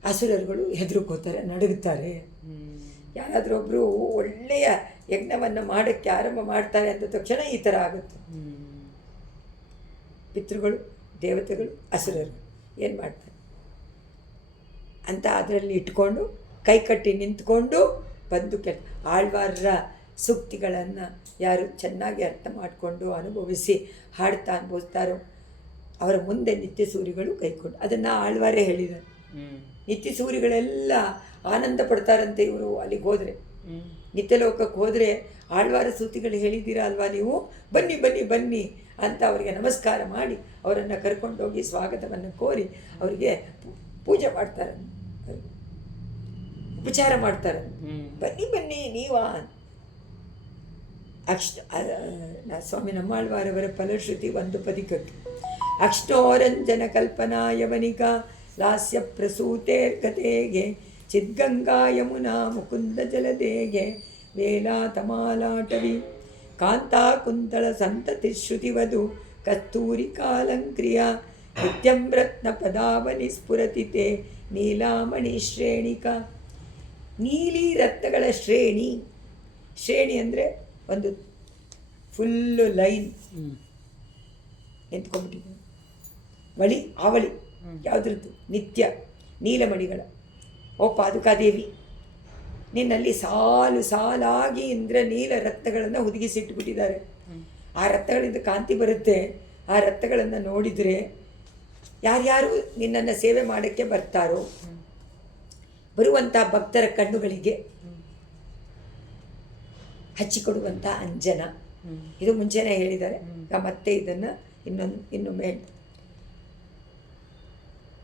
ಅಸುರರುಗಳು ಹೆದರ್ಕೋತಾರೆ, ನಡುಗುತ್ತಾರೆ. ಯಾರಾದರೂ ಒಬ್ಬರು ಒಳ್ಳೆಯ ಯಜ್ಞವನ್ನು ಮಾಡೋಕ್ಕೆ ಆರಂಭ ಮಾಡ್ತಾರೆ ಅಂದ ತಕ್ಷಣ ಈ ಥರ ಆಗುತ್ತೆ. ಪಿತೃಗಳು, ದೇವತೆಗಳು, ಅಸುರರು ಏನು ಮಾಡ್ತಾರೆ ಅಂತ ಅದರಲ್ಲಿ ಇಟ್ಕೊಂಡು ಕೈಕಟ್ಟಿ ನಿಂತ್ಕೊಂಡು ಬಂದು ಆಳ್ವಾರರ ಸೂಕ್ತಿಗಳನ್ನು ಯಾರು ಚೆನ್ನಾಗಿ ಅರ್ಥ ಮಾಡಿಕೊಂಡು ಅನುಭವಿಸಿ ಹಾಡ್ತಾ ಅನುಭವಿಸ್ತಾರೋ ಅವರ ಮುಂದೆ ನಿತ್ಯ ಸೂರಿಗಳು ಕೈಕೊಂಡು, ಅದನ್ನು ಆಳ್ವಾರೇ ಹೇಳಿದ್ದಾರೆ. ನಿತ್ಯ ಸೂರಿಗಳೆಲ್ಲ ಆನಂದ ಪಡ್ತಾರಂತೆ ಇವರು ಅಲ್ಲಿಗೆ ಹೋದರೆ, ನಿತ್ಯಲೋಕಕ್ಕೆ ಹೋದರೆ ಆಳ್ವಾರ ಸೂತಿಗಳು ಹೇಳಿದ್ದೀರಾ ಅಲ್ವಾ ನೀವು, ಬನ್ನಿ ಅಂತ ಅವರಿಗೆ ನಮಸ್ಕಾರ ಮಾಡಿ ಅವರನ್ನು ಕರ್ಕೊಂಡೋಗಿ ಸ್ವಾಗತವನ್ನು ಕೋರಿ ಅವರಿಗೆ ಪೂಜೆ ಮಾಡ್ತಾರೆ. ಉಪಚಾರ ಮಾಡ್ತಾರೆ. ಬನ್ನಿ ಬನ್ನಿ ನೀವಾ ಸ್ವಾಮಿ ನಮ್ಮಾಳ್ವಾರವರ ಫಲಶ್ರುತಿ ಒಂದು ಪದಿಕಕ್ಕೆ ಅಕ್ಷ್ಣೋರಂಜನ ಕಲ್ಪನಾ ಯವನಿಕಾ ಲಾಸ್ಯ ಪ್ರಸೂತೇರ್ಕತೆಗೆ ಚಿದ್ಗಂಗಾ ಯಮುನಾ ಮುಕುಂದ ಜಲದೇಗೆ ವೇಲಾ ತಮಾಲಾಟವಿ ಕಾಂತಾ ಕುಂತಳ ಸಂತತಿ ಶ್ರುತಿವಧು ಕಸ್ತೂರಿ ಕಾಲಂಕ್ರಿಯ ನಿತ್ಯಂ ರತ್ನ ಪದಾವನಿ ಸ್ಫುರತಿತೆ ನೀಲಾಮಣಿ ಶ್ರೇಣಿಕಾ. ನೀಲಿ ರತ್ನಗಳ ಶ್ರೇಣಿ. ಶ್ರೇಣಿ ಅಂದರೆ ಒಂದು ಫುಲ್ಲು ಲೈನ್ ನಿಂತ್ಕೊಂಡ್ಬಿಟ್ಟಿದೆ. ಬಳಿ ಆವಳಿ ಯಾವುದ್ರದ್ದು? ನಿತ್ಯ ನೀಲಮಣಿಗಳ. ಓ ಪಾದುಕಾದೇವಿ, ನಿನ್ನಲ್ಲಿ ಸಾಲು ಸಾಲಾಗಿ ಇಂದ್ರನೀಲ ರತ್ನಗಳನ್ನು ಹುದುಗಿಸಿಟ್ಟುಬಿಟ್ಟಿದ್ದಾರೆ. ಆ ರತ್ನಗಳಿಂದ ಕಾಂತಿ ಬರುತ್ತೆ. ಆ ರತ್ನಗಳನ್ನು ನೋಡಿದರೆ ಯಾರ್ಯಾರು ನಿನ್ನನ್ನು ಸೇವೆ ಮಾಡೋಕ್ಕೆ ಬರ್ತಾರೋ ಬರುವಂಥ ಭಕ್ತರ ಕಣ್ಣುಗಳಿಗೆ ಹಚ್ಚಿಕೊಡುವಂಥ ಅಂಜನ. ಇದು ಮುಂಚೆನೇ ಹೇಳಿದ್ದಾರೆ, ಮತ್ತೆ ಇದನ್ನು ಇನ್ನೊಮ್ಮೆ ಹೇಳ್ತಾರೆ.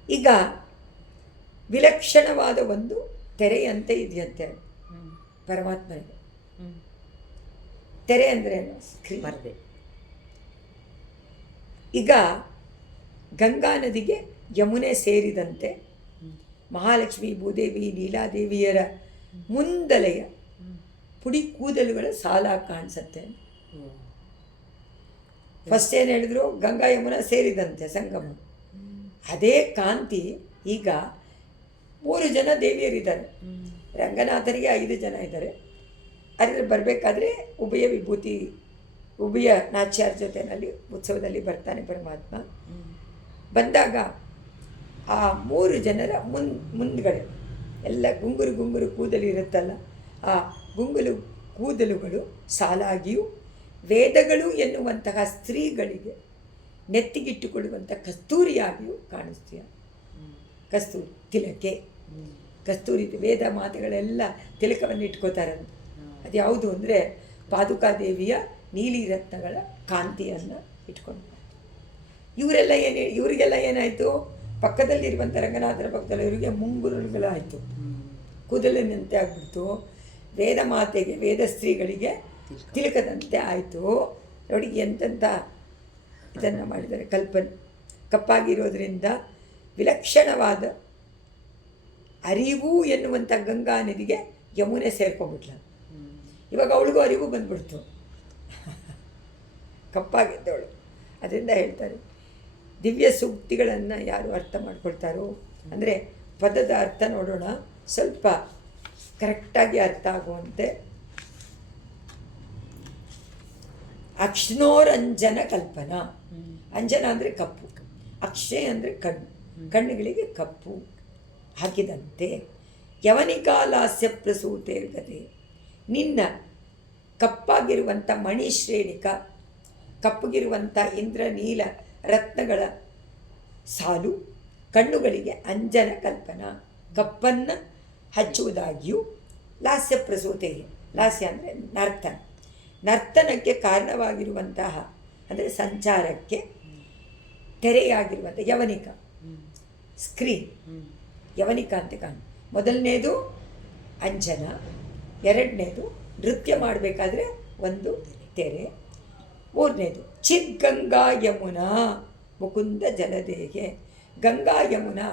ಈಗ ವಿಲಕ್ಷಣವಾದ ಒಂದು ತೆರೆಯಂತೆ ಇದೆಯಂತೆ ಪರಮಾತ್ಮನಿಗೆ. ತೆರೆ ಅಂದರೆ ಪರದೆ. ಈಗ ಗಂಗಾ ನದಿಗೆ ಯಮುನೆ ಸೇರಿದಂತೆ ಮಹಾಲಕ್ಷ್ಮಿ, ಭೂದೇವಿ, ನೀಲಾದೇವಿಯರ ಮುಂದಲೆಯ ಪುಡಿ ಕೂದಲುಗಳ ಸಾಲ ಕಾಣಿಸುತ್ತೆ. ಫಸ್ಟ್ ಏನು ಹೇಳಿದ್ರು? ಗಂಗಾ ಯಮುನಾ ಸೇರಿದಂತೆ ಸಂಗಮ. ಅದೇ ಕಾಂತಿ ಈಗ 3 ಜನ ದೇವಿಯರಿದ್ದಾರೆ. ರಂಗನಾಥನಿಗೆ 5 ಜನ ಇದ್ದಾರೆ. ಅದರಲ್ಲಿ ಬರಬೇಕಾದ್ರೆ ಉಭಯ ವಿಭೂತಿ, ಉಭಯ ನಾಚ್ಯಾರ ಜೊತೆಯಲ್ಲಿ ಉತ್ಸವದಲ್ಲಿ ಬರ್ತಾನೆ ಪರಮಾತ್ಮ. ಬಂದಾಗ ಆ 3 ಜನರ ಮುಂದ್ಗಡೆ ಎಲ್ಲ ಗುಂಗುರು ಗುಂಗುರು ಕೂದಲು ಇರುತ್ತಲ್ಲ, ಆ ಗುಂಗುಲು ಕೂದಲುಗಳು ಸಾಲಾಗಿಯೂ ವೇದಗಳು ಎನ್ನುವಂತಹ ಸ್ತ್ರೀಗಳಿಗೆ ನೆತ್ತಿಗಿಟ್ಟುಕೊಳ್ಳುವಂಥ ಕಸ್ತೂರಿಯಾಗಿಯೂ ಕಾಣಿಸ್ತೀಯ. ಕಸ್ತೂರಿ ತಿಲಕೆ, ಕಸ್ತೂರಿ ವೇದ ಮಾತೆಗಳೆಲ್ಲ ತಿಲಕವನ್ನು ಇಟ್ಕೋತಾರಂತೆ. ಅದು ಯಾವುದು ಅಂದರೆ ಪಾದುಕಾದೇವಿಯ ನೀಲಿ ರತ್ನಗಳ ಕಾಂತಿಯನ್ನು ಇಟ್ಕೊಂಡು. ಇವರಿಗೆಲ್ಲ ಏನಾಯಿತು? ಪಕ್ಕದಲ್ಲಿರುವಂಥ ರಂಗನಾಥರ ಪಕ್ಕದಲ್ಲಿ ಇವರಿಗೆ ಮುಂಗುರುಗಳಾಯಿತು, ಕೂದಲಿನಂತೆ ಆಗ್ಬಿಡ್ತು. ವೇದ ಮಾತೆಗೆ, ವೇದ ಸ್ತ್ರೀಗಳಿಗೆ ತಿಲಕದಂತೆ ಆಯಿತು. ನೋಡಿ ಎಂತೆಂಥ ಇದನ್ನು ಮಾಡಿದ್ದಾರೆ ಕಲ್ಪನೆ. ಕಪ್ಪಾಗಿರೋದ್ರಿಂದ ವಿಲಕ್ಷಣವಾದ ಅರಿವು ಎನ್ನುವಂಥ ಗಂಗಾ ನದಿಗೆ ಯಮುನೆ ಸೇರ್ಕೊಂಡ್ಬಿಟ್ಲ. ಇವಾಗ ಅವಳಿಗೂ ಅರಿವು ಬಂದ್ಬಿಡ್ತು, ಕಪ್ಪಾಗಿದ್ದವಳು. ಅದರಿಂದ ಹೇಳ್ತಾರೆ, ದಿವ್ಯ ಸೂಕ್ತಿಗಳನ್ನು ಯಾರು ಅರ್ಥ ಮಾಡ್ಕೊಳ್ತಾರೋ, ಅಂದರೆ ಪದದ ಅರ್ಥ ನೋಡೋಣ, ಸ್ವಲ್ಪ ಕರೆಕ್ಟಾಗಿ ಅರ್ಥ ಆಗುವಂತೆ. ಅಕ್ಷ್ಣೋರಂಜನ ಕಲ್ಪನಾ. ಅಂಜನ ಅಂದರೆ ಕಪ್ಪು, ಅಕ್ಷಯ ಅಂದರೆ ಕಣ್ಣು, ಕಣ್ಣುಗಳಿಗೆ ಕಪ್ಪು ಹಾಕಿದಂತೆ. ಯವನಿಕಾಲಾಸ್ಯ ಪ್ರಸೂತೇರ್ಗತೆ. ನಿನ್ನ ಕಪ್ಪಾಗಿರುವಂಥ ಮಣಿ ಶ್ರೇಣಿಕ, ಕಪ್ಪಗಿರುವಂಥ ಇಂದ್ರ ನೀಲ ರತ್ನಗಳ ಸಾಲು ಕಣ್ಣುಗಳಿಗೆ ಅಂಜನ ಕಲ್ಪನಾ, ಕಪ್ಪನ್ನು ಹಚ್ಚುವುದಾಗಿಯೂ. ಲಾಸ್ಯ ಪ್ರಸೂತೆ, ಲಾಸ್ಯ ಅಂದರೆ ನರ್ತನ, ನರ್ತನಕ್ಕೆ ಕಾರಣವಾಗಿರುವಂತಹ ಅಂದರೆ ಸಂಚಾರಕ್ಕೆ ತೆರೆಯಾಗಿರುವಂಥ ಯವನಿಕ, ಸ್ಕ್ರೀನ್, ಯವನಿಕ ಅಂತ ಕಾಣು. ಮೊದಲನೇದು ಅಂಜನ, ಎರಡನೇದು ನೃತ್ಯ ಮಾಡಬೇಕಾದ್ರೆ ಒಂದು ತೆರೆ, ಮೂರನೇದು ಚಿದ್ಗಂಗಾ ಯಮುನಾ ಮುಕುಂದ ಜಲದೇಗೆ. ಗಂಗಾ ಯಮುನಾ,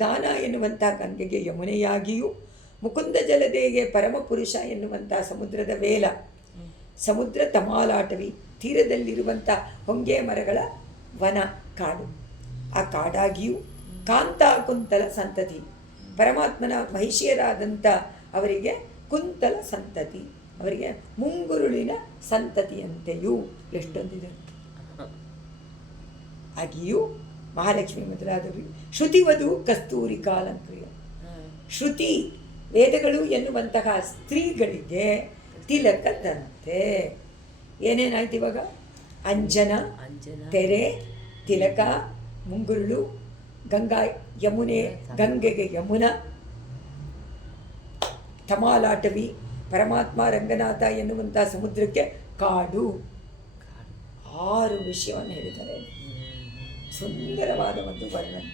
ದಾನ ಎನ್ನುವಂಥ ಗಂಗೆಗೆ ಯಮುನೆಯಾಗಿಯೂ, ಮುಕುಂದ ಜಲದೇಗೆ ಪರಮಪುರುಷ ಎನ್ನುವಂಥ ಸಮುದ್ರದ ವೇಲ, ಸಮುದ್ರ ತಮಾಲಾಟವಿ, ತೀರದಲ್ಲಿರುವಂಥ ಹೊಂಗೆ ಮರಗಳ ವನ ಕಾಡು, ಆ ಕಾಡಾಗಿಯೂ. ಕಾಂತಾ ಕುಂತಲ ಸಂತತಿ, ಪರಮಾತ್ಮನ ಮಹಿಷಿಯರಾದಂಥ ಅವರಿಗೆ ಕುಂತಲ ಸಂತತಿ, ಅವರಿಗೆ ಮುಂಗುರುಳಿನ ಸಂತತಿಯಂತೆಯೂ. ಎಷ್ಟೊಂದಿದೆ ಆಗಿಯೂ ಮಹಾಲಕ್ಷ್ಮಿ ಮೊದಲಾದವರು. ಶ್ರುತಿವಧು ಕಸ್ತೂರಿ ಕಾಲಂಕ್ರಿಯ, ಶ್ರುತಿ ವೇದಗಳು ಎನ್ನುವಂತಹ ಸ್ತ್ರೀಗಳಿಗೆ ತಿಲಕದಂತೆ. ಏನೇನಾಯ್ತು ಇವಾಗ? ಅಂಜನ, ತೆರೆ, ತಿಲಕ, ಮುಂಗುರುಳು, ಗಂಗಾ ಯಮುನೆ, ಗಂಗೆಗೆ ಯಮುನಾ, ತಮಾಲಾಟವಿ, ಪರಮಾತ್ಮ ರಂಗನಾಥ ಎನ್ನುವಂಥ ಸಮುದ್ರಕ್ಕೆ ಕಾಡು. 6 ವಿಷಯವನ್ನು ಹೇಳಿದ್ದಾರೆ. ಸುಂದರವಾದ ಒಂದು ವರ್ಣನೆ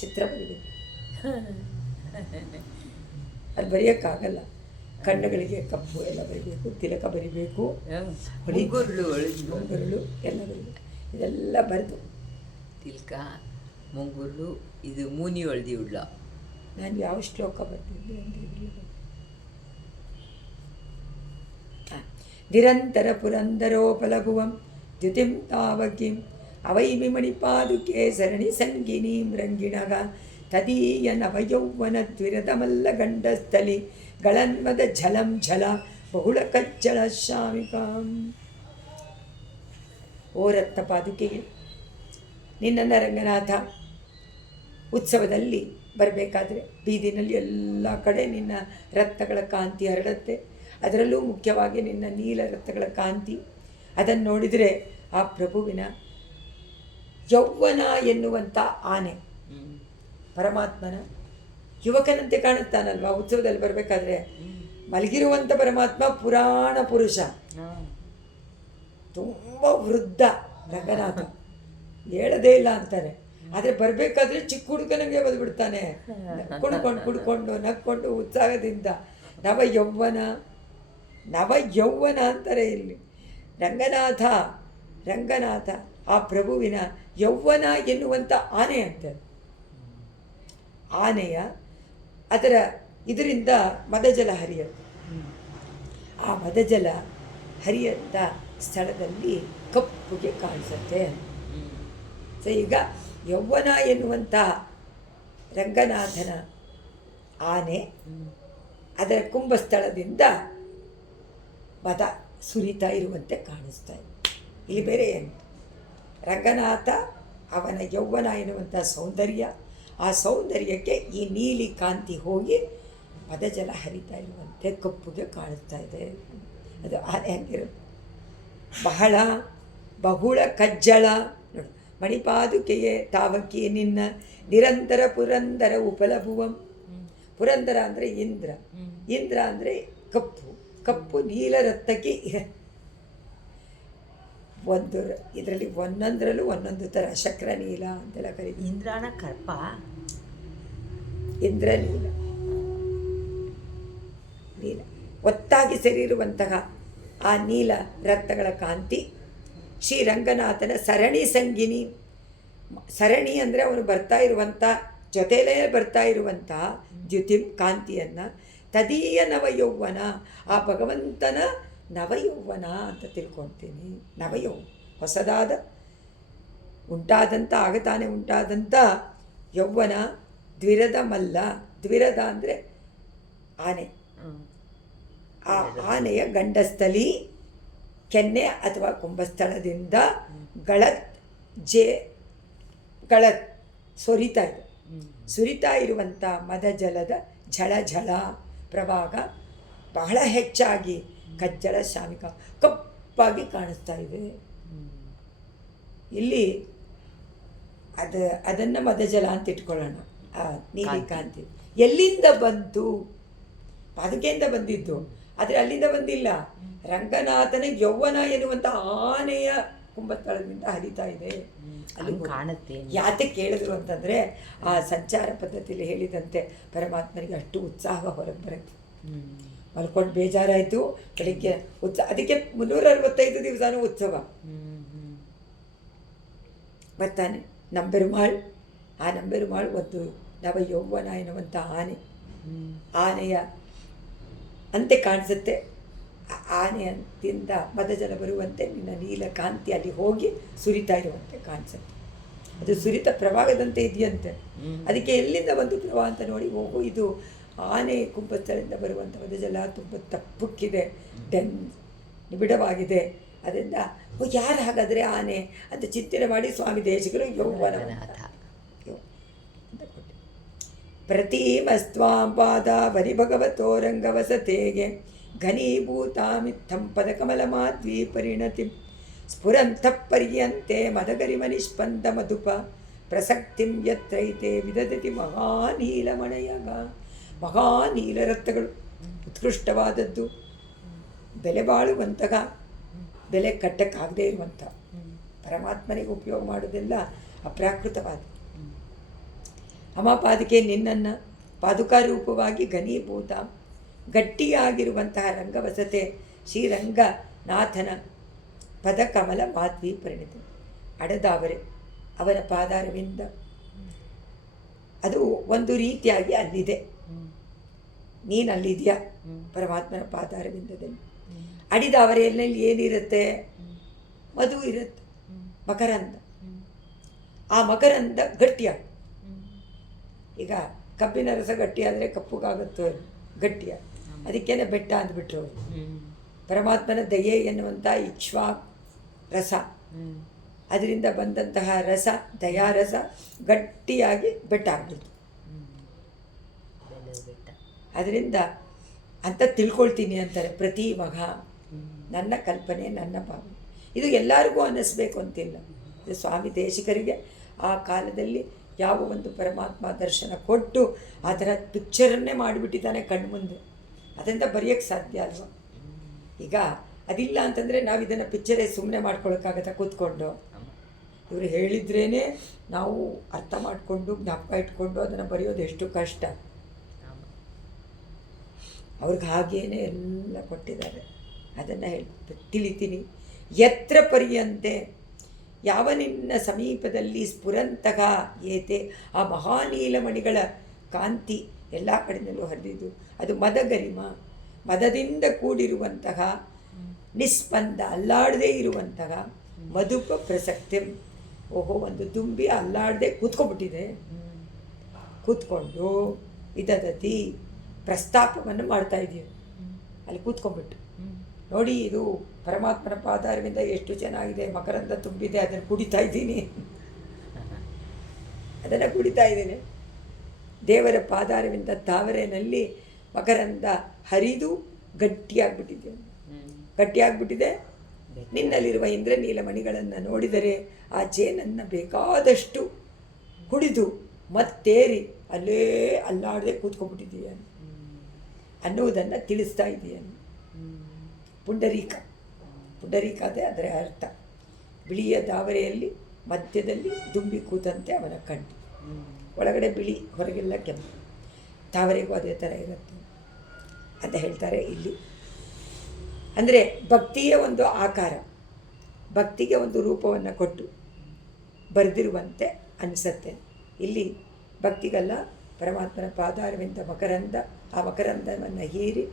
ಚಿತ್ರ ಬರೆದಿದೆ. ಅದು ಬರೆಯೋಕ್ಕಾಗಲ್ಲ. ಕಣ್ಣುಗಳಿಗೆ ಕಪ್ಪು ಎಲ್ಲ ಬರಿಬೇಕು, ತಿಲಕ ಬರಿಬೇಕು, ಮುಂಗುರುಳು ಮುಂಗುರುಳು ಎಲ್ಲ ಬರಿಬೇಕು. ಇದೆಲ್ಲ ಬರೆದು ತಿಲಕ ಮುಂಗುರುಳು ಇದು ಮೂನಿ ಒಳ್ದಿ ಉಳ್ಳ. ನಾನು ಯಾವ ಶ್ಲೋಕ ಬರ್ತಿದ್ದೆ ಅಂತ ನಿರಂತರ ಪುರಂದರೋಪಲಭುವಂ ದ್ಯುತಿಂ ತಾವಕಿಂ ಅವೈಮಿ ಮಣಿಪಾದುಕೆ ಸರಣಿ ಸಂಗಿನೀಂ ರಂಗಿಣಗ ತದೀಯ ನವಯೌವನ ದ್ವಿರದಮಲ್ಲ ಗಂಡಸ್ಥಲಿ ಗಳನ್ಮದ ಝಲಂ ಝಲ ಬಹುಳ ಕಜ್ಜಳ ಶಾಮಿಕಾಂ. ಓ ರತ್ನ ಪಾದುಕೆಗೆ, ನಿನ್ನನ್ನು ರಂಗನಾಥ ಉತ್ಸವದಲ್ಲಿ ಬರಬೇಕಾದ್ರೆ ಬೀದಿನಲ್ಲಿ ಎಲ್ಲ ಕಡೆ ನಿನ್ನ ರತ್ನಗಳ ಕಾಂತಿ ಹರಡುತ್ತೆ. ಅದರಲ್ಲೂ ಮುಖ್ಯವಾಗಿ ನಿನ್ನ ನೀಲ ರತ್ನಗಳ ಕಾಂತಿ. ಅದನ್ನು ನೋಡಿದರೆ ಆ ಪ್ರಭುವಿನ ಯೌವನ ಎನ್ನುವಂಥ ಆನೆ ಪರಮಾತ್ಮನ ಯುವಕನಂತೆ ಕಾಣುತ್ತಾನಲ್ವ ಉತ್ಸವದಲ್ಲಿ ಬರಬೇಕಾದ್ರೆ. ಮಲಗಿರುವಂಥ ಪರಮಾತ್ಮ ಪುರಾಣ ಪುರುಷ, ತುಂಬ ವೃದ್ಧ ರಂಗನಾಥ, ಹೇಳದೇ ಇಲ್ಲ ಅಂತಾನೆ. ಆದರೆ ಬರಬೇಕಾದ್ರೆ ಚಿಕ್ಕ ಹುಡುಗನಿಗೆ ಬಂದುಬಿಡ್ತಾನೆ, ಕುಡ್ಕೊಂಡು ನಕ್ಕೊಂಡು ಉತ್ಸಾಹದಿಂದ. ನವ ಯೌವನ ಅಂತಾರೆ ಇಲ್ಲಿ. ರಂಗನಾಥ ಆ ಪ್ರಭುವಿನ ಯೌವನ ಎನ್ನುವಂಥ ಆನೆ ಅಂತಾರೆ. ಆನೆಯ ಅದರ ಇದರಿಂದ ಮದಜಲ ಹರಿಯುತ್ತೆ. ಆ ಮದಜಲ ಹರಿಯಂಥ ಸ್ಥಳದಲ್ಲಿ ಕಪ್ಪುಗೆ ಕಾಣಿಸುತ್ತೆ. ಸೊ ಈಗ ಯೌವನ ಎನ್ನುವಂಥ ರಂಗನಾಥನ ಆನೆ ಅದರ ಕುಂಭಸ್ಥಳದಿಂದ ಮದ ಸುರಿತಾ ಇರುವಂತೆ ಕಾಣಿಸ್ತಾ ಇದೆ. ಇಲ್ಲಿ ಬೇರೆ ಏನು, ರಂಗನಾಥ ಅವನ ಯೌವನ ಎನ್ನುವಂಥ ಸೌಂದರ್ಯ, ಆ ಸೌಂದರ್ಯಕ್ಕೆ ಈ ನೀಲಿ ಕಾಂತಿ ಹೋಗಿ ಮದಜಲ ಹರಿತಾ ಇರುವಂತೆ ಕಪ್ಪುಗೆ ಕಾಣಿಸ್ತಾ ಇದೆ. ಅದು ಆನೆ ಹಂಗಿರುತ್ತೆ. ಬಹುಳ ಕಜ್ಜಳ ನೋಡು. ಮಣಿಪಾದುಕೆಯೇ ತಾವಕಿ ನಿನ್ನ ನಿರಂತರ ಪುರಂದರ ಉಪಲಭುವಂ. ಪುರಂದರ ಅಂದರೆ ಇಂದ್ರ ಅಂದರೆ ಕಪ್ಪು ನೀಲ ರತ್ನಕ್ಕೆ ಇದರಲ್ಲಿ ಒಂದೊಂದರಲ್ಲೂ ಒಂದೊಂದು ಥರ ಶಕ್ರ ನೀಲ ಅಂತೆಲ್ಲ ಕರೀತೀವಿ. ಇಂದ್ರಾಣ ಕರ್ಪ ಇಂದ್ರನೀಲ ಒತ್ತಾಗಿ ಸೇರಿರುವಂತಹ ಆ ನೀಲ ರತ್ನಗಳ ಕಾಂತಿ ಶ್ರೀರಂಗನಾಥನ ಸರಣಿ ಸಂಗಿನಿ. ಸರಣಿ ಅಂದರೆ ಅವನು ಬರ್ತಾ ಇರುವಂಥ ಜೊತೆಲೇ ಬರ್ತಾ ಇರುವಂತಹ ದ್ಯುತಿಂ ಕಾಂತಿಯನ್ನು ತದೀಯ ನವಯೌವನ, ಆ ಭಗವಂತನ ನವಯೌವನ ಅಂತ ತಿಳ್ಕೊಳ್ತೀನಿ. ಹೊಸದಾದ ಆಗತಾನೆ ಉಂಟಾದಂಥ ಯೌವನ ದ್ವಿರದ ಮಲ್ಲ. ದ್ವಿರದ ಅಂದರೆ ಆನೆ. ಆ ಆನೆಯ ಗಂಡಸ್ಥಲಿ ಕೆನ್ನೆ ಅಥವಾ ಕುಂಭಸ್ಥಳದಿಂದ ಗಳತ್ ಸುರಿತಾ ಇರುವಂಥ ಮದಜಲದ ಝಳ ಪ್ರಭಾಗ ಬಹಳ ಹೆಚ್ಚಾಗಿ ಕಜ್ಜಳ ಶಾಮಿಕ ಕಪ್ಪಾಗಿ ಕಾಣಿಸ್ತಾ ಇದೆ. ಇಲ್ಲಿ ಅದನ್ನು ಮದಜಲ ಅಂತ ಇಟ್ಕೊಳ್ಳೋಣ. ಆ ನೀಲಿ ಕಾಂತಿ ಎಲ್ಲಿಂದ ಬಂತು? ಪಾದುಕೆಯಿಂದ ಬಂದಿದ್ದು, ಆದರೆ ಅಲ್ಲಿಂದ ಬಂದಿಲ್ಲ. ರಂಗನಾಥನ ಯೌವನ ಎನ್ನುವಂಥ ಆನೆಯ ಕುಂಭಸ್ಥಳದಿಂದ ಹರಿತಾ ಇದೆ. ಅಲ್ಲಿ ಕಾಣುತ್ತೆ. ಯಾತೆ ಕೇಳಿದ್ರು ಅಂತಂದರೆ ಆ ಸಂಚಾರ ಪದ್ಧತಿಯಲ್ಲಿ ಹೇಳಿದಂತೆ ಪರಮಾತ್ಮನಿಗೆ ಅಷ್ಟು ಉತ್ಸಾಹ ಹೊರಗೆ ಬರುತ್ತೆ. ಮಲ್ಕೊಂಡು ಬೇಜಾರಾಯಿತು, ಬೆಳಿಗ್ಗೆ ಉತ್ಸಾಹ. ಅದಕ್ಕೆ 365 ದಿವಸನೂ ಉತ್ಸವ. ಬರ್ತಾನೆ ನಂಬೆರುಮಾಳ್. ಆ ನಂಬೆರುಮಾಳ್ ಒಂದು ನವ ಯೌವನ ಎನ್ನುವಂಥ ಆನೆಯ ಅಂತೆ ಕಾಣಿಸುತ್ತೆ. ಆನೆಯಂತಿಂದ ಮದಜಲ ಬರುವಂತೆ ನಿನ್ನ ನೀಲ ಕಾಂತಿ ಅಲ್ಲಿ ಹೋಗಿ ಸುರಿತಾ ಇರುವಂತೆ ಕಾಣಿಸುತ್ತೆ. ಅದು ಸುರಿತ ಪ್ರವಾಹದಂತೆ ಇದೆಯಂತೆ. ಅದಕ್ಕೆ ಎಲ್ಲಿಂದ ಒಂದು ಪ್ರವಾಹ ಅಂತ ನೋಡಿ ಹೋಗು. ಇದು ಆನೆ ಕುಂಭಸ್ಥಳದಿಂದ ಬರುವಂಥ ಮದಜಲ ತುಂಬ ತಪ್ಪಕ್ಕಿದೆ, ನಿಬಿಡವಾಗಿದೆ. ಅದರಿಂದ ಯಾರು ಹಾಗಾದರೆ ಆನೆ ಅಂತ ಚಿಂತನೆ ಮಾಡಿ ಸ್ವಾಮಿ ದೇಶಿಕರು ಯೌವನ ಅಂತ ಕೊಟ್ಟೆ. ಪ್ರತಿಮಸ್ತ್ವಾಂ ಪಾದ ವರಿಭಗವತೋ ರಂಗವಸತೆಗೆ ಘನೀಭೂತಾಮಿತ್ತಂ ಪದಕಮಲಮಾದ್ವಿ ಪರಿಣತಿ ಸ್ಫುರಂತ ಪರ್ಯಂತೆ ಮದಗರಿಮನಿಷ್ಪಂದ ಮಧುಪ ಪ್ರಸಕ್ತಿಂ ಯತ್ರೈತೆ ವಿದದತಿ ಮಹಾನೀಲಮಣಯಗ. ಮಹಾನೀಲ ರತ್ನಗಳು ಉತ್ಕೃಷ್ಟವಾದದ್ದು, ಬೆಲೆ ಬಾಳುವಂತಹ, ಬೆಲೆ ಕಟ್ಟಕ್ಕಾಗದೇ ಇರುವಂಥ, ಪರಮಾತ್ಮನಿಗೆ ಉಪಯೋಗ ಮಾಡೋದೆಲ್ಲ ಅಪ್ರಾಕೃತವಾದ. ಅಮಾಪಾದಿಕೆ ನಿನ್ನನ್ನು ಪಾದುಕಾರೂಪವಾಗಿ ಘನೀಭೂತ ಗಟ್ಟಿಯಾಗಿರುವಂತಹ ರಂಗವಸತೆ ಶ್ರೀರಂಗನಾಥನ ಪದಕಮಲ ಮಾಧ್ವಿ ಪರಿಣಿತ ಅಡದಾವರೆ ಅವನ ಪಾದಾರವಿಂದ ಅದು ಒಂದು ರೀತಿಯಾಗಿ ಅಲ್ಲಿದೆ. ನೀನು ಅಲ್ಲಿದೆಯಾ ಪರಮಾತ್ಮನ ಪಾದಾರವಿಂದದಲ್ಲಿ. ಅಡಿದಾವರೆಯಲ್ಲಿ ಏನಿರುತ್ತೆ? ಮಧು ಇರುತ್ತೆ, ಮಕರಂದ. ಆ ಮಕರಂದ ಗಟ್ಟಿಯಾಗ, ಈಗ ಕಬ್ಬಿನ ರಸ ಗಟ್ಟಿಯಾದರೆ ಕಪ್ಪುಗಾಗುತ್ತೋ ಗಟ್ಟಿಯ, ಅದಕ್ಕೇನೆ ಬೆಟ್ಟ ಅಂದ್ಬಿಟ್ರು ಅವರು. ಪರಮಾತ್ಮನ ದಯೆ ಎನ್ನುವಂಥ ಇಕ್ಷ್ವಾ ರಸ, ಅದರಿಂದ ಬಂದಂತಹ ರಸ ದಯಾರಸ ಗಟ್ಟಿಯಾಗಿ ಬೆಟ್ಟ ಆಗ್ಬಿಡ್ತು. ಅದರಿಂದ ಅಂತ ತಿಳ್ಕೊಳ್ತೀನಿ ಅಂತಾರೆ ಪ್ರತಿ ಮಗ. ನನ್ನ ಕಲ್ಪನೆ, ನನ್ನ ಭಾವನೆ, ಇದು ಎಲ್ಲರಿಗೂ ಅನ್ನಿಸ್ಬೇಕು ಅಂತಿಲ್ಲ. ಇದು ಸ್ವಾಮಿ ದೇಶಿಕರಿಗೆ ಆ ಕಾಲದಲ್ಲಿ ಯಾವ ಒಂದು ಪರಮಾತ್ಮ ದರ್ಶನ ಕೊಟ್ಟು ಆ ಥರ ಪಿಕ್ಚರನ್ನೇ ಮಾಡಿಬಿಟ್ಟಿದ್ದಾನೆ ಕಣ್ಮುಂದೆ. ಅದರಿಂದ ಬರೆಯೋಕ್ಕೆ ಸಾಧ್ಯ ಅಲ್ವ. ಈಗ ಅದಿಲ್ಲ ಅಂತಂದರೆ ನಾವು ಇದನ್ನು ಪಿಕ್ಚರೇ ಸುಮ್ಮನೆ ಮಾಡ್ಕೊಳಕ್ಕಾಗತ್ತಾ ಕೂತ್ಕೊಂಡು? ಇವರು ಹೇಳಿದ್ರೇ ನಾವು ಅರ್ಥ ಮಾಡಿಕೊಂಡು ಜ್ಞಾಪಕ ಇಟ್ಕೊಂಡು ಅದನ್ನು ಬರೆಯೋದು ಎಷ್ಟು ಕಷ್ಟ. ಅವ್ರಿಗೆ ಹಾಗೇನೆ ಎಲ್ಲ ಕೊಟ್ಟಿದ್ದಾರೆ. ಅದನ್ನು ತಿಳಿತೀನಿ. ಯತ್ರ ಪರ್ಯಂತೆ, ಯಾವ ನಿನ್ನ ಸಮೀಪದಲ್ಲಿ ಸ್ಫುರಂತಃ ಏತೆ, ಆ ಮಹಾನೀಲಮಣಿಗಳ ಕಾಂತಿ ಎಲ್ಲ ಕಡೆಯಲ್ಲೂ ಹರಿದಿದ್ದು, ಅದು ಮದಗರಿಮ, ಮದದಿಂದ ಕೂಡಿರುವಂತಹ ನಿಸ್ಪಂದ, ಅಲ್ಲಾಡದೇ ಇರುವಂತಹ ಮಧುಪ ಪ್ರಸಕ್ತಿ. ಓಹೋ, ಒಂದು ದುಂಬಿ ಅಲ್ಲಾಡದೆ ಕೂತ್ಕೊಂಡ್ಬಿಟ್ಟಿದೆ. ಕೂತ್ಕೊಂಡು ಇದದತಿ ಪ್ರಸ್ತಾಪವನ್ನು ಮಾಡ್ತಾ ಇದ್ದೀವಿ ಅಲ್ಲಿ ಕೂತ್ಕೊಂಡ್ಬಿಟ್ಟು. ನೋಡಿ, ಇದು ಪರಮಾತ್ಮನ ಪಾದಾರವಿಂದ ಎಷ್ಟು ಚೆನ್ನಾಗಿದೆ, ಮಕರಂದ ತುಂಬಿದೆ, ಅದನ್ನು ಕುಡಿತಾ ಇದ್ದೀನಿ, ಅದನ್ನು ಕುಡಿತಾ ಇದ್ದೀನಿ. ದೇವರ ಪಾದಾರವಿಂದ ತಾವರೆನಲ್ಲಿ ಮಕರಂದ ಹರಿದು ಗಟ್ಟಿಯಾಗ್ಬಿಟ್ಟಿದೆ, ಗಟ್ಟಿಯಾಗ್ಬಿಟ್ಟಿದೆ. ನಿನ್ನಲ್ಲಿರುವ ಇಂದ್ರನೀಲಮಣಿಗಳನ್ನು ನೋಡಿದರೆ ಆ ಜೇನನ್ನು ಬೇಕಾದಷ್ಟು ಕುಡಿದು ಮತ್ತೇರಿ ಅಲ್ಲೇ ಅಲ್ಲಾಡದೆ ಕೂತ್ಕೊಂಡ್ಬಿಟ್ಟಿದೀಯ ಅನ್ನುವುದನ್ನು ತಿಳಿಸ್ತಾ ಇದೆಯನ್ನು. ಪುಂಡರೀಕ, ಪುಂಡರೀಕ ಅದೇ ಅದರ ಅರ್ಥ. ಬಿಳಿಯ ದಾವರೆಯಲ್ಲಿ ಮಧ್ಯದಲ್ಲಿ ದುಂಬಿ ಕೂತಂತೆ ಅವನ ಕಣ್ಣು, ಒಳಗಡೆ ಬಿಳಿ, ಹೊರಗೆಲ್ಲ ಕೆಂಪು. ತಾವರೆಗೂ ಅದೇ ಥರ ಇರುತ್ತೆ ಅಂತ ಹೇಳ್ತಾರೆ ಇಲ್ಲಿ. ಅಂದರೆ ಭಕ್ತಿಯ ಒಂದು ಆಕಾರ, ಭಕ್ತಿಗೆ ಒಂದು ರೂಪವನ್ನು ಕೊಟ್ಟು ಬರೆದಿರುವಂತೆ ಅನಿಸುತ್ತೆ ಇಲ್ಲಿ. ಭಕ್ತಿಗಲ್ಲ, ಪರಮಾತ್ಮನ ಪಾದಾರವಿಂದ ಮಕರಂದ, ಆ ಮಕರಂದವನ್ನು ಹೀರಿ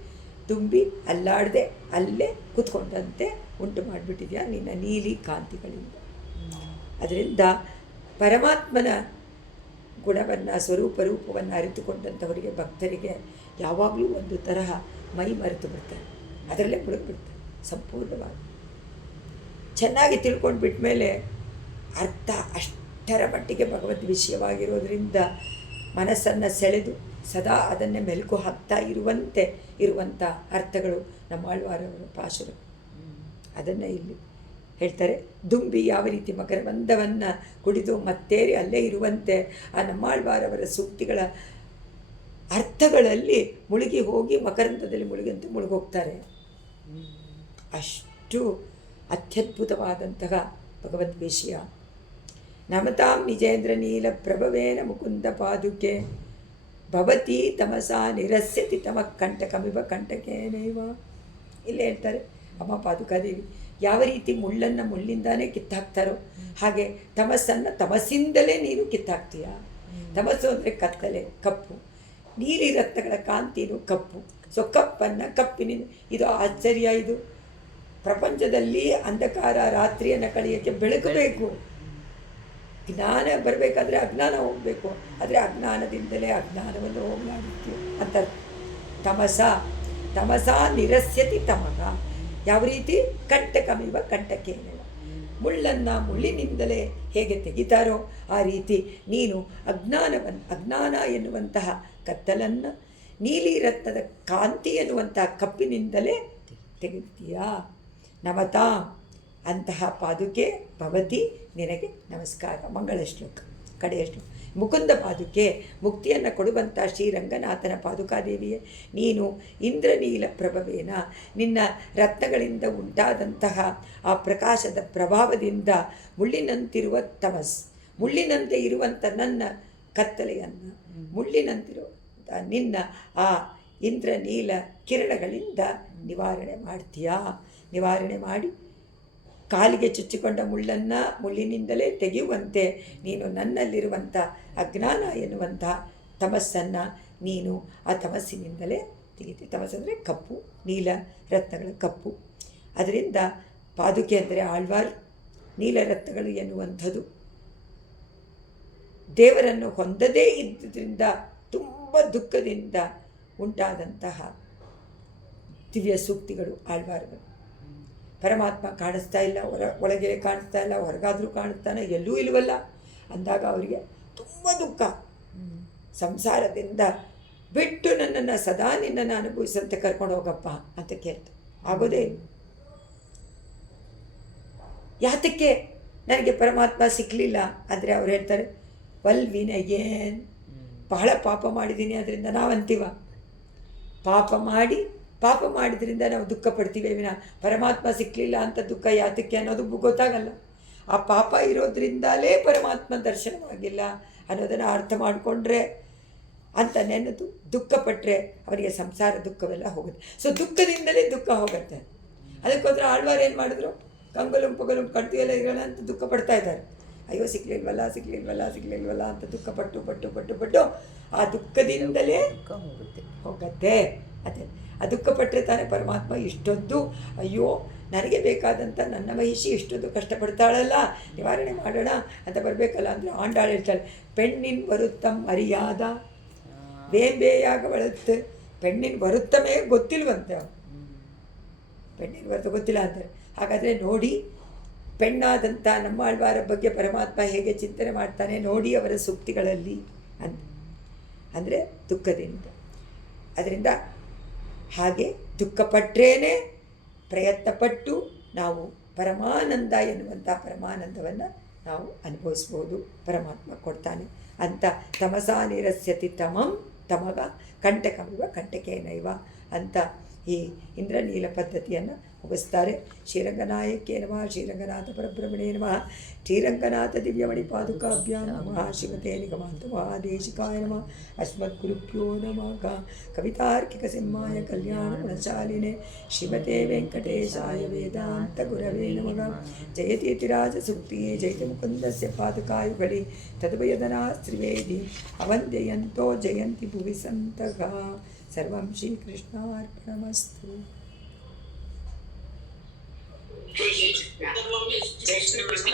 ತುಂಬಿ ಅಲ್ಲಾಡದೆ ಅಲ್ಲೇ ಕೂತ್ಕೊಂಡಂತೆ ಉಂಟು ಮಾಡಿಬಿಟ್ಟಿದೆಯಾ ನಿನ್ನ ನೀಲಿ ಕಾಂತಿಗಳಿಂದ. ಅದರಿಂದ ಪರಮಾತ್ಮನ ಗುಣವನ್ನು, ಸ್ವರೂಪವನ್ನು ಅರಿತುಕೊಂಡಂಥವರಿಗೆ, ಭಕ್ತರಿಗೆ ಯಾವಾಗಲೂ ಒಂದು ತರಹ ಮೈ ಮರೆತು ಬಿಡ್ತಾರೆ, ಅದರಲ್ಲೇ ಮುಳುಗ್ಬಿಡ್ತಾರೆ ಸಂಪೂರ್ಣವಾಗಿ. ಚೆನ್ನಾಗಿ ತಿಳ್ಕೊಂಡು ಬಿಟ್ಟ ಮೇಲೆ ಅರ್ಥ ಅಷ್ಟರ ಮಟ್ಟಿಗೆ ಭಗವದ್ ವಿಷಯವಾಗಿರೋದ್ರಿಂದ ಮನಸ್ಸನ್ನು ಸೆಳೆದು ಸದಾ ಅದನ್ನೇ ಮೆಲುಕು ಹಾಕ್ತಾ ಇರುವಂಥ ಅರ್ಥಗಳು ನಮ್ಮ ಆಳ್ವಾರವರ ಪಾಶುರ. ಅದನ್ನು ಇಲ್ಲಿ ಹೇಳ್ತಾರೆ. ದುಂಬಿ ಯಾವ ರೀತಿ ಮಕರಂದವನ್ನು ಕುಡಿದು ಮತ್ತೇರಿ ಅಲ್ಲೇ ಇರುವಂತೆ ಆ ನಮ್ಮಾಳ್ವಾರವರ ಸೂಕ್ತಿಗಳ ಅರ್ಥಗಳಲ್ಲಿ ಮುಳುಗಿ ಹೋಗಿ ಮಕರಂದದಲ್ಲಿ ಮುಳುಗಂತೆ ಮುಳುಗೋಗ್ತಾರೆ. ಅಷ್ಟು ಅತ್ಯದ್ಭುತವಾದಂತಹ ಭಗವದ್ ವಿಷಯ. ನಮತಾಂ ನಿಜೇಂದ್ರ ನೀಲ ಪ್ರಭವೇನ ಮುಕುಂದ ಪಾದುಕೆ ಭವತಿ ತಮಸಾ ನಿರಸ್ಯತಿ ತಮ ಕಂಟಕಮಿವ ಕಂಟಕೇನೈವ. ಇಲ್ಲಿ ಹೇಳ್ತಾರೆ, ಅಮ್ಮ ಪಾದುಕಾದೇವಿ ಯಾವ ರೀತಿ ಮುಳ್ಳನ್ನು ಮುಳ್ಳಿಂದಾನೇ ಕಿತ್ತಾಕ್ತಾರೋ ಹಾಗೆ ತಮಸ್ಸನ್ನು ತಮಸ್ಸಿಂದಲೇ ನೀನು ಕಿತ್ತಾಕ್ತೀಯ. ತಮಸ್ಸು ಅಂದರೆ ಕತ್ತಲೆ, ಕಪ್ಪು. ನೀಲಿ ರತ್ನಗಳ ಕಾಂತಿನೂ ಕಪ್ಪು. ಸೊ ಕಪ್ಪನ್ನು ಕಪ್ಪಿನಿಂದ, ಇದು ಆಶ್ಚರ್ಯ. ಇದು ಪ್ರಪಂಚದಲ್ಲಿ ಅಂಧಕಾರ ರಾತ್ರಿಯನ್ನು ಕಳೆಯೋಕ್ಕೆ ಬೆಳಕು ಬೇಕು. ಜ್ಞಾನ ಬರಬೇಕಾದ್ರೆ ಅಜ್ಞಾನ ಹೋಗಬೇಕು, ಆದರೆ ಅಜ್ಞಾನದಿಂದಲೇ ಅಜ್ಞಾನವನ್ನು ಹೋಗಲಾಡಿತ್ತು ಅಂತ. ತಮಸ ನಿರಸ್ಯತಿ ತಮಗ. ಯಾವ ರೀತಿ? ಕಂಟಕಮಿವ ಕಂಟಕೇನವ. ಮುಳ್ಳನ್ನು ಮುಳ್ಳಿನಿಂದಲೇ ಹೇಗೆ ತೆಗಿತಾರೋ ಆ ರೀತಿ ನೀನು ಅಜ್ಞಾನ ಎನ್ನುವಂತಹ ಕತ್ತಲನ್ನು ನೀಲಿ ರತ್ನದ ಕಾಂತಿ ಎನ್ನುವಂತಹ ಕಪ್ಪಿನಿಂದಲೇ ತೆಗಿತೀಯಾ. ನಮತಾ, ಅಂತಹ ಪಾದುಕೆ ಭವತಿ, ನಿನಗೆ ನಮಸ್ಕಾರ. ಮಂಗಳ ಶ್ಲೋಕ ಕಡೆಯ ಶ್ಲೋಕ. ಮುಕುಂದ ಪಾದುಕೆ, ಮುಕ್ತಿಯನ್ನು ಕೊಡುವಂಥ ಶ್ರೀರಂಗನಾಥನ ಪಾದುಕಾದೇವಿಯೇ, ನೀನು ಇಂದ್ರನೀಲ ಪ್ರಭವೇನ, ನಿನ್ನ ರತ್ನಗಳಿಂದ ಉಂಟಾದಂತಹ ಆ ಪ್ರಕಾಶದ ಪ್ರಭಾವದಿಂದ ಮುಳ್ಳಿನಂತಿರುವ ಮುಳ್ಳಿನಂತೆ ಇರುವಂಥ ನನ್ನ ಕತ್ತಲೆಯನ್ನು, ಮುಳ್ಳಿನಂತಿರೋ ಇರುವಂಥ ನಿನ್ನ ಆ ಇಂದ್ರನೀಲ ಕಿರಣಗಳಿಂದ ನಿವಾರಣೆ ಮಾಡ್ತೀಯಾ. ನಿವಾರಣೆ ಮಾಡಿ ಕಾಲಿಗೆ ಚುಚ್ಚಿಕೊಂಡ ಮುಳ್ಳಿನಿಂದಲೇ ತೆಗೆಯುವಂತೆ ನೀನು ನನ್ನಲ್ಲಿರುವಂಥ ಅಜ್ಞಾನ ಎನ್ನುವಂಥ ತಮಸ್ಸನ್ನು ನೀನು ಆ ತಮಸ್ಸಿನಿಂದಲೇ ತೆಗಿತಿ. ತಮಸ್ಸಂದರೆ ಕಪ್ಪು, ನೀಲ ರತ್ನಗಳ ಕಪ್ಪು. ಅದರಿಂದ ಪಾದುಕೆ ಅಂದರೆ ಆಳ್ವಾರ್, ನೀಲರತ್ನಗಳು ಎನ್ನುವಂಥದ್ದು ದೇವರನ್ನು ಹೊಂದದೇ ಇದ್ದುದರಿಂದ ತುಂಬ ದುಃಖದಿಂದ ಉಂಟಾದಂತಹ ದಿವ್ಯ ಸೂಕ್ತಿಗಳು ಆಳ್ವಾರ್ಗಳು. ಪರಮಾತ್ಮ ಕಾಣಿಸ್ತಾ ಇಲ್ಲ, ಒಳಗೆ ಕಾಣಿಸ್ತಾ ಇಲ್ಲ, ಹೊರಗಾದರೂ ಕಾಣಿಸ್ತಾನೆ, ಎಲ್ಲೂ ಇಲ್ವಲ್ಲ ಅಂದಾಗ ಅವರಿಗೆ ತುಂಬ ದುಃಖ. ಸಂಸಾರದಿಂದ ಬಿಟ್ಟು ನನ್ನನ್ನು ಸದಾ ನಿನ್ನನ್ನು ಅನುಭವಿಸಂತೆ ಕರ್ಕೊಂಡು ಹೋಗಪ್ಪ ಅಂತ ಕೇಳ್ತಾರೆ. ಆಗೋದೇ ಇಲ್ಲ. ಯಾತಕ್ಕೆ ನನಗೆ ಪರಮಾತ್ಮ ಸಿಕ್ಕಲಿಲ್ಲ ಅಂದರೆ ಅವ್ರು ಹೇಳ್ತಾರೆ, ವಲ್ವಿನಯೇನ್, ಬಹಳ ಪಾಪ ಮಾಡಿದ್ದೀನಿ ಅದರಿಂದ ನಾವಂತೀವ. ಪಾಪ ಮಾಡಿದ್ರಿಂದ ನಾವು ದುಃಖ ಪಡ್ತೀವಿ ವಿನ ಪರಮಾತ್ಮ ಸಿಕ್ಕಲಿಲ್ಲ ಅಂತ ದುಃಖ ಯಾತಕ್ಕೆ ಅನ್ನೋದು ಗೊತ್ತಾಗಲ್ಲ. ಆ ಪಾಪ ಇರೋದ್ರಿಂದಲೇ ಪರಮಾತ್ಮ ದರ್ಶನವಾಗಿಲ್ಲ ಅನ್ನೋದನ್ನು ಅರ್ಥ ಮಾಡಿಕೊಂಡ್ರೆ, ಅಂತ ನೆನೆದು ದುಃಖಪಟ್ಟರೆ ಅವರಿಗೆ ಸಂಸಾರ ದುಃಖವೆಲ್ಲ ಹೋಗುತ್ತೆ. ಸೊ ದುಃಖದಿಂದಲೇ ದುಃಖ ಹೋಗುತ್ತೆ. ಅದಕ್ಕೋದ್ರೆ ಆಳ್ವಾರು ಏನು ಮಾಡಿದ್ರು, ಕಂಗಲು ಪಗಲು ಕಟ್ತು ಎಲ್ಲ ಇರೋಣ ಅಂತ ದುಃಖ ಪಡ್ತಾ ಇದ್ದಾರೆ. ಅಯ್ಯೋ ಸಿಗ್ಲಿಲ್ವಲ್ಲ ಅಂತ ದುಃಖಪಟ್ಟು ಆ ದುಃಖದಿಂದಲೇ ಹೋಗುತ್ತೆ. ಅದೇ ಆ ದುಃಖಪಟ್ಟರೆ ತಾನೇ ಪರಮಾತ್ಮ ಇಷ್ಟೊಂದು ಅಯ್ಯೋ ನನಗೆ ಬೇಕಾದಂಥ ನನ್ನ ಮಹಿಷಿ ಇಷ್ಟೊಂದು ಕಷ್ಟಪಡ್ತಾಳಲ್ಲ, ನಿವಾರಣೆ ಮಾಡೋಣ ಅಂತ ಬರಬೇಕಲ್ಲ ಅಂದರೆ ಆಂಡಾಳು ಹೇಳ್ತಾಳೆ, ಪೆಣ್ಣಿನ ಬರುತ್ತಮ್ ಅರಿಯಾದ ಬೇಂಬೇಯಾಗ ಬಳತ್ತೆ. ಪೆಣ್ಣಿನ ಬರುತ್ತಮೇ ಗೊತ್ತಿಲ್ವಂತೆ, ಪೆಣ್ಣಿನ ಬರುತ್ತ ಗೊತ್ತಿಲ್ಲ ಅಂತಾರೆ. ಹಾಗಾದರೆ ನೋಡಿ, ಪೆಣ್ಣಾದಂಥ ನಮ್ಮ ಆಳ್ವಾರ ಬಗ್ಗೆ ಪರಮಾತ್ಮ ಹೇಗೆ ಚಿಂತನೆ ಮಾಡ್ತಾನೆ ನೋಡಿ ಅವರ ಸೂಕ್ತಿಗಳಲ್ಲಿ ಅಂದರೆ ದುಃಖದಿಂದ. ಅದರಿಂದ ಹಾಗೆ ದುಃಖಪಟ್ಟರೇನೆ ಪ್ರಯತ್ನಪಟ್ಟು ನಾವು ಪರಮಾನಂದ ಎನ್ನುವಂಥ ಪರಮಾನಂದವನ್ನು ನಾವು ಅನುಭವಿಸ್ಬೋದು, ಪರಮಾತ್ಮ ಕೊಡ್ತಾನೆ ಅಂತ. ತಮಸಾ ನಿರಸ್ಯತಿ ತಮಂ ತಮಗ ಕಂಟಕಮಿವ ಕಂಟಕೇನೈವ ಅಂತ ಈ ಇಂದ್ರನೀಲ ಪದ್ಧತಿಯನ್ನು ಮುಗಿಸ್ತಾರೆ. ಶ್ರೀರಂಗನಾಯಕೇ ನಮಃ, ಶ್ರೀರಂಗನಾಥ ಪರಬ್ರಹ್ಮಣೇ ನಮಃ, ಶ್ರೀರಂಗನಾಥ ದಿವ್ಯಮಣಿ ಪಾದುಕಾಭ್ಯಾಂ ನಮಃ, ಶ್ರೀಮತೆ ನಿಗಮಾಂತ ಮಹಾದೇಶಿಕಾಯ ನಮಃ, ಅಸ್ಮದ್ಗುರುಭ್ಯೋ ನಮಃ. ಕವಿತಾರ್ಕಿಕ ಸಿಂಹಾಯ ಕಲ್ಯಾಣ ಗುಣಶಾಲಿನೇ ಶ್ರೀಮತೆ ವೆಂಕಟೇಶಾಯ ವೇದಾಂತ ಗುರವೇ ನಮಃ. ಜಯತೀತಿರಾಜ ಸೂಕ್ತಿಯೇ ಜಯತಿ ಮುಕುಂದಸ್ಯ ಪಾದುಕಾಯುಗಳಿ ತದ್ವಯದನಾ ತ್ರಿವೇದಿ ಅವಂದ್ಯಯಂತೋ ಜಯಂತಿ ಭುವಿ ಸಂತಃ. ಸರ್ವಂ ಶ್ರೀಕೃಷ್ಣಾರ್ಪಣಮಸ್ತು. जय श्री कृष्ण।